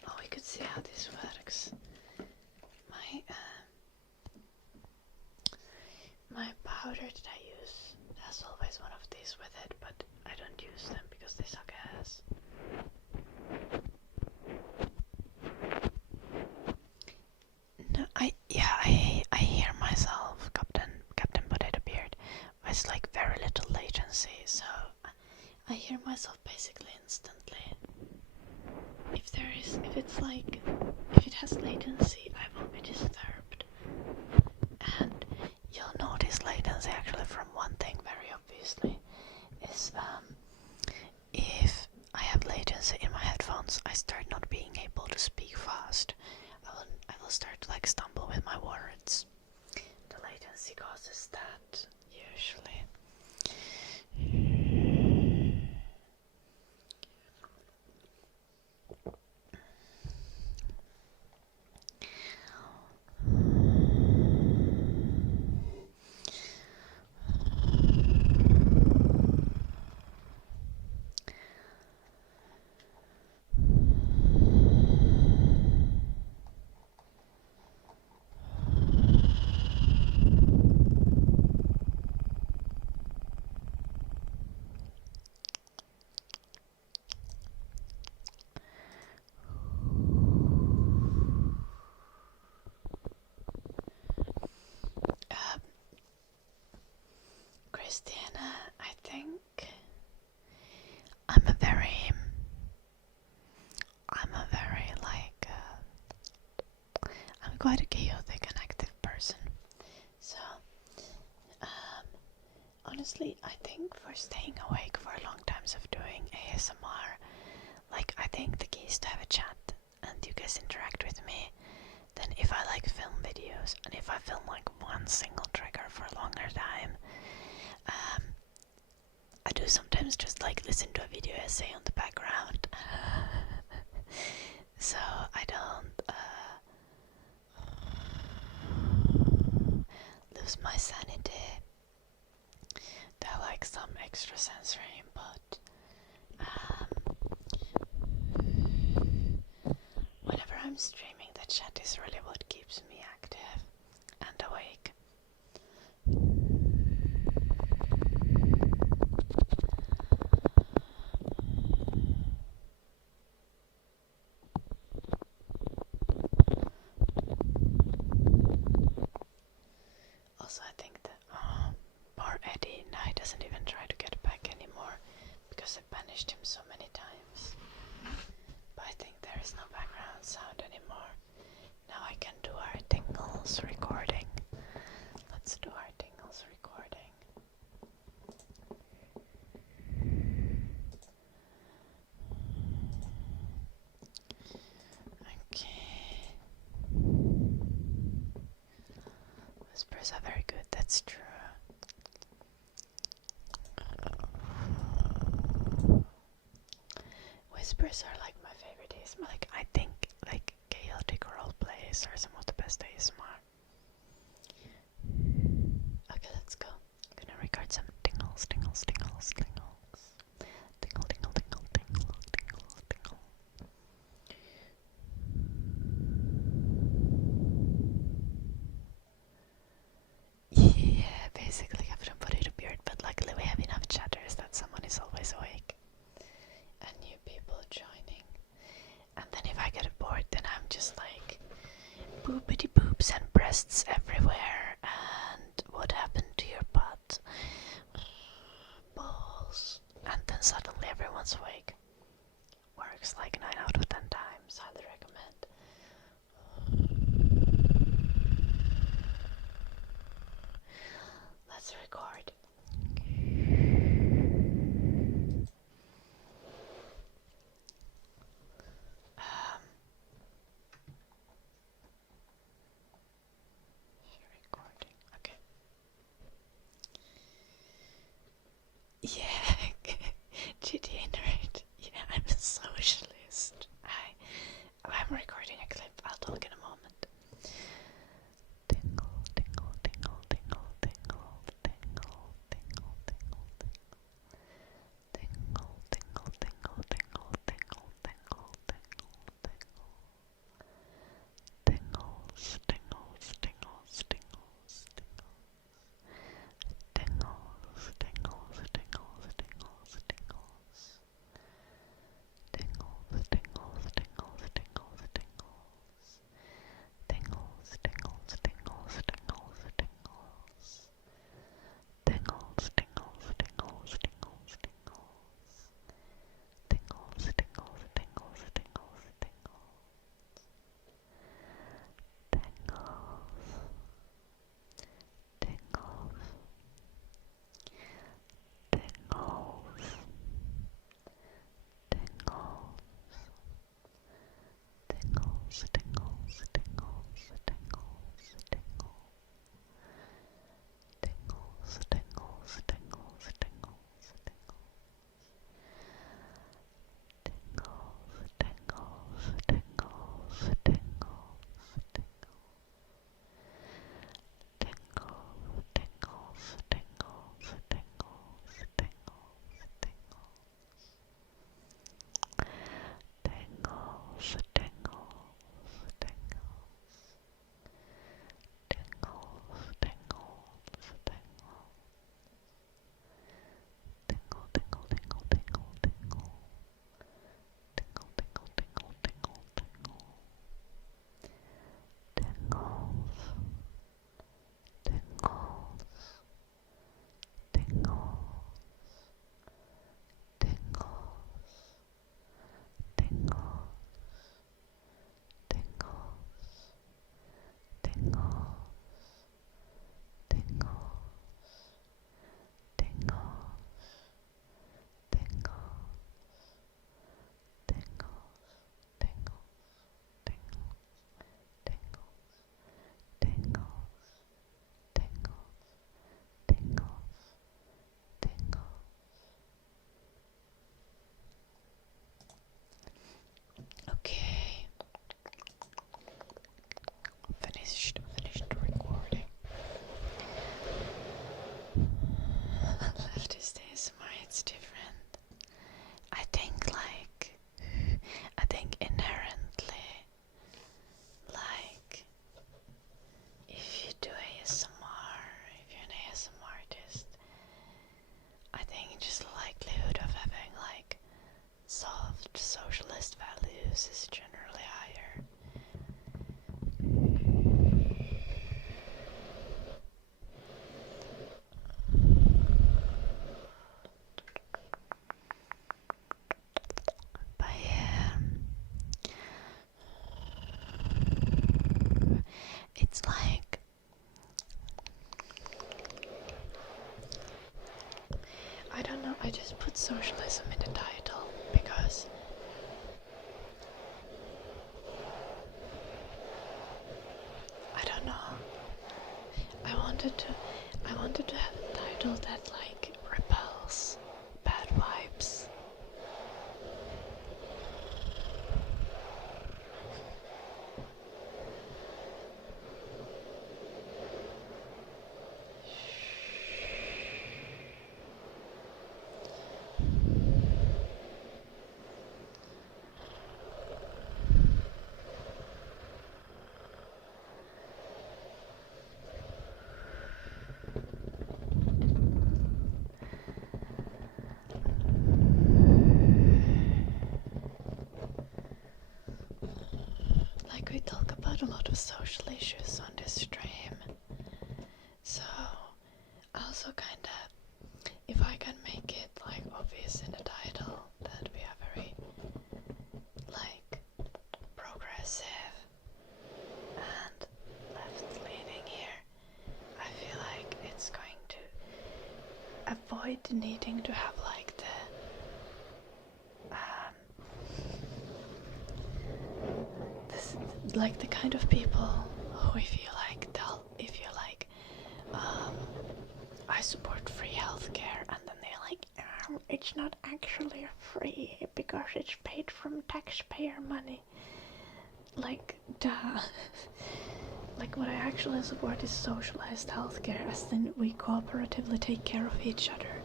Oh, we could see how this works. My powder that I use has always one of these with it, but I don't use them because they suck ass. No, I hear myself, Captain Potato Beard, with like very little latency, so I hear myself basically instantly. If it has latency, I will be disturbed. And you'll notice latency actually from one thing very obviously, is if I have latency in my headphones, I start not being able to speak fast. I will start to like stumble with my words. The latency causes that, usually. Christina, I think I'm a very like I'm quite a chaotic and active person. So honestly, I think for staying awake for long times of doing ASMR, like I think the key is to have a chat and you guys interact with me. Then if I like film videos and if I film like one single trigger for a longer time, do sometimes just like listen to a video essay on the background. So I don't lose my sanity. There are like some extra sensory input. Whenever I'm streaming, the chat is really what keeps me active and awake. Also, I think that poor Eddie now he doesn't even try to get back anymore because I banished him so many times. But I think there is no background sound anymore. Now I can do our tingles recording. Let's do our tingles recording. Okay. Whispers are very good, that's true. Whispers are like my favorite ASMR. Like I think like chaotic role plays are some of the best ASMR. Okay, let's go. I'm gonna record some tingles, tingles, tingles, tingles. Tingle, tingle, tingle, tingle, tingle, tingle. Yeah, basically I wouldn't put it a beard, but luckily we have enough chatters that someone is always awake. And new people joining. And then if I get bored, then I'm just like boopity boobs and breasts everywhere. And what happened to your butt? Balls. And then suddenly everyone's awake. Works like 9 out of 10 times. Highly recommend. Let's record. Recording. Okay. Yeah, GTA nerd. Yeah, I'm a socialist. I'm recording a clip. I'll talk in a moment. Tingle, tingle, tingle, tingle, tingle, tingle, socialist values is generally higher. But yeah, it's like I don't know, I just put socialism in the title because I don't know. I wanted to have a title that like repels bad vibes. Like we talk about a lot of social issues on this stream, so also kinda, if I can make it like obvious in the title that we are very like progressive and left-leaning here, I feel like it's going to avoid needing to have like like the kind of people who if you like I support free healthcare, and then they're like, it's not actually free because it's paid from taxpayer money. Like, duh. Like, what I actually support is socialized healthcare, as in we cooperatively take care of each other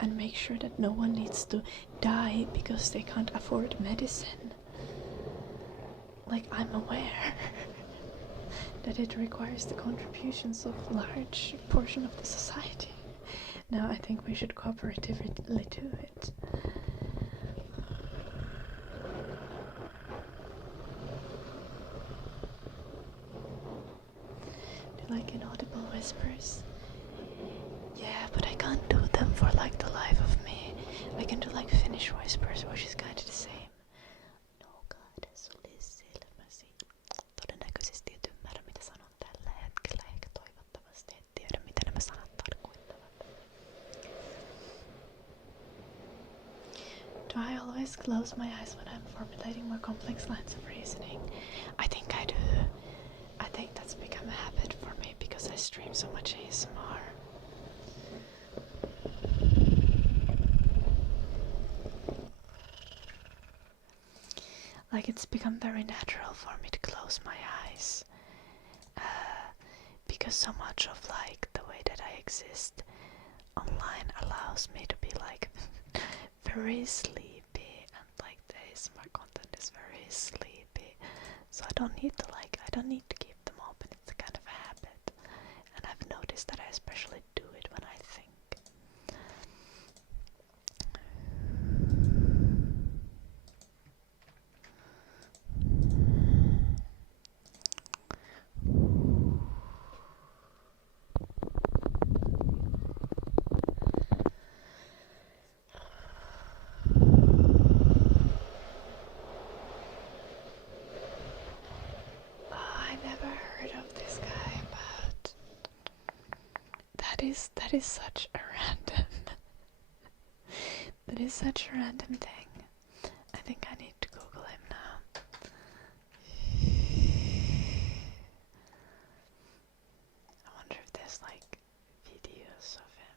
and make sure that no one needs to die because they can't afford medicine. Like, I'm aware that it requires the contributions of a large portion of the society. Now I think we should cooperatively do it. Like inaudible whispers. Yeah, but I can't do them for like the life of me. I can do like Finnish whispers, which is kind of the same. Nokaudessa oli silmäsi. Todennäköisesti et ymmärrä mitä sanon tällä hetkellä, eikä toivottavasti et tiedä mitä nämä sanat tarkoittavat. Do I always close my eyes when I'm formulating more complex lines of reasoning? I think I do. I think that's become a habit for me because I stream so much ASMR. Like it's become very natural for me to close my eyes. Because so much of like the way that I exist online allows me to be like very sleepy, and like the ASMR content is very sleepy. So I don't need to keep them open. It's a kind of a habit. And I've noticed that I especially do it when I think. That is such a random that is such a random thing. I think I need to Google him now. I wonder if there's like videos of him.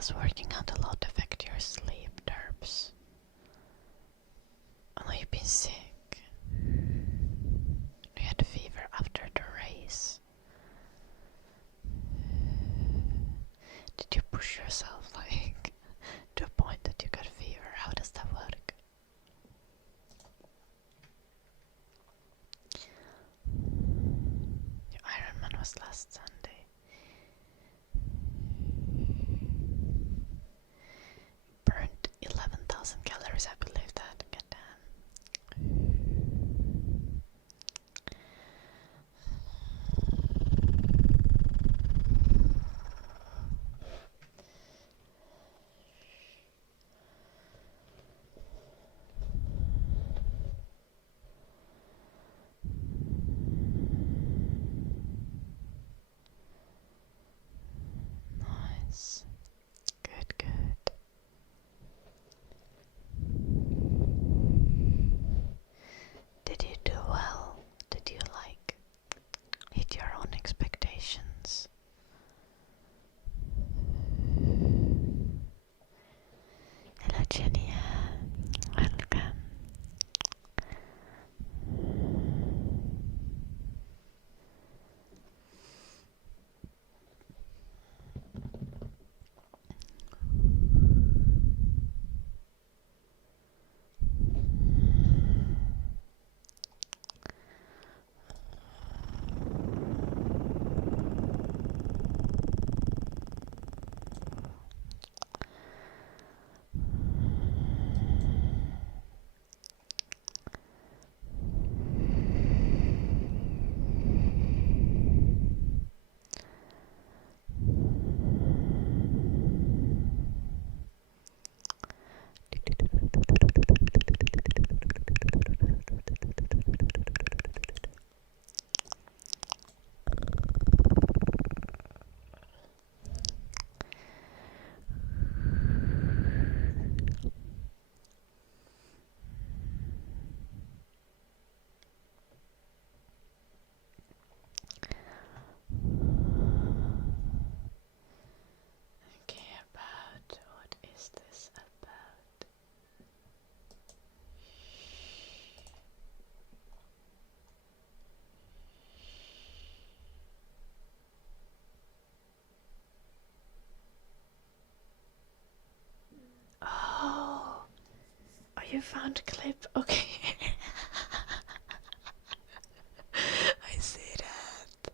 does working out a lot affect your sleep, Derps? I know you've been sick. You had a fever after the race. Did you push yourself like to a point that you got a fever? How does that work? Your Ironman was last Sunday. Burned 11,000 calories, I believe that. God damn. Nice. Good, good. Did you do well? Did you like hit your own expectations? Hello Jenny, welcome. Okay, about what is this about? Oh, you found a clip? Okay. I see that.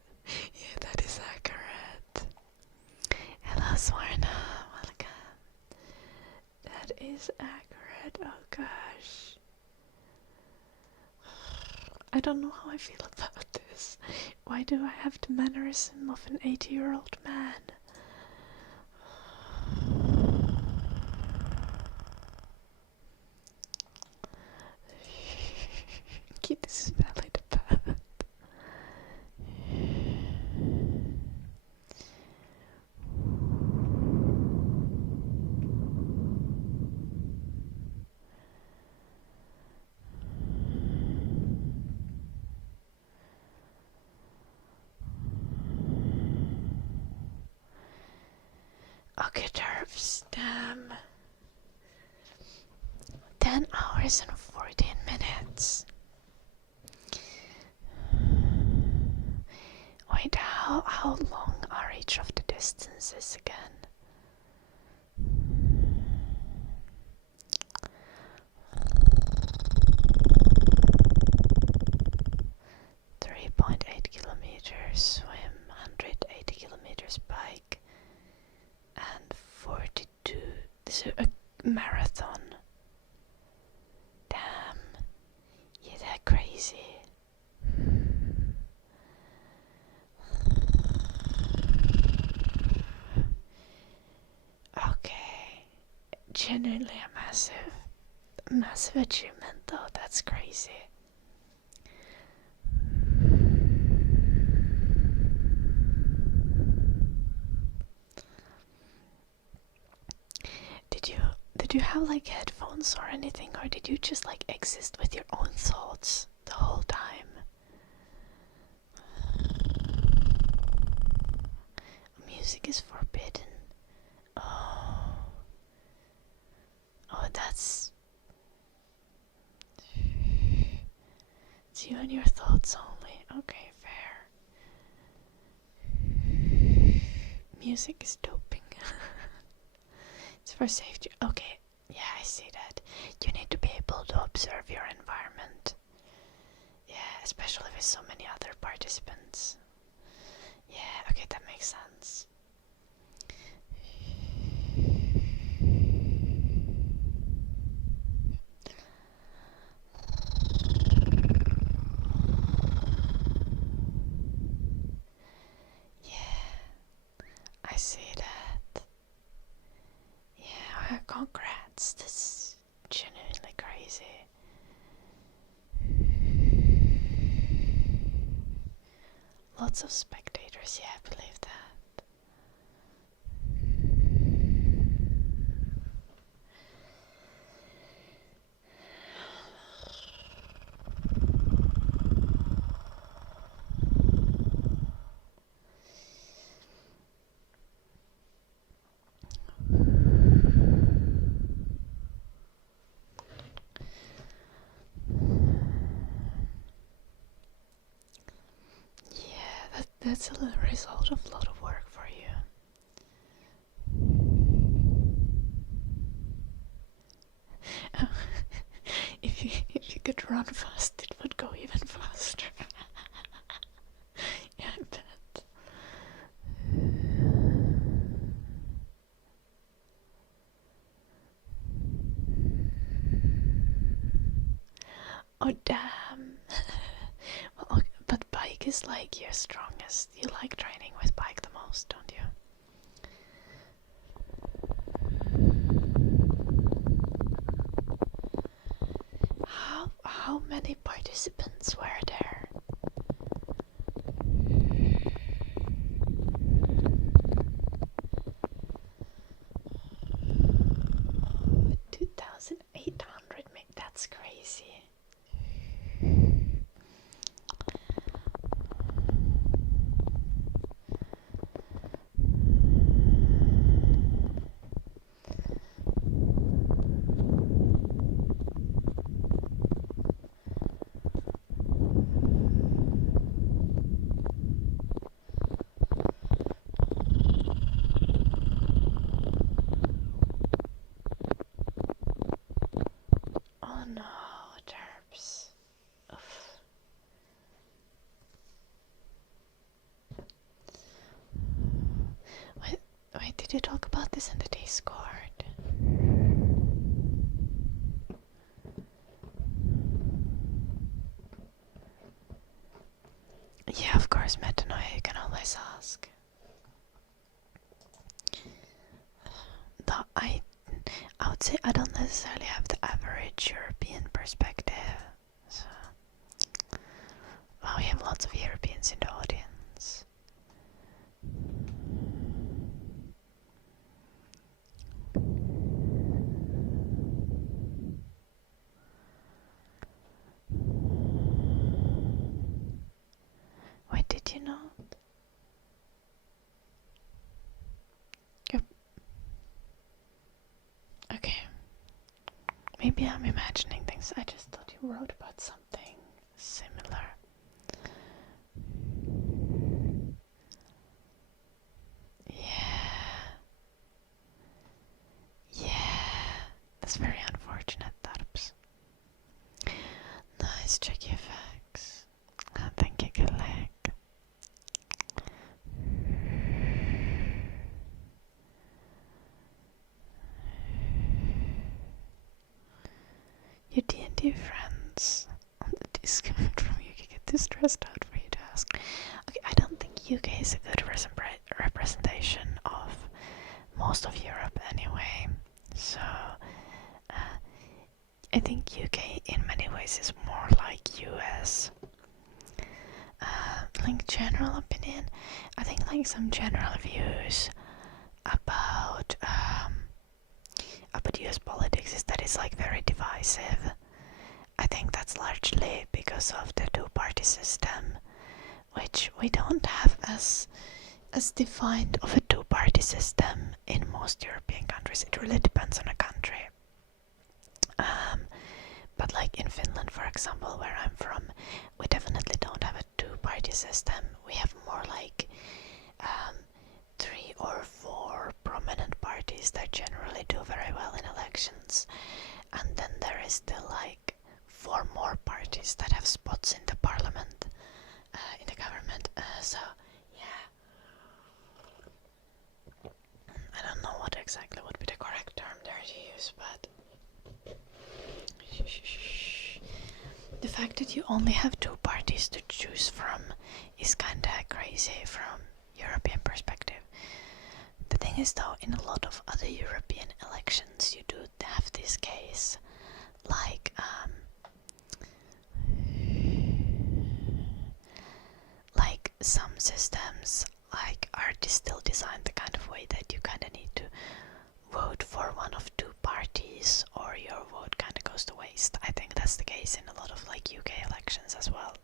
Yeah, that is accurate. Hello, Swarna. Welcome. That is accurate. Oh gosh. I don't know how I feel about this. Why do I have the mannerism of an 80-year-old man? Keep this valid about. Okay, Terps, damn. 10 hours and 14 minutes. Wait, how long are each of the distances again? 3.8 kilometers swim, 180 kilometers bike, and 42. This is a marathon. Damn. Yeah, they're crazy. Okay. Genuinely a massive achievement though. That's crazy. Did you have like headphones or anything, or did you just like exist with your own thoughts the whole time? Music is forbidden. Oh. It's you and your thoughts only. Okay, fair. Music is doping. It's for safety. Okay, yeah, I see that. You need to be able to observe your environment. Yeah, especially with so many other participants. Yeah, okay, that makes sense. Yeah, I see that. Yeah, congrats. This is genuinely crazy. Lots of spectators, yeah, I believe that. Yeah, that's a result of a lot of work for you. If you could run fast, it would go even faster. Yeah, I bet. Oh damn. Well, okay, but bike is like your strongest. You like training with bike the most, don't you? How many participants were there? 2,800, that's crazy. Oh no, derps. Oof. Wait, did you talk about this in the Discord? Yeah, of course, Metanoia, you can always ask. Though I would say I don't necessarily have the average European perspective. So, well, we have lots of Europeans in the audience. Wait, did you not? Yep. Okay. Maybe I'm imagining things. I just thought you wrote about something similar. Yeah. That's very unfortunate, Tarps. Nice, check your facts. Thank you, Galek. Your D&D friends on the Discord from UK get too stressed out for you to ask. Okay, I don't think UK is a good representation of most of Europe anyway. So, I think UK in many ways is more like US. Like general opinion, I think like some general views about US politics is that it's like very divisive. I think that's largely because of the two-party system, which we don't have as defined of a two-party system in most European countries. It really depends on a country. But like in Finland, for example, where I'm from, system, we have more like 3 or 4 prominent parties that generally do very well in elections, and then there is still like 4 more parties that have spots in the parliament, in the government. So yeah, I don't know what exactly would be the correct term there to use, but the fact that you only have 2 parties to choose from is kinda crazy from European perspective. The thing is though, in a lot of other European elections you do have this case, like some systems like are still designed the kind of way that you kinda need to vote for one of 2 parties or your vote kinda goes to waste. I think that's the case in a lot of like UK elections as well.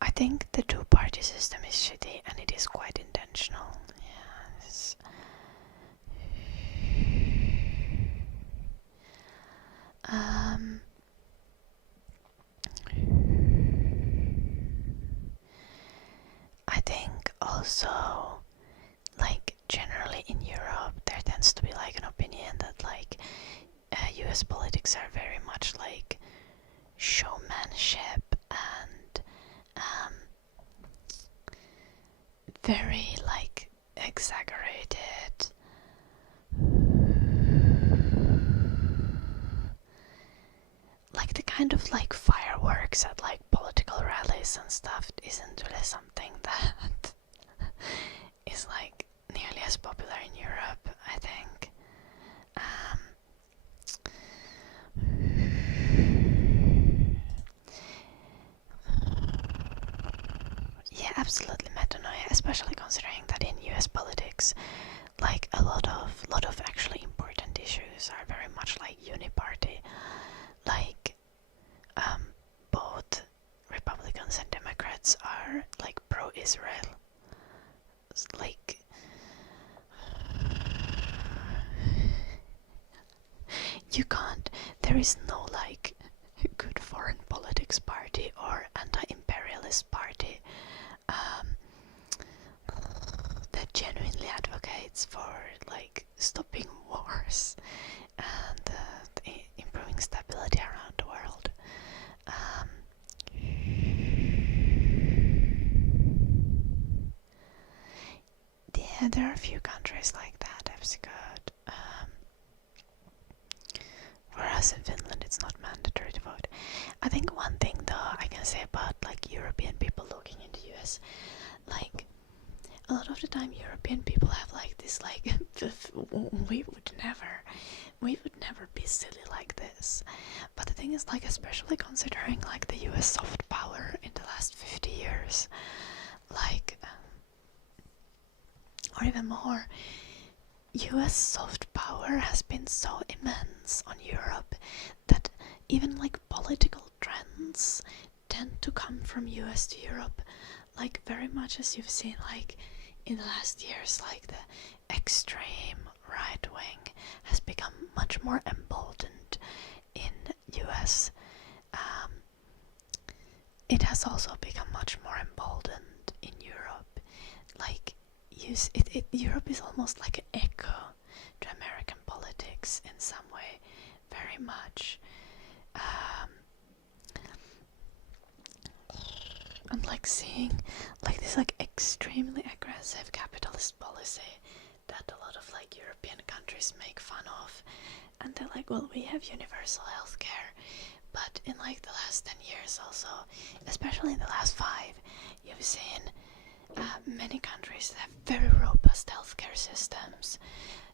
I think the 2-party system is shitty and it is quite intentional. Yes. I think also, like generally in Europe, there tends to be like an opinion that like US politics are very much like showmanship and very like exaggerated. Like the kind of like fireworks at like political rallies and stuff isn't really something that is like nearly as popular in Europe, I think. Yeah, absolutely metanoia, especially considering that in US politics, like a lot of actually important issues are very much like uniparty. Like both Republicans and Democrats are like pro-Israel. Like you can't, there is no like good foreign politics party or anti-imperialist party that genuinely advocates for like stopping wars and improving stability around the world. Yeah, there are a few countries like that. That's good. For us in Finland, it's not mandatory to vote. I think one thing though I can say about like European people looking into US, like a lot of the time European people have like this like we would never be silly like this. But the thing is like, especially considering like the US soft power in the last 50 years, like or even more, US soft power has been so immense on Europe that even like political trends tend to come from US to Europe, like very much as you've seen like in the last years, like the extreme right wing has become much more emboldened in US. It has also become much more emboldened in Europe. Like Europe is almost like an echo to American politics in some way, very much. And like seeing like this like extremely aggressive capitalist policy that a lot of like European countries make fun of, and they're like, well, we have universal healthcare, but in like the last 10 years also, especially in the last 5, you've seen many countries that have very robust healthcare systems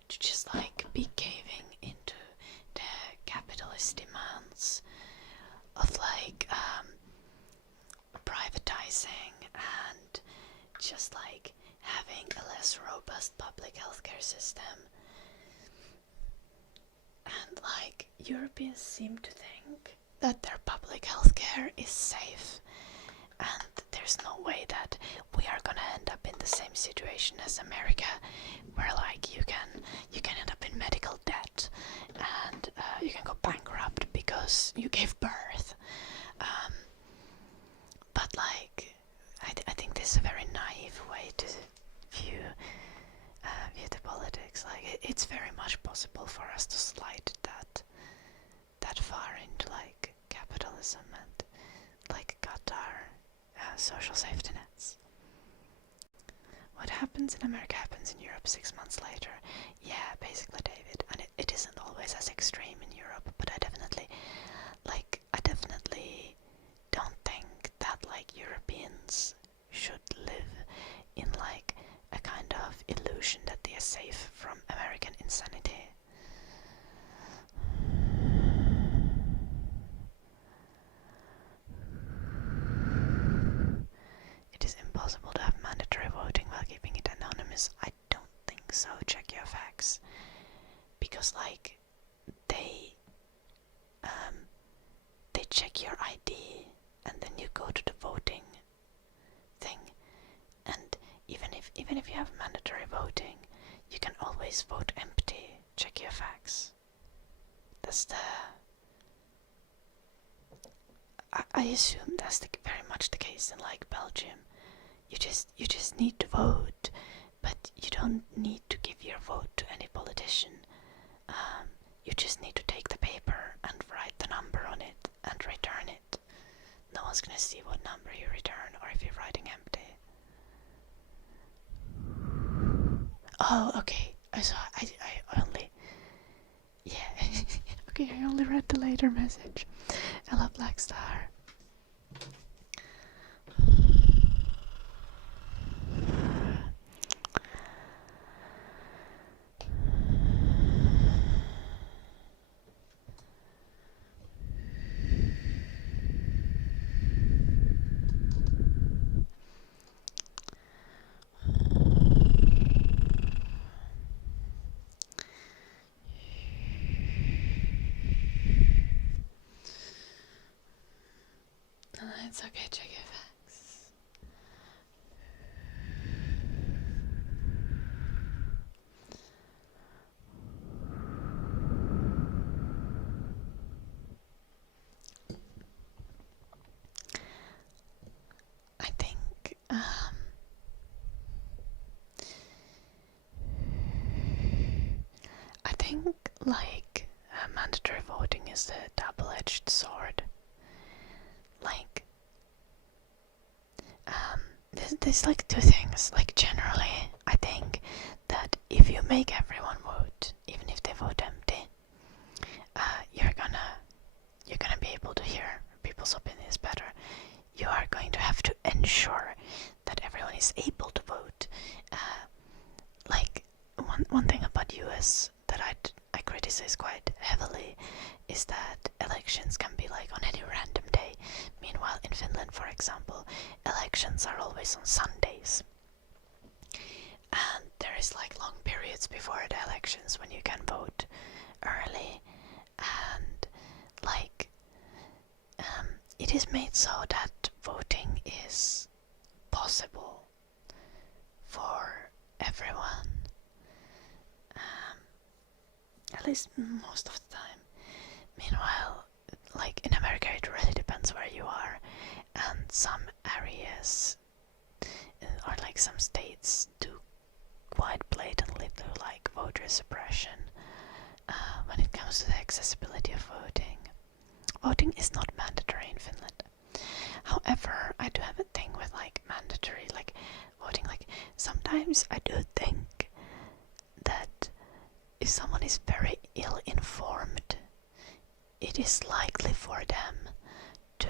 to just like be caving into the capitalist demands of like privatizing and just like having a less robust public healthcare system. And like Europeans seem to think that their public healthcare is safe, and there there's no way that we are gonna end up in the same situation as America, where like you can end up in medical debt and you can go bankrupt because you gave birth. But like, I think this is a very naive way to view the politics. Like, it's very much possible for us to slide that far into like capitalism and like cut our social safety nets. What happens in America happens in Europe 6 months later. Yeah, basically, David. And it isn't always as extreme in Europe, but I definitely don't think that like Europeans should live in like a kind of illusion that they are safe from American insanity. It is impossible to have mandatory voting while keeping it anonymous. I don't think so. Check your facts. Because like they check your ID and then you go to the voting thing, and even if you have mandatory voting, you can always vote empty. Check your facts. That's I assume that's very much the case in like Belgium. You just need to vote, but you don't need to give your vote to any politician. You just need to take the paper and write the number on it and return it. No one's gonna see what number you return or if you're writing empty. Oh, okay. So I only... Yeah. Okay, I only read the later message. I love Black Star. It's okay, check your facts. I think like mandatory voting is a double-edged sword. Like there's like two things. Like generally, I think that if you make everyone vote, even if they vote empty, you're gonna be able to hear people's opinions better. You are going to have to ensure that everyone is able to vote. Like one thing about US that I criticize quite heavily is that elections can be like on any random day. Meanwhile, in Finland, for example, elections are always on Sundays. And there is like long periods before the elections when you can vote early. And like it is made so that voting is possible for everyone. At least most of the time. Meanwhile, like in America, it really depends where you are, and some areas or like some states do quite blatantly do like voter suppression when it comes to the accessibility of voting. Voting is not mandatory in Finland. However, I do have a thing with like mandatory like voting. Like sometimes I do think that if someone is very ill-informed, it is likely for them to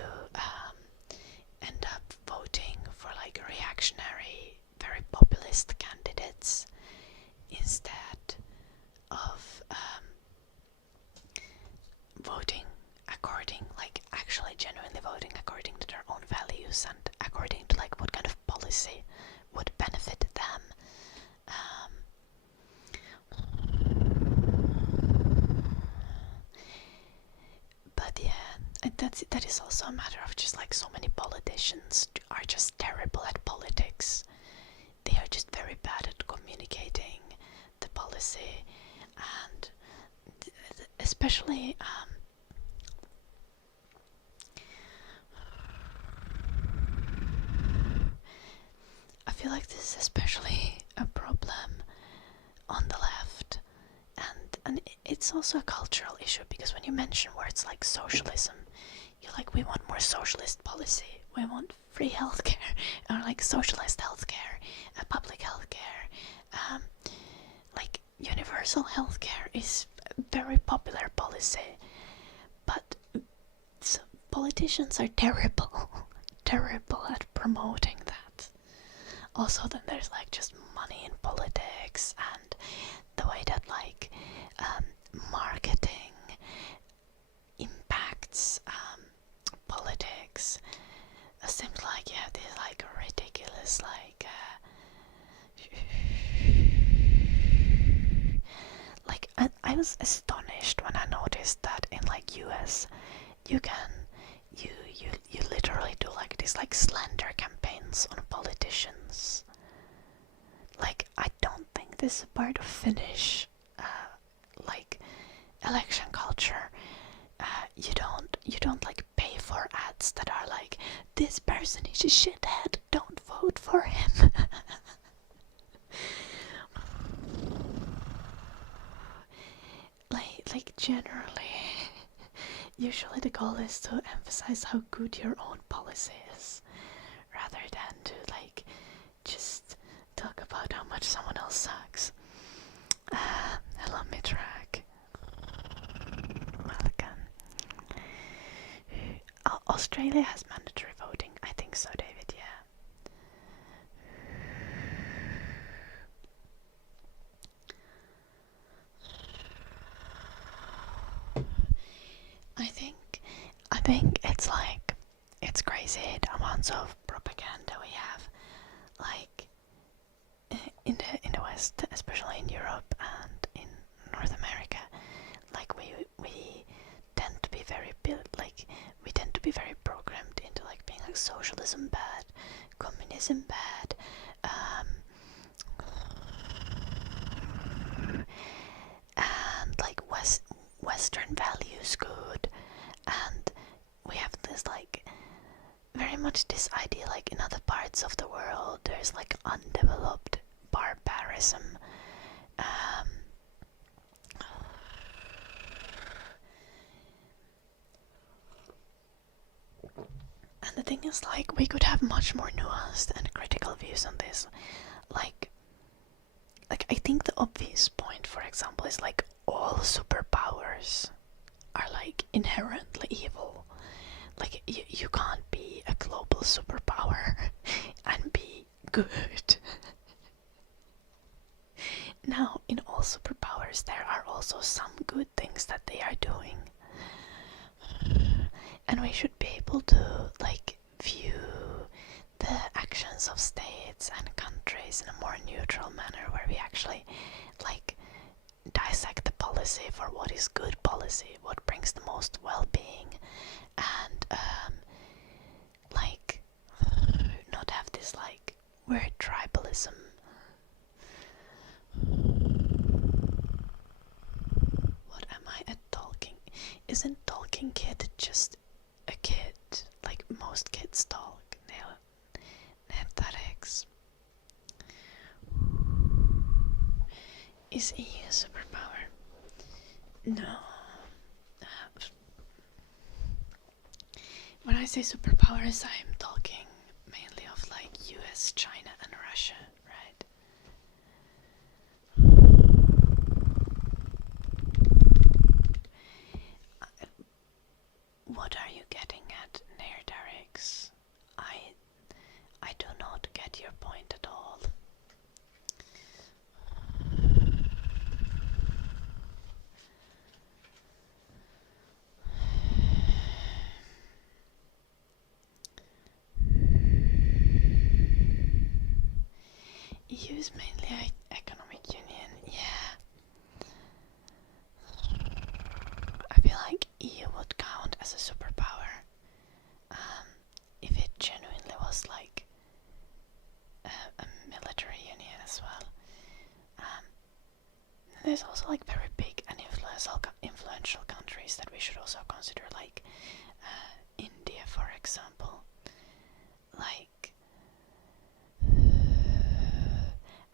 end up voting for like reactionary, very populist candidates instead of voting according, like actually genuinely voting according to their own values and according to like what kind of policy would benefit them. But yeah, that is also a matter of just like so many politicians are just terrible at politics. They are just very bad at communicating the policy, and especially I feel like this is especially a problem on the left, and it's also a cultural issue, because when you mention words like socialism, you're like, we want more socialist policy, we want free healthcare, or like socialist healthcare, public healthcare, like universal healthcare is a very popular policy, but politicians are terrible, terrible at promoting that. Also, then there's like just money in politics, and the way that like marketing impacts politics. It seems like you have this like ridiculous like I was astonished when I noticed that in like US you can you literally do like these like slander campaigns on politicians. Like, I don't think this is part of Finnish like election culture. You don't like pay for ads that are like, this person is a shithead, don't vote for him. like generally, usually the goal is to emphasize how good your own policy is, rather than to like just talk about how much someone else sucks. Hello, Mitrak. Welcome. Australia has mandatory voting. I think so, David, yeah. I think it's like, it's crazy the amounts of propaganda we have, like in the West, especially in Europe and in North America. Like we tend to be very programmed into like being like socialism bad, communism bad, and like Western values good, and we have this like very much this idea like in other parts of the world there's like undeveloped barbarism. And the thing is, like, we could have much more nuanced and critical views on this. Like I think the obvious point, for example, is like all superpowers are like inherently evil. Like you can't be a global superpower and be good. Now, in all superpowers, there are also some good things that they are doing. And we should be able to, like, view the actions of states and countries in a more neutral manner, where we actually, like, dissect the policy for what is good policy, what brings the most well-being, and, like, not have this, like, weird tribalism. What am I at talking? Isn't talking kid just a kid? Like most kids talk. Netflix. Is EU a superpower? No. When I say superpowers, I'm talking mainly of like US, China, and Russia, right? What are you getting at, Nerdarix? I do not get your point at all. EU is mainly an economic union, yeah. I feel like EU would count as a superpower. there's also like very big and influential countries that we should also consider, like India, for example. Like,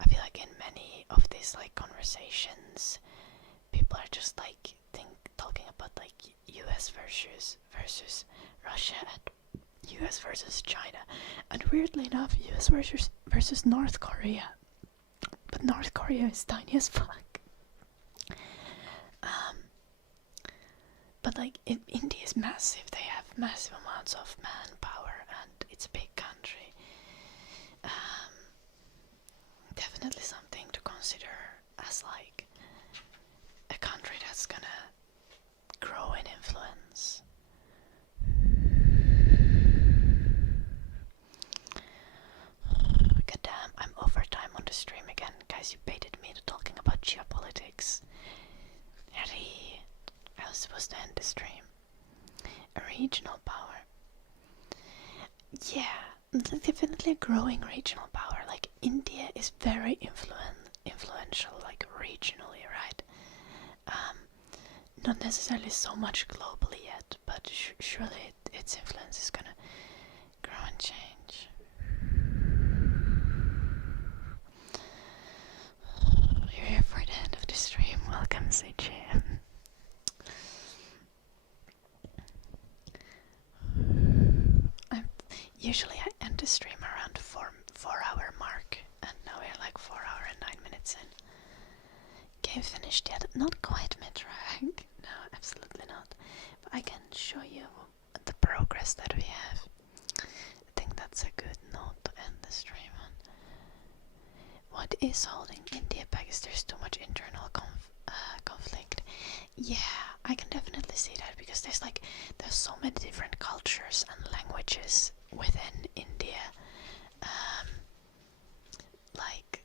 I feel like in many of these like conversations, people are just like talking about like U.S. versus Russia and U.S. versus China, and weirdly enough, U.S. versus North Korea. But North Korea is tiny as fuck. But like India is massive. They have massive amounts of manpower, and it's a big country. Definitely something to consider as like a country that's gonna grow in influence. God damn, I'm over time on the stream again. Guys, you baited me to talking about geopolitics. Harry, I was supposed to end the stream. A regional power. Yeah, definitely a growing regional power. Like, India is very influential, like, regionally, right? Not necessarily so much globally yet, but surely its influence is gonna grow and change. You're here for the end of the stream. Welcome, CGM. Usually I end the stream around 4-hour mark, and now we're like 4 hours and 9 minutes in. Game finished yet? Not quite mid-rank. No, absolutely not. But I can show you the progress that we have. I think that's a good note to end the stream on. What is holding India back? Is there's too much internal conflict? Yeah, I can definitely see that, because there's so many different cultures and languages within India. Like,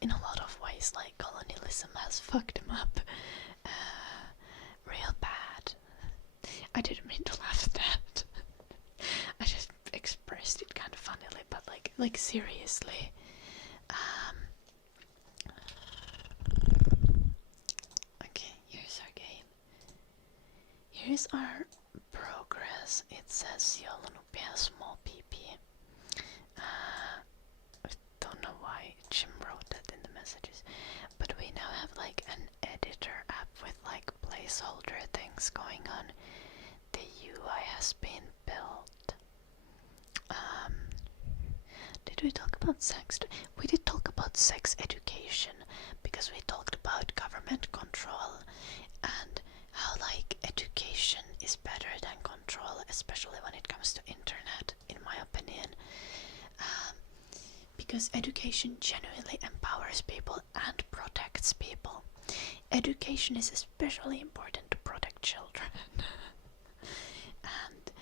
in a lot of ways, like, colonialism has fucked them up real bad. I didn't mean to laugh at that. I just expressed it kind of funnily, but like seriously. Okay, here's our game. Here's our progress. It says Yolonupia small pp. I don't know why Jim wrote that in the messages, but we now have like an editor app with like placeholder things going on. The UI has been built. Did we talk about sex? We did talk about sex education, because we talked about government control and how like education is better than control, especially when it comes to internet, in my opinion. Because education genuinely empowers people and protects people. Education is especially important to protect children. and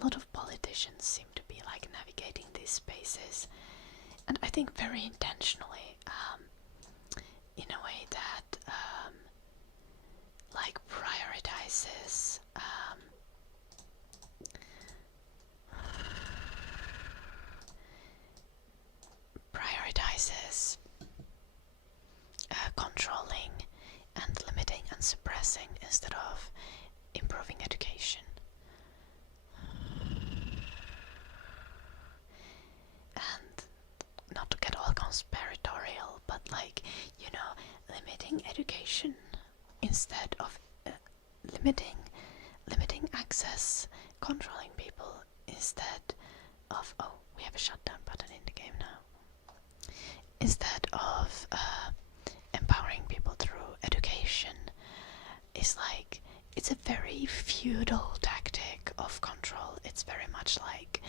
a lot of politicians seem to be like navigating these spaces, and I think very intentionally, in a way that like prioritizes controlling and limiting and suppressing instead of improving education. And not to get all conspiratorial, but like, you know, limiting education instead of limiting access, controlling people instead of, oh, we have a shutdown button in the game now, instead of empowering people through education, is like, it's a very feudal tactic of control. It's very much like,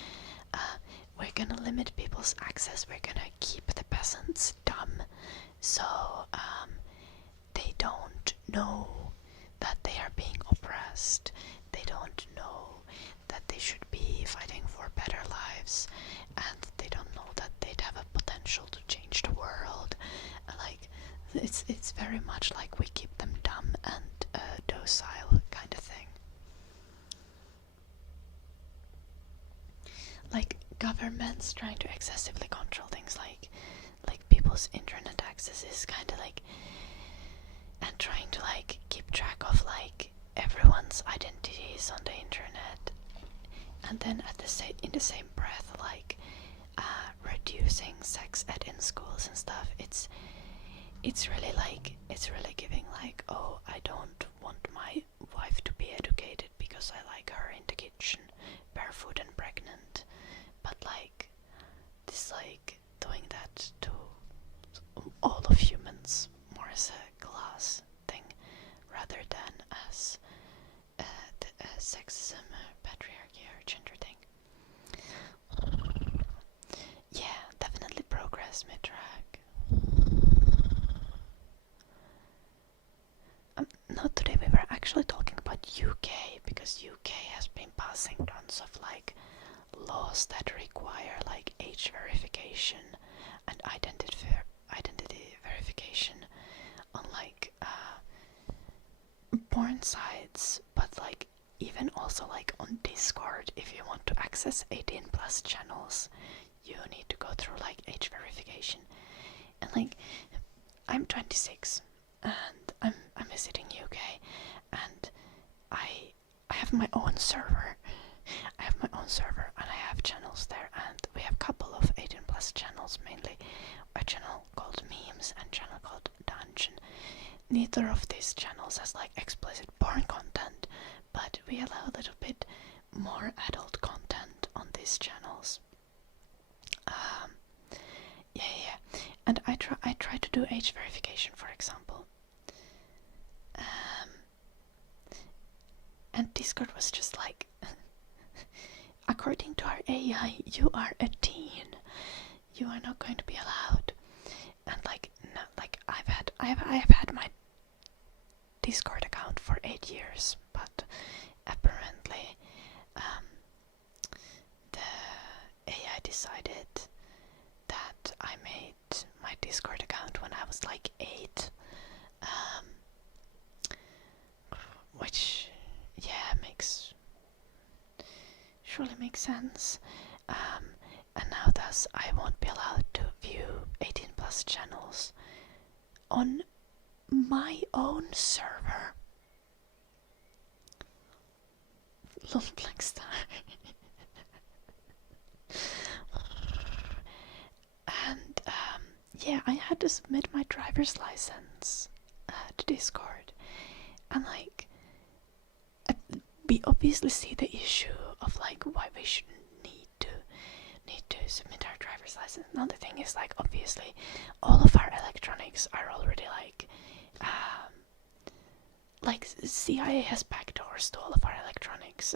we're gonna limit people's access, we're gonna keep the peasants dumb, so they don't know that they are being oppressed, they don't know that they should be fighting for better lives, and they don't know that they'd have a potential to change the world. Like, it's very much like we keep them dumb and docile kind of thing. Like, governments trying to excessively control things like people's internet access is kind of like, and trying to like keep track of like everyone's identities on the internet, and then in the same breath like reducing sex ed in schools and stuff. It's really giving like, oh, I don't want my wife to be educated because I like her in the kitchen barefoot and pregnant, but like this like doing that to all of humans more as a class thing rather than as sexism, patriarchy, or gender thing. Yeah, definitely progress mid-track. Not today, we were actually talking about UK, because UK has been passing tons of like laws that require like age verification and identity verification on like porn sites, but like even also like on Discord, if you want to access 18 plus channels, you need to go through like age verification. And like I'm 26 and I'm visiting UK, and I have my own server. And I have channels there, and we have a couple of 18 plus channels, mainly a channel called Memes and a channel called Dungeon. Neither of these channels has like explicit porn content, but we allow a little bit more adult content on these channels. Yeah. And I try to do age verification, for example. And Discord was just like, according to our AI, you are a teen. You are not going to be allowed. And like, no, like I have had my Discord account for 8 years, but apparently the AI decided that I made my Discord account when I was like 8, which surely makes sense. And now thus I won't be allowed to view 18 plus channels on my own server. Lol, Black Star. And yeah, I had to submit my driver's license to Discord, and like we obviously see the issue of like why we shouldn't need to submit our driver's license. Now the thing is, like, obviously all of our electronics are already like CIA has backdoors to all of our electronics.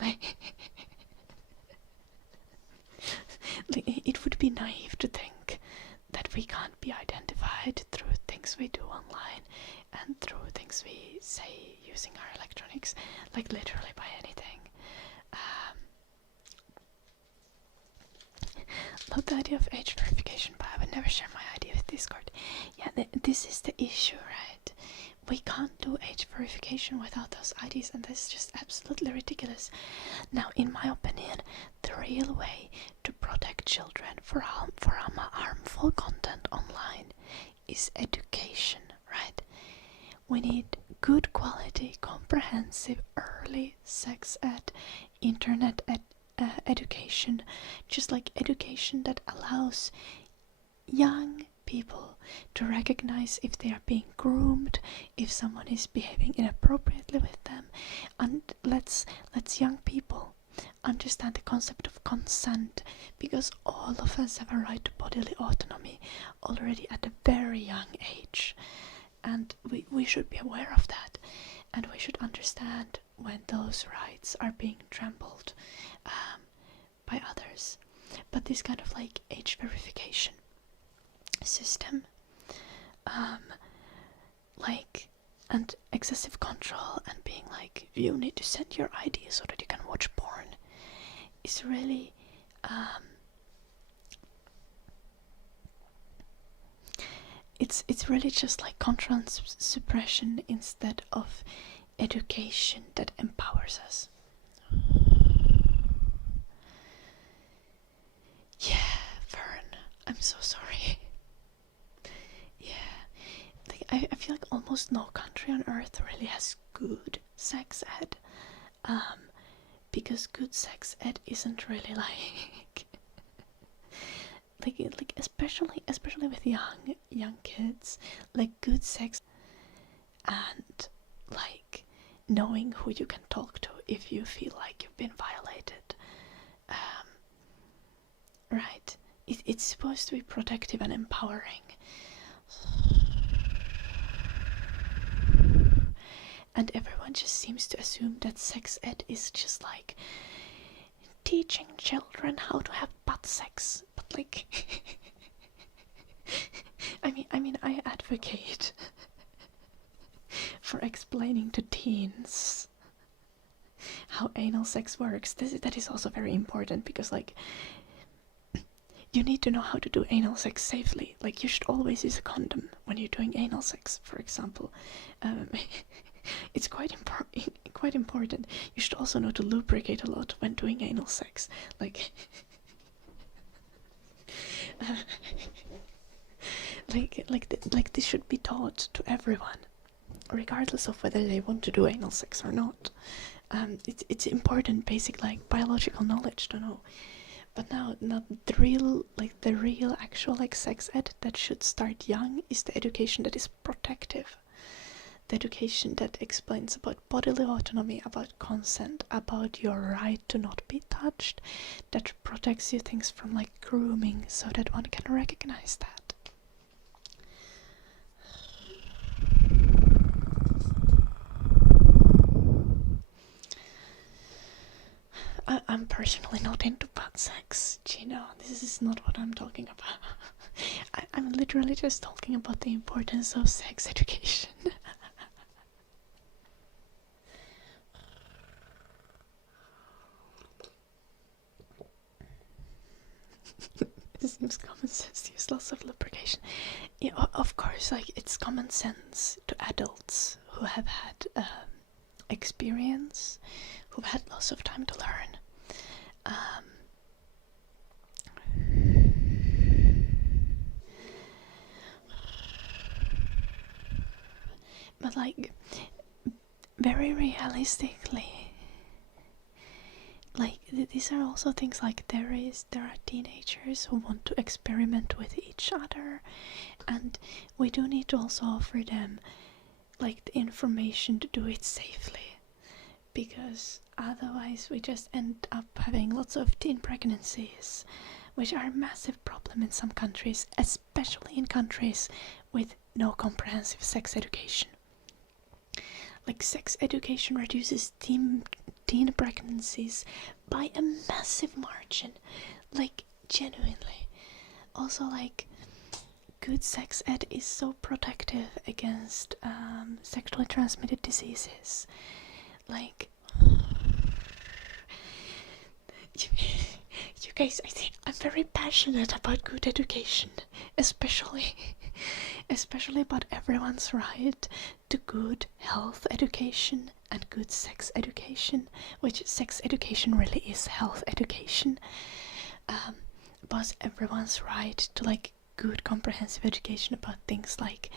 like it would be naive to think that we can't be identified through things we do online and through things we say using our electronics, like literally by anything. Love the idea of age verification, but I would never share my ID with Discord. Yeah, this is the issue, right? We can't do age verification without those IDs, and this is just absolutely ridiculous. Now, in my opinion, the real way to protect children from harmful content online is education, right? We need good quality, comprehensive, early sex ed, internet education, just like education that allows young people to recognize if they are being groomed, if someone is behaving inappropriately with them, and let's young people understand the concept of consent, because all of us have a right to bodily autonomy already at a very young age, and we should be aware of that, and we should understand when those rights are being trampled by others. But this kind of like age verification system, like, and excessive control and being like, you need to send your ID so that you can watch porn, is really it's really just like control and suppression instead of education that empowers us. Yeah, Vern, I'm so sorry. Yeah, like, I I feel like almost no country on earth really has good sex ed. Because good sex ed isn't really like especially with young kids, like good sex and like knowing who you can talk to if you feel like you've been violated. Right. It's supposed to be protective and empowering. And everyone just seems to assume that sex ed is just like teaching children how to have butt sex. But like I mean I advocate for explaining to teens how anal sex works. That is also very important, because like you need to know how to do anal sex safely. Like you should always use a condom when you're doing anal sex, for example. It's quite important. You should also know to lubricate a lot when doing anal sex. Like like this should be taught to everyone, regardless of whether they want to do anal sex or not. It's important, basic like biological knowledge to know. But now the real actual like sex ed that should start young is the education that is protective. The education that explains about bodily autonomy, about consent, about your right to not be touched, that protects you things from like grooming, so that one can recognize that. I'm personally not into butt sex, Gino. This is not what I'm talking about. I'm literally just talking about the importance of sex education. It seems common sense to use lots of lubrication. Yeah, of course, like it's common sense to adults who have had experience, who've had lots of time to learn. But like, very realistically, like these are also things like there are teenagers who want to experiment with each other, and we do need to also offer them like the information to do it safely, because otherwise we just end up having lots of teen pregnancies, which are a massive problem in some countries, especially in countries with no comprehensive sex education. Like sex education reduces teen pregnancies by a massive margin, like genuinely. Also, like good sex ed is so protective against sexually transmitted diseases. Like you guys, I think I'm very passionate about good education, especially about everyone's right to good health education and good sex education, which sex education really is health education. But everyone's right to like good comprehensive education about things like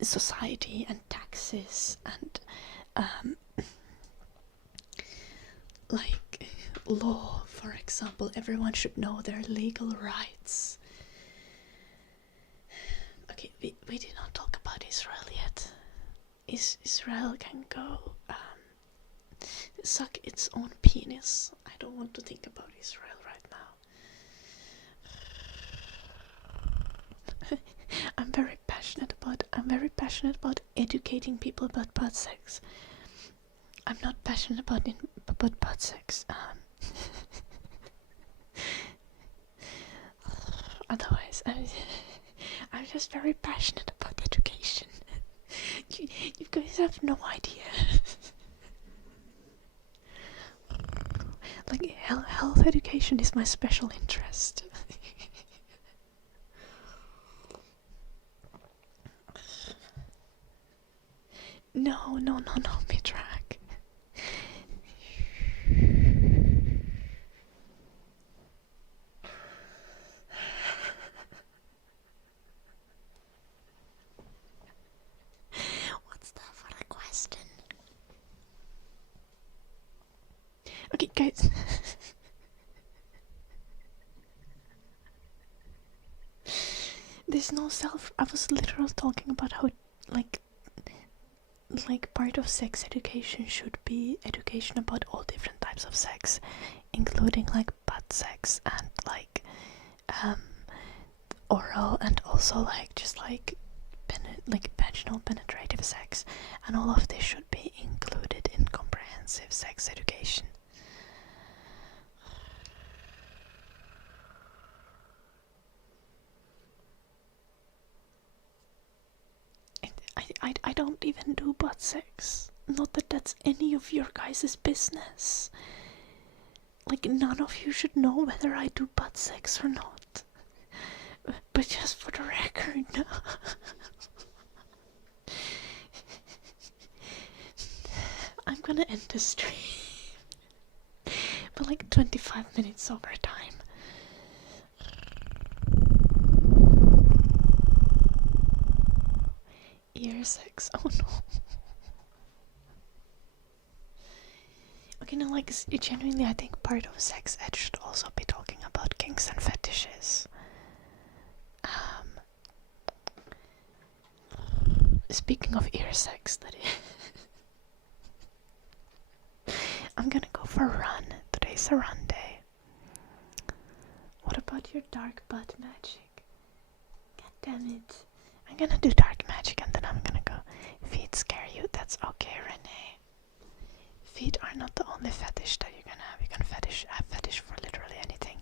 society and taxes and like law, for example. Everyone should know their legal rights. Okay, we did not talk about Israel yet. Israel can go suck its own penis. I don't want to think about Israel right now. I'm very passionate about educating people about butt sex. I'm not passionate about butt sex. Otherwise, I'm just very passionate about education. You guys have no idea. Like health education is my special interest. No, Mitrak. Okay. There's no self. I was literally talking about how, like, part of sex education should be education about all different types of sex, including like butt sex and like oral, and also like just like vaginal penetrative sex, and all of this should be included in comprehensive sex education. I don't even do butt sex. Not that that's any of your guys' business. Like, none of you should know whether I do butt sex or not. But just for the record, I'm gonna end the stream. But like 25 minutes over time. Ear sex, oh no. Okay, no, like, genuinely, I think part of sex ed should also be talking about kinks and fetishes. Speaking of ear sex, that is. I'm gonna go for a run. Today's a run day. What about your dark butt magic? God damn it. I'm gonna do dark magic and then I'm gonna go. Feet scare you? That's okay, Renee. Feet are not the only fetish that you can have. You can have fetish for literally anything.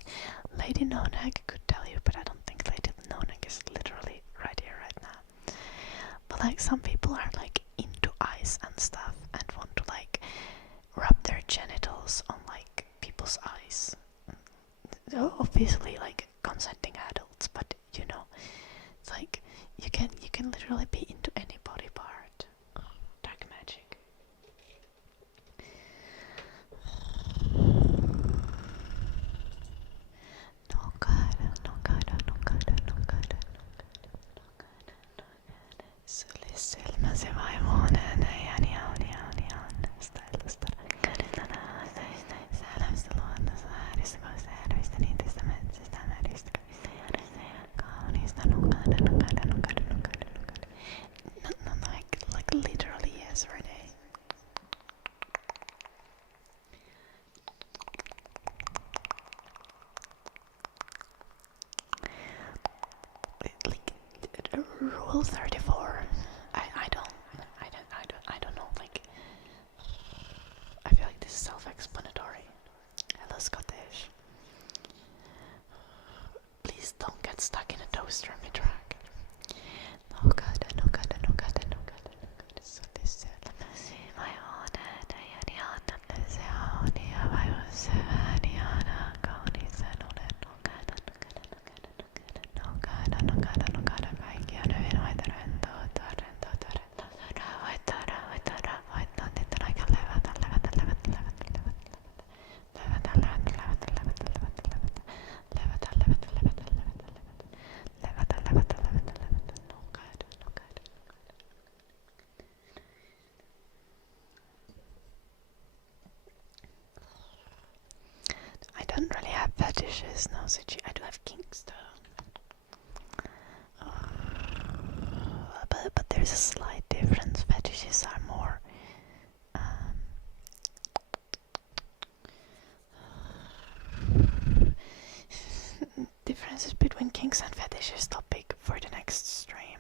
Lady Nonag could tell you, but I don't think Lady Nonag is literally right here, right now. But like, some people are like into eyes and stuff and want to like rub their genitals on like people's eyes. Obviously like consenting adults, but you know, it's like you can literally be into any body part. Dark magic. No god, no god, no god, no god. Socialism se va i månen, like literally yes, Renee. Like rule 34. I don't know. Like, I feel like this is self-explanatory. Hello, Scottish. Please don't get stuck in a toaster mid-track. No god, no god, no god, no god, no god. So this my I don't really have fetishes, no, Suchi. I do have kinks though. But there's a slight difference. Fetishes are more differences between kinks and fetishes topic for the next stream.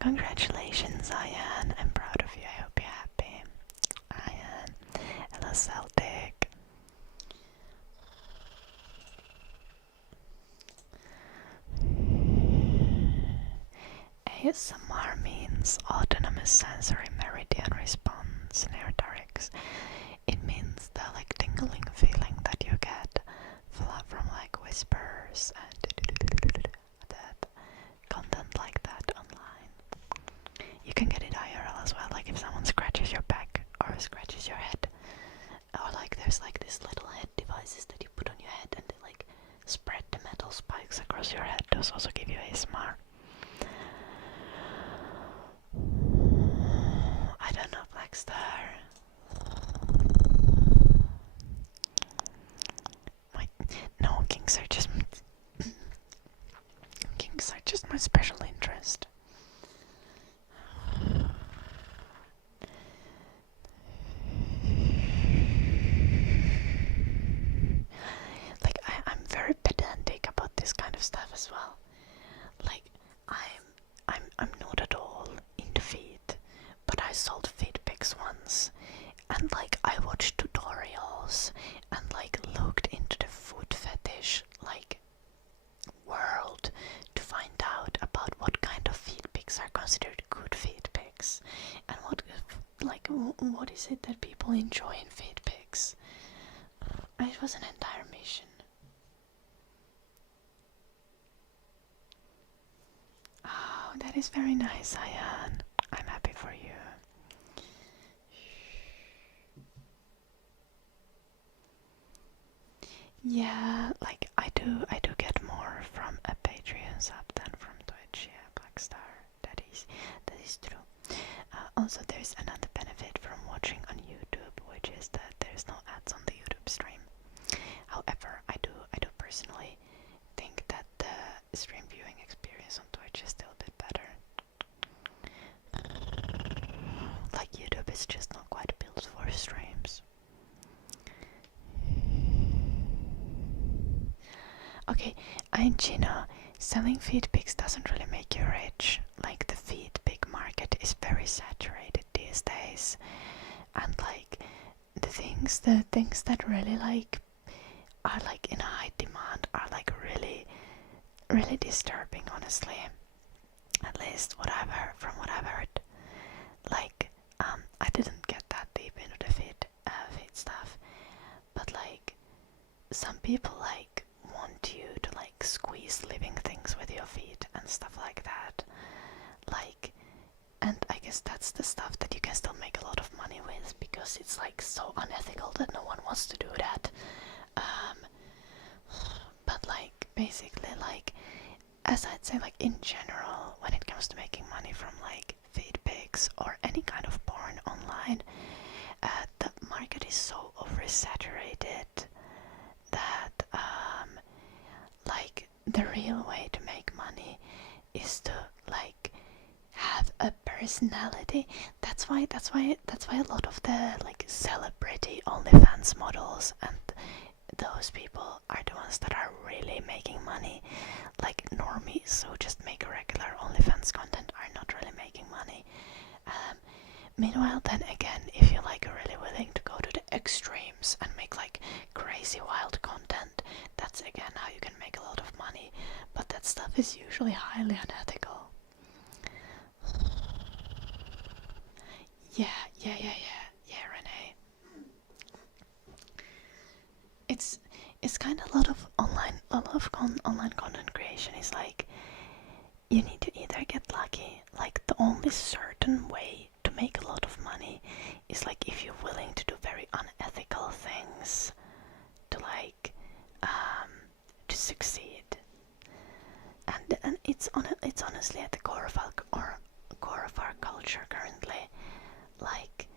Congratulations, Ayan. I'm proud of you. I hope you're happy. Ayan. Hello, Celtic. ASMR means autonomous sensory meridian response in airtarics. It means the like tingling feeling that you get from like whispers and that content like that online. You can get it IRL as well, like if someone scratches your back or scratches your head, or like there's like these little head devices that you put on your head and they like spread the metal spikes across your head. Those also give you ASMR. I don't know, Blackstar. what is it that people enjoy in feed pics? It was an entire mission. Oh, that is very nice, Ayan. I'm happy for you. Yeah, like I do get more from a Patreon sub than from Twitch. Yeah, Blackstar. That is true. Also, there's another benefit from watching on YouTube, which is that there's no ads on the YouTube stream. However, I do personally think that the stream viewing experience on Twitch is still a bit better. Like YouTube is just not quite built for streams. Okay, Gina, selling feed pics doesn't really make you rich. Like the feed pic market is very saturated these days, and like the things that really like are like in high demand are like really disturbing, honestly. At least what I've heard. Like I didn't get that deep into the feed stuff, but like some people like want you to like squeeze living things with your feet and stuff like that. Like, and I guess that's the stuff that you can still make a lot of money with, because it's like so unethical that no one wants to do that. But like basically, like, as I'd say, like in general, when it comes to making money from like feed pics or any kind of porn online, the market is so oversaturated that like the real way to make money is to like have a personality. That's why a lot of the like celebrity OnlyFans models and those people are the ones that are really making money. Like normies who just make regular OnlyFans content are not really making money. Meanwhile, then again, if you're like really willing to go to the extremes and make like crazy wild content, that's again how you can make a lot of money. But that stuff is usually highly unethical. Yeah, Renee. It's kind of a lot of online content creation is like you need to either get lucky. Like the only certain way to make a lot of money is like if you're willing to do very unethical things to like to succeed. And it's honestly at the core of our culture currently. Like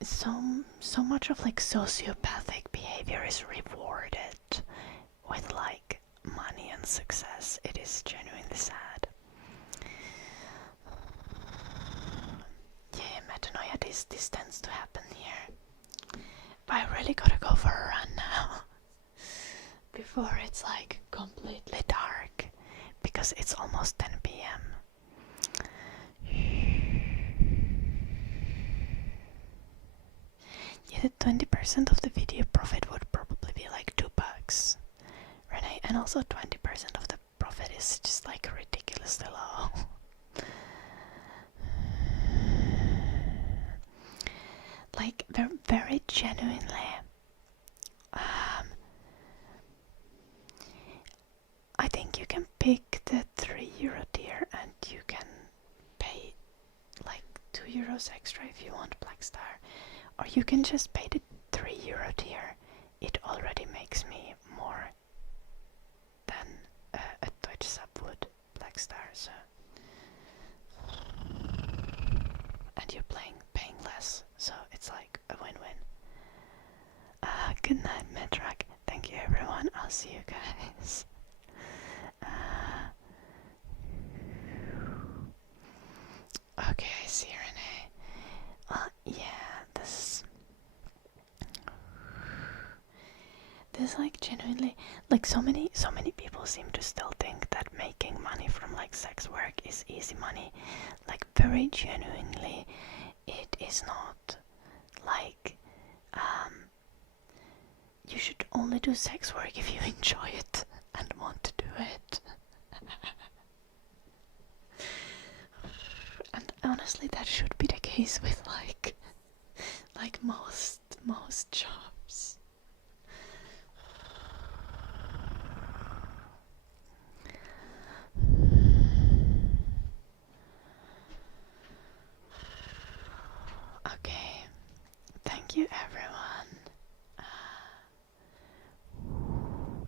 so much of like sociopathic behavior is rewarded with like money and success. It is genuinely sad. Yeah, metanoia, this tends to happen here. But I really gotta go for a run now. Before it's like completely dark. Because it's almost 10 p.m. Yeah, 20% of the video profit would probably be like $2, Renee, and also 20% of the profit is just like ridiculously low. Like very genuinely, I think you can pick the €3 tier and you can pay like €2 extra if you want Blackstar. Or you can just pay the €3 tier. It already makes me more than a Twitch sub would, Blackstar, so. And you're paying less, so it's like a win-win. Good night, Metrak. Thank you, everyone. I'll see you guys. Okay, I see Renee. Yeah, this like genuinely, like so many people seem to still think that making money from like sex work is easy money. Like very genuinely, it is not. Like you should only do sex work if you enjoy it and want to do it. And honestly, that should be the case with like like most jobs. Okay, thank you everyone.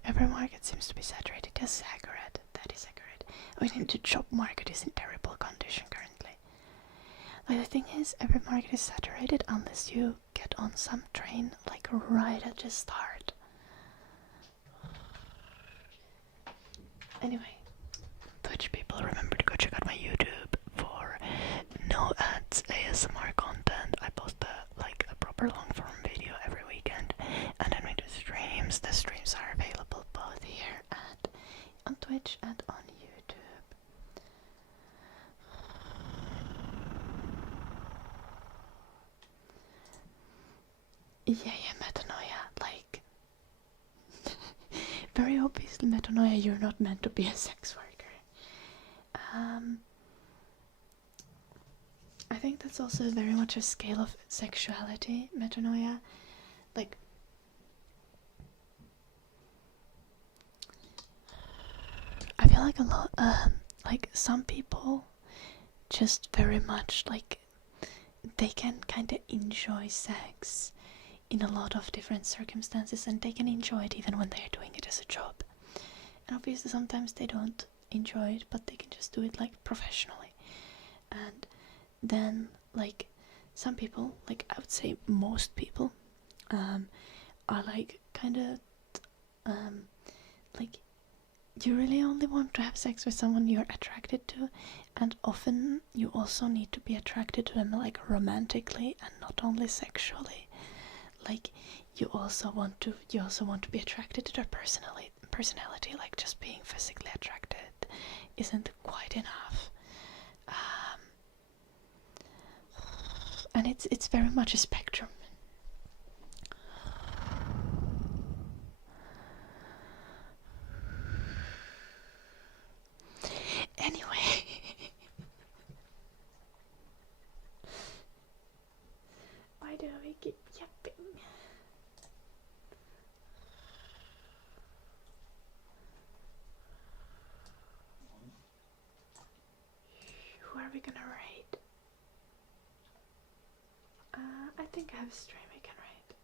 Every market seems to be saturated. That's accurate. That is accurate. I think the job market is in terrible condition currently. Like, the thing is, every market is saturated unless you get on some train, like right at the start. Anyway, Twitch people, remember to go check out my YouTube for no ads ASMR content. I post a proper long form video every weekend, and then we do streams. The streams are available both here and on Twitch and on YouTube. Yeah, metanoia, like very obviously metanoia, you're not meant to be a sex worker. I think that's also very much a scale of sexuality, metanoia. Like, I feel like a lot, like some people just very much, like, they can kind of enjoy sex in a lot of different circumstances, and they can enjoy it even when they're doing it as a job. And obviously sometimes they don't enjoy it, but they can just do it like professionally. And then, like, some people, like I would say most people, are like kind of like, you really only want to have sex with someone you're attracted to, and often you also need to be attracted to them like romantically and not only sexually. Like, you also want to be attracted to their personality. Like, just being physically attracted isn't quite enough. And it's very much a spectrum. Anyway, why do we keep yapping? Who are we gonna raid? I think I have a stream I can raid.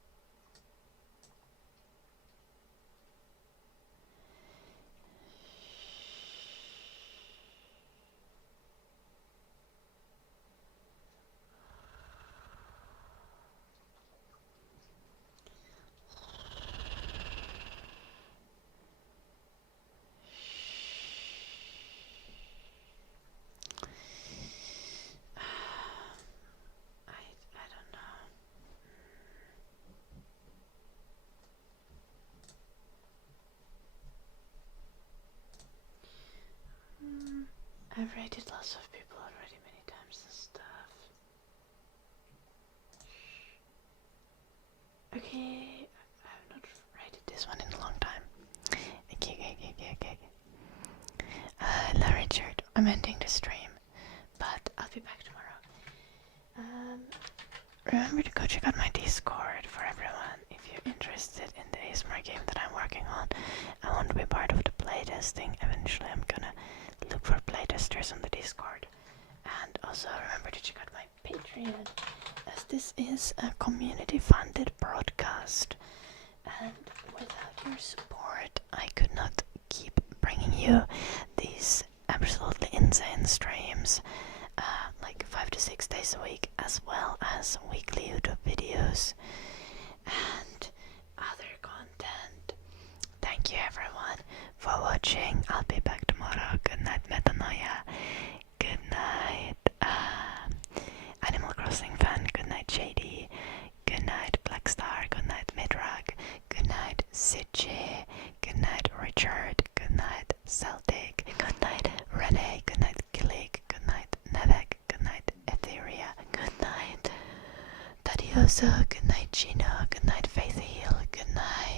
I don't know. I've rated lots of people already many times and stuff. Okay, I have not rated this one in a long time. Okay. Hello Richard, I'm ending the stream, but I'll be back tomorrow. Remember to go check out my Discord for everyone if you're interested in the ASMR game that I'm working on. I want to be part of the playtesting. Eventually I'm gonna look for playtesters on the Discord. And also remember to check out my Patreon, as this is a community funded broadcast, and without your support I could not keep bringing you these absolutely insane streams, like 5 to 6 days a week, as well as weekly YouTube videos and other content. Thank you everyone for watching. I'll be back tomorrow. Good night, Metanoia. Good night, Animal Crossing fan. Good night, JD. Good night, Blackstar. Good night, Midrug. Good night, Sitchi. Good night, Richard. Good night, Celtic. Good night, Renee. Good night, Gillig. Good night, Nevek. Good night, Etheria. Good night, Tadioso. Good night, Gino. Good night, Faith Hill. Good night.